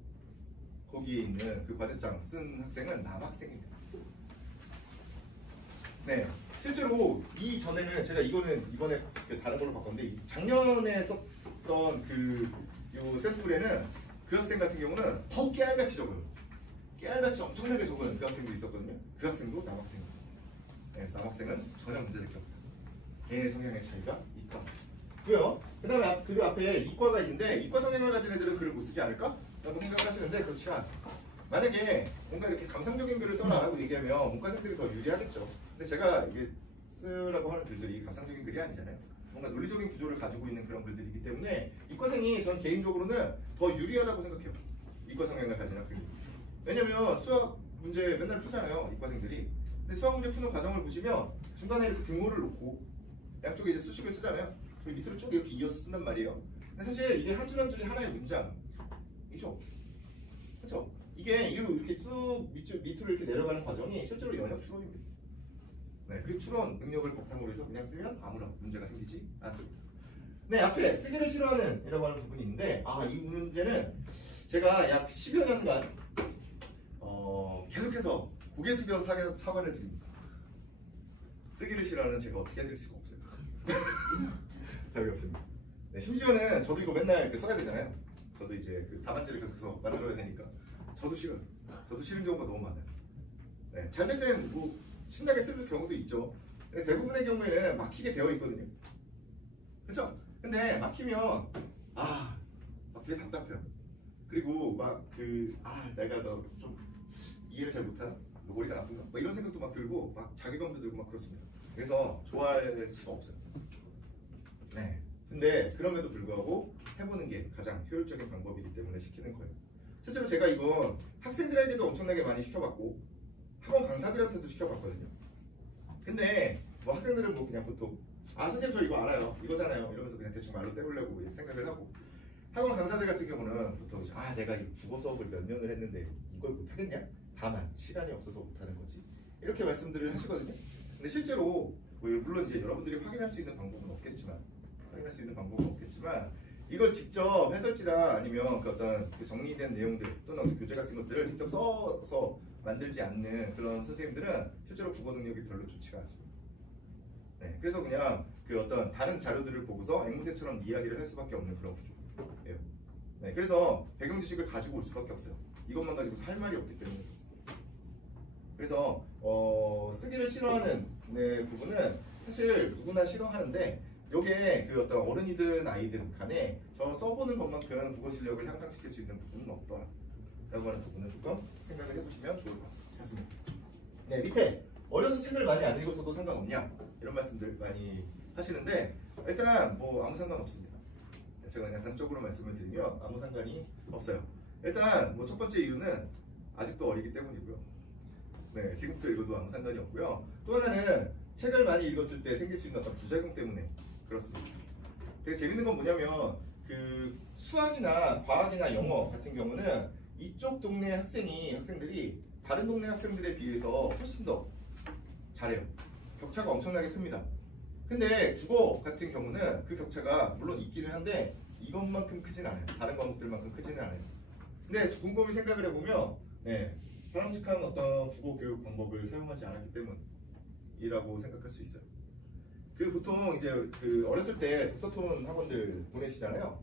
거기에 있는 그 과제장 쓴 학생은 남학생입니다. 네, 실제로 이전에는 제가 이거는 이번에 다른 걸로 바꿨는데 작년에 썼던 그 요 샘플에는 그 학생 같은 경우는 더 깨알같이 적어요. 깨알같이 엄청나게 적은 그 학생도 있었거든요. 그 학생도 남학생입니다. 네, 그래서 남학생은 전혀 문제될 게 없다. 개인의 성향의 차이가 있다. 고요. 그 다음에 그 앞에 이과가 있는데 이과 성향을 가진 애들은 글을 못 쓰지 않을까? 라고 생각하시는데 그렇지가 않습니다. 만약에 뭔가 이렇게 감상적인 글을 써라 라고 얘기하면 문과생들이 더 유리하겠죠. 근데 제가 이게 쓰라고 하는 글들이 감상적인 글이 아니잖아요. 뭔가 논리적인 구조를 가지고 있는 그런 글들이기 때문에 이과생이 전 개인적으로는 더 유리하다고 생각해요. 이과 성향을 가진 학생들이. 왜냐면 수학 문제 맨날 풀잖아요. 이과생들이. 근데 수학 문제 푸는 과정을 보시면 중간에 이렇게 등호를 놓고 양쪽에 이제 수식을 쓰잖아요. 그리고 밑으로 쭉 이렇게 이어서 쓴단 말이에요. 근데 사실 이게 한 줄 한 줄이 하나의 문장이죠. 그렇죠? 이게 이렇게 쭉 밑으로 이렇게 내려가는 과정이 실제로 영역 추론입니다. 네, 그 추론 능력을 바탕으로 해서 그냥 쓰면 아무런 문제가 생기지 않습니다. 네, 앞에 쓰기를 싫어하는 이라고 하는 부분이 있는데 이 문제는 제가 약 10여 년간 계속해서 고개 숙여 사과를 드립니다. 쓰기를 싫어하는 제가 어떻게 해드릴 수가 없어요. 답이 없습니다. 네, 심지어는 저도 이거 맨날 써야 되잖아요. 저도 이제 그 답안지를 계속해서 만들어야 되니까 저도 싫어요. 저도 싫은 경우가 너무 많아요. 네, 잘 될 땐 뭐 신나게 쓸 경우도 있죠. 근데 대부분의 경우에는 막히게 되어 있거든요. 그렇죠? 근데 막히면 막 되게 답답해요. 그리고 내가 너 좀 이해를 잘 못하나? 머리가 나쁜가? 이런 생각도 막 들고 막 자괴감도 들고 막 그렇습니다. 그래서 좋아할 수가 없어요. 네. 근데 그럼에도 불구하고 해보는 게 가장 효율적인 방법이기 때문에 시키는 거예요. 실제로 제가 이건 학생들에게도 엄청나게 많이 시켜봤고 학원 강사들한테도 시켜봤거든요. 근데 뭐 학생들은 뭐 그냥 보통 선생님 저 이거 알아요. 이거잖아요. 이러면서 그냥 대충 말로 때우려고 생각을 하고 학원 강사들 같은 경우는 보통 내가 이 국어 수업을 몇 년을 했는데 이걸 못하겠냐? 다만 시간이 없어서 못하는 거지. 이렇게 말씀들을 하시거든요. 근데 실제로 물론 이제 여러분들이 확인할 수 있는 방법은 없겠지만 이걸 직접 해설지나 아니면 그 어떤 정리된 내용들 또는 어떤 교재 같은 것들을 직접 써서 만들지 않는 그런 선생님들은 실제로 국어 능력이 별로 좋지가 않습니다. 네, 그래서 그냥 그 어떤 다른 자료들을 보고서 앵무새처럼 이야기를 할 수밖에 없는 그런 구조예요. 네, 그래서 배경 지식을 가지고 올 수밖에 없어요. 이것만 가지고서 할 말이 없기 때문에 그렇습니다. 그래서 쓰기를 싫어하는 부분은 사실 누구나 싫어하는데 요게 그 어떤 어른이든 아이든 간에 저 써보는 것만큼 국어 실력을 향상시킬 수 있는 부분은 없더라 라고 하는 부분을 조금 생각을 해보시면 좋을 것 같습니다. 네, 밑에 어려서 책을 많이 안 읽었어도 상관없냐 이런 말씀들 많이 하시는데 일단 뭐 아무 상관없습니다. 제가 그냥 단적으로 말씀을 드리면 아무 상관이 없어요. 일단 뭐 첫 번째 이유는 아직도 어리기 때문이고요. 네, 지금부터 읽어도 아무 상관이 없고요. 또 하나는 책을 많이 읽었을 때 생길 수 있는 어떤 부작용 때문에 그렇습니다. 되게 재밌는 건 뭐냐면 그 수학이나 과학이나 영어 같은 경우는 이쪽 동네 학생들이 다른 동네 학생들에 비해서 훨씬 더 잘해요. 격차가 엄청나게 큽니다. 근데 국어 같은 경우는 그 격차가 물론 있기는 한데 이것만큼 크진 않아요. 다른 과목들만큼 크지는 않아요. 근데 곰곰이 생각을 해보면 바람직한 어떤 국어 교육 방법을 사용하지 않았기 때문이라고 생각할 수 있어요. 보통 이제 어렸을 때 독서토론 학원들 보내시잖아요.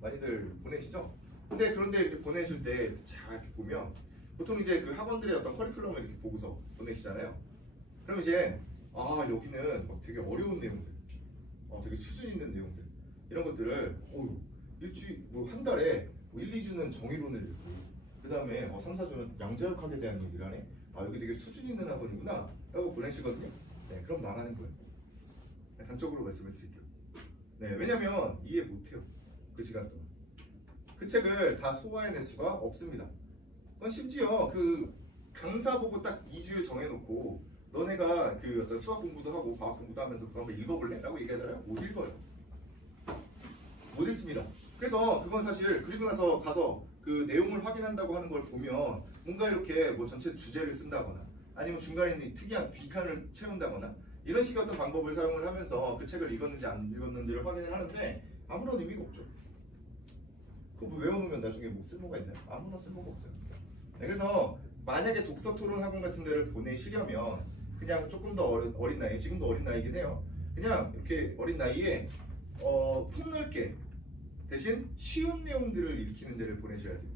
많이들 보내시죠? 그런데 이렇게 보내실 때 잘 이렇게 보면 보통 이제 그 학원들의 어떤 커리큘럼을 이렇게 보고서 보내시잖아요. 그럼 이제 여기는 막 되게 어려운 내용들, 되게 수준 있는 내용들 이런 것들을 일주일 한 달에 1, 2주는 정의론을 읽고 그 다음에 3, 4주는 양자역학에 대한 얘기를 하네. 여기 되게 수준 있는 학원이구나 라고 보내시거든요. 네, 그럼 나가는 거예요. 단적으로 말씀을 드릴게요. 네, 왜냐면 이해 못해요. 그 시간 동안. 그 책을 다 소화해낼 수가 없습니다. 그건 심지어 그 강사 보고 딱 2주일 정해놓고 너네가 그 어떤 수학 공부도 하고 과학 공부도 하면서 그거 한번 읽어볼래? 라고 얘기하잖아요. 못 읽어요. 못 읽습니다. 그래서 그건 사실 그리고 나서 가서 그 내용을 확인한다고 하는 걸 보면 뭔가 이렇게 뭐 전체 주제를 쓴다거나 아니면 중간에 있는 특이한 빈칸을 채운다거나 이런 식의 어떤 방법을 사용을 하면서 그 책을 읽었는지 안 읽었는지를 확인을 하는데 아무런 의미가 없죠. 그거 뭐 외워놓으면 나중에 뭐 쓸모가 있나요? 아무런 쓸모가 없어요. 네, 그래서 만약에 독서 토론 학원 같은 데를 보내시려면 그냥 조금 더 어린 나이, 지금도 어린 나이긴 해요. 그냥 이렇게 어린 나이에 폭넓게 대신 쉬운 내용들을 읽히는 데를 보내셔야 돼요.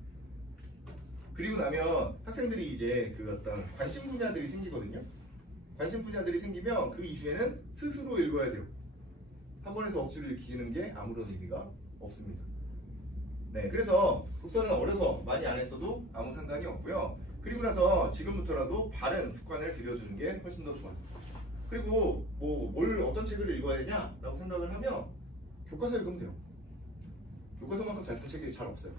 그리고 나면 학생들이 이제 그 어떤 관심 분야들이 생기거든요. 관심 분야들이 생기면 그 이후에는 스스로 읽어야 돼요. 한 번에서 억지로 익히는 게 아무런 의미가 없습니다. 네, 그래서 독서는 어려서 많이 안 했어도 아무 상관이 없고요. 그리고 나서 지금부터라도 바른 습관을 들여주는 게 훨씬 더 좋아요. 그리고 뭐 뭘 어떤 책을 읽어야 되냐라고 생각을 하면 교과서 읽으면 돼요. 교과서만큼 잘 쓴 책이 잘 없어요.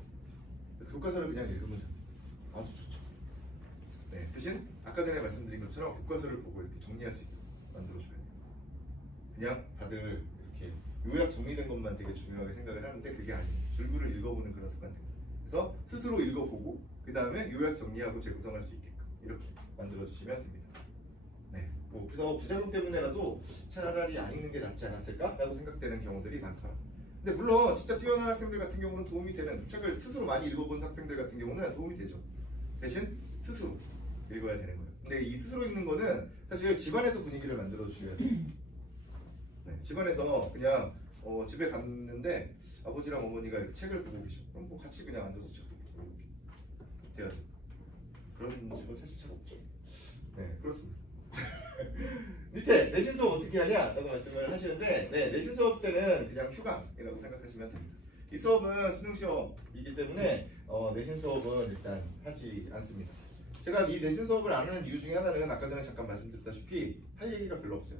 교과서를 그냥 읽으면 아주 좋죠. 네, 대신 아까 전에 말씀드린 것처럼 교과서를 보고 이렇게 정리할 수 있도록 만들어줘야 돼요. 그냥 다들 이렇게 요약 정리된 것만 되게 중요하게 생각을 하는데 그게 아니에요. 줄글을 읽어보는 그런 습관들. 그래서 스스로 읽어보고 그 다음에 요약 정리하고 재구성할 수 있게끔 이렇게 만들어주시면 됩니다. 네, 뭐 그래서 부작용 때문에라도 차라리 안 읽는 게 낫지 않았을까라고 생각되는 경우들이 많더라. 근데 물론 진짜 뛰어난 학생들 같은 경우는 도움이 되는 책을 스스로 많이 읽어본 학생들 같은 경우는 도움이 되죠. 대신 스스로 읽어야 되는 거예요. 근데 이 스스로 읽는 거는 사실 집안에서 분위기를 만들어 주셔야 돼요. 네, 집안에서 그냥 집에 갔는데 아버지랑 어머니가 이렇게 책을 보고 계셔. 그럼 뭐 같이 그냥 앉아서 책도 보고 이렇게 돼야죠. 그런 집은 사실 잘 없죠. 네, 그렇습니다. 밑에 내신 수업 어떻게 하냐라고 말씀을 하시는데, 네, 내신 수업 때는 그냥 휴강이라고 생각하시면 됩니다. 이 수업은 수능 시험이기 때문에 내신 수업은 일단 하지 않습니다. 제가 이 내신 수업을 안 하는 이유 중에 하나는 아까 전에 잠깐 말씀드렸다시피 할 얘기가 별로 없어요.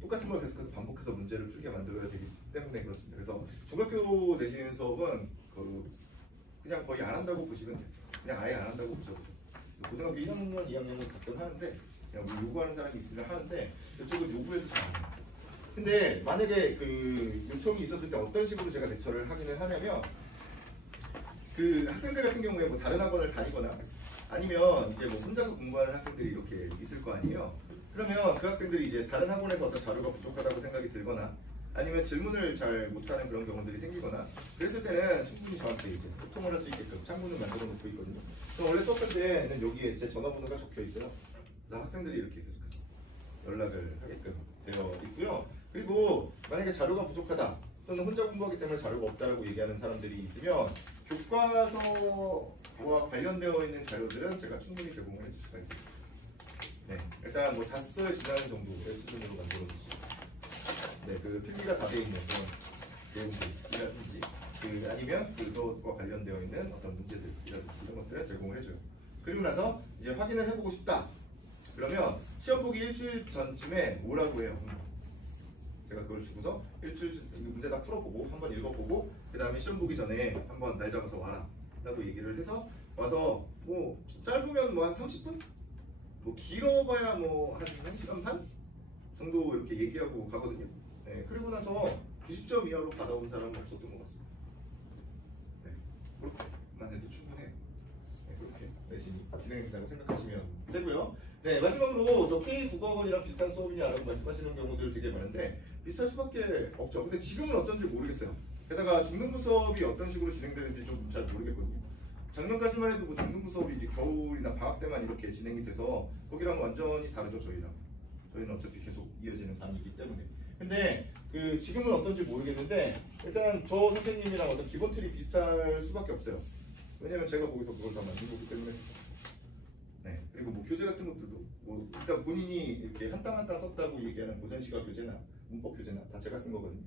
똑같은 걸 계속해서 반복해서 문제를 풀게 만들어야 되기 때문에 그렇습니다. 그래서 중학교 내신 수업은 그냥 거의 안 한다고 보시면 돼요. 그냥 아예 안 한다고 보셔도 돼요. 고등학교 1학년, 2학년은 가끔 하는데 그냥 뭐 요구하는 사람이 있으면 하는데 이쪽은 요구해도 잘 안 해요. 근데 만약에 그 요청이 있었을 때 어떤 식으로 제가 대처를 하기는 하냐면 그 학생들 같은 경우에 뭐 다른 학원을 다니거나 아니면 이제 뭐 혼자서 공부하는 학생들이 이렇게 있을 거 아니에요. 그러면 그 학생들이 이제 다른 학원에서 어떤 자료가 부족하다고 생각이 들거나 아니면 질문을 잘 못하는 그런 경우들이 생기거나 그랬을 때는 충분히 저한테 이제 소통을 할 수 있게끔 창문을 만들어 놓고 있거든요. 그럼 원래 수업할 때는 여기에 제 전화번호가 적혀 있어요. 그래서 학생들이 이렇게 계속해서 연락을 하게끔 되어 있고요. 그리고 만약에 자료가 부족하다 또는 혼자 공부하기 때문에 자료가 없다라고 얘기하는 사람들이 있으면 교과서와 관련되어 있는 자료들은 제가 충분히 제공을 해줄 수가 있습니다. 네, 일단 뭐 자습서에 지나는 정도의 수준으로 만들어 주시고, 네, 그 필기가 다 돼 있는 그런 내용들이라든지, 아니면 그것과 관련되어 있는 어떤 문제들이라든지 이런 것들을 제공을 해줘요. 그리고 나서 이제 확인을 해보고 싶다. 그러면 시험 보기 일주일 전쯤에 뭐라고 해요? 제가 그걸 주고서 일주일 문제 다 풀어보고 한번 읽어보고 그 다음에 시험 보기 전에 한번 날 잡아서 와라 라고 얘기를 해서 와서 뭐 짧으면 뭐 한 30분? 뭐 길어봐야 뭐 한 1시간 반 정도 이렇게 얘기하고 가거든요. 네, 그리고 나서 90점 이하로 받아온 사람은 없었던 것 같습니다. 네, 그렇게만 해도 충분해요. 네, 그렇게 내신이 진행된다고 생각하시면 되고요. 네, 마지막으로 저 K 국어학원이랑 비슷한 수업이냐라고 말씀하시는 경우들 되게 많은데 비슷할 수밖에 없죠. 근데 지금은 어쩐지 모르겠어요. 게다가 중등부 수업이 어떤 식으로 진행되는지 좀 잘 모르겠거든요. 작년까지만 해도 뭐 중등부 수업이 이제 겨울이나 방학 때만 이렇게 진행이 돼서 거기랑 완전히 다르죠, 저희랑. 저희는 어차피 계속 이어지는 단위이기 때문에. 근데 그 지금은 어떤지 모르겠는데 일단 저 선생님이랑 어떤 기본 틀이 비슷할 수밖에 없어요. 왜냐면 제가 거기서 그걸 다 만든 거기 때문에. 네, 그리고 뭐 교재 같은 것들도 뭐 일단 본인이 이렇게 한 땅 한 땅 썼다고 얘기하는 고전시가 교재나 문법 교재나 다 제가 쓴 거거든요.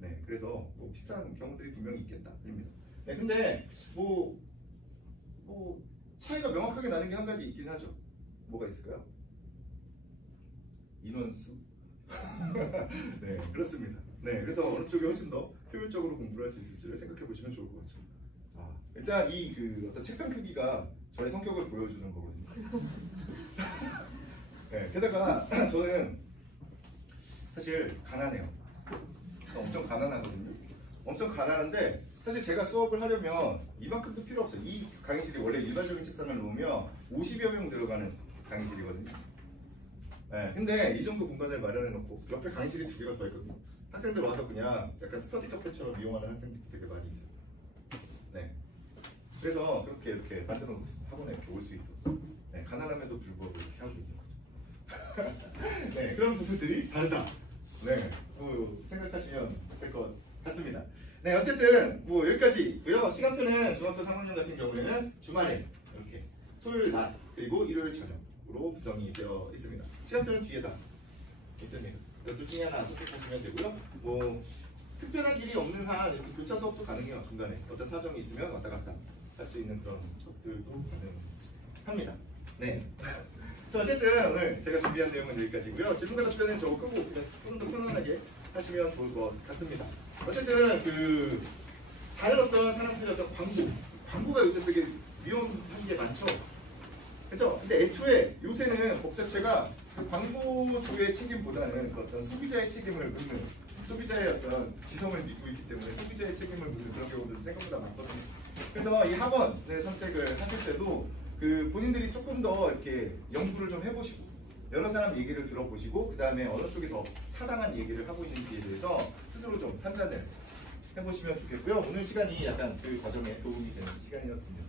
네, 그래서 뭐 비슷한 경우들이 분명히 있겠다입니다. 네, 근데 뭐 차이가 명확하게 나는 게 한 가지 있긴 하죠. 뭐가 있을까요? 인원수. 네, 그렇습니다. 네, 그래서 어느 쪽이 훨씬 더 효율적으로 공부를 할 수 있을지를 생각해 보시면 좋을 것 같죠. 일단 이 어떤 책상 크기가 저의 성격을 보여주는 거거든요. 네, 게다가 저는 사실 가난해요. 엄청 가난하거든요. 엄청 가난한데 사실 제가 수업을 하려면 이만큼도 필요 없어요. 이 강의실이 원래 일반적인 책상을 놓으면 50여 명 들어가는 강의실이거든요. 네, 근데 이 정도 공간을 마련해 놓고 옆에 강의실이 2개가 더 있거든요. 학생들 와서 그냥 약간 스터디 카페처럼 이용하는 학생들이 되게 많이 있어요. 네, 그래서 그렇게 이렇게 만들어 놓고 있습니다. 학원에 이렇게 올 수 있도록. 네, 가난함에도 불구하고 이렇게 하고 있는 거죠. 네, 그런 부분들이 다르다. 네, 생각하시면 될 것 같습니다. 네, 어쨌든 뭐 여기까지고요. 시간표는 중학교 3학년 같은 경우에는 주말에 이렇게 토요일 낮 그리고 일요일 저녁으로 구성이 되어 있습니다. 시간표는 뒤에다 있습니다. 둘 중에 하나 선택하시면 되고요. 뭐 특별한 길이 없는 한 이렇게 교차 수업도 가능해요. 중간에 어떤 사정이 있으면 왔다 갔다 할 수 있는 그런 수업들도 가능합니다. 네. 그래서 어쨌든 오늘 제가 준비한 내용은 여기까지고요. 질문과 답변은 저거 끄고 그냥 조금 더 편안하게 하시면 좋을 것 같습니다. 어쨌든 그 다른 어떤 사람들의 어떤 광고가 요새 되게 위험한 게 많죠. 그렇죠? 근데 애초에 요새는 법 자체가 그 광고주의 책임보다는 어떤 소비자의 책임을 묻는, 소비자의 어떤 지성을 믿고 있기 때문에 소비자의 책임을 묻는 그런 경우도 생각보다 많거든요. 그래서 이 학원을 선택을 하실 때도 그 본인들이 조금 더 이렇게 연구를 좀 해보시고 여러 사람 얘기를 들어보시고 그 다음에 어느 쪽이 더 타당한 얘기를 하고 있는지에 대해서 스스로 좀 판단을 해보시면 좋겠고요. 오늘 시간이 약간 그 과정에 도움이 되는 시간이었습니다.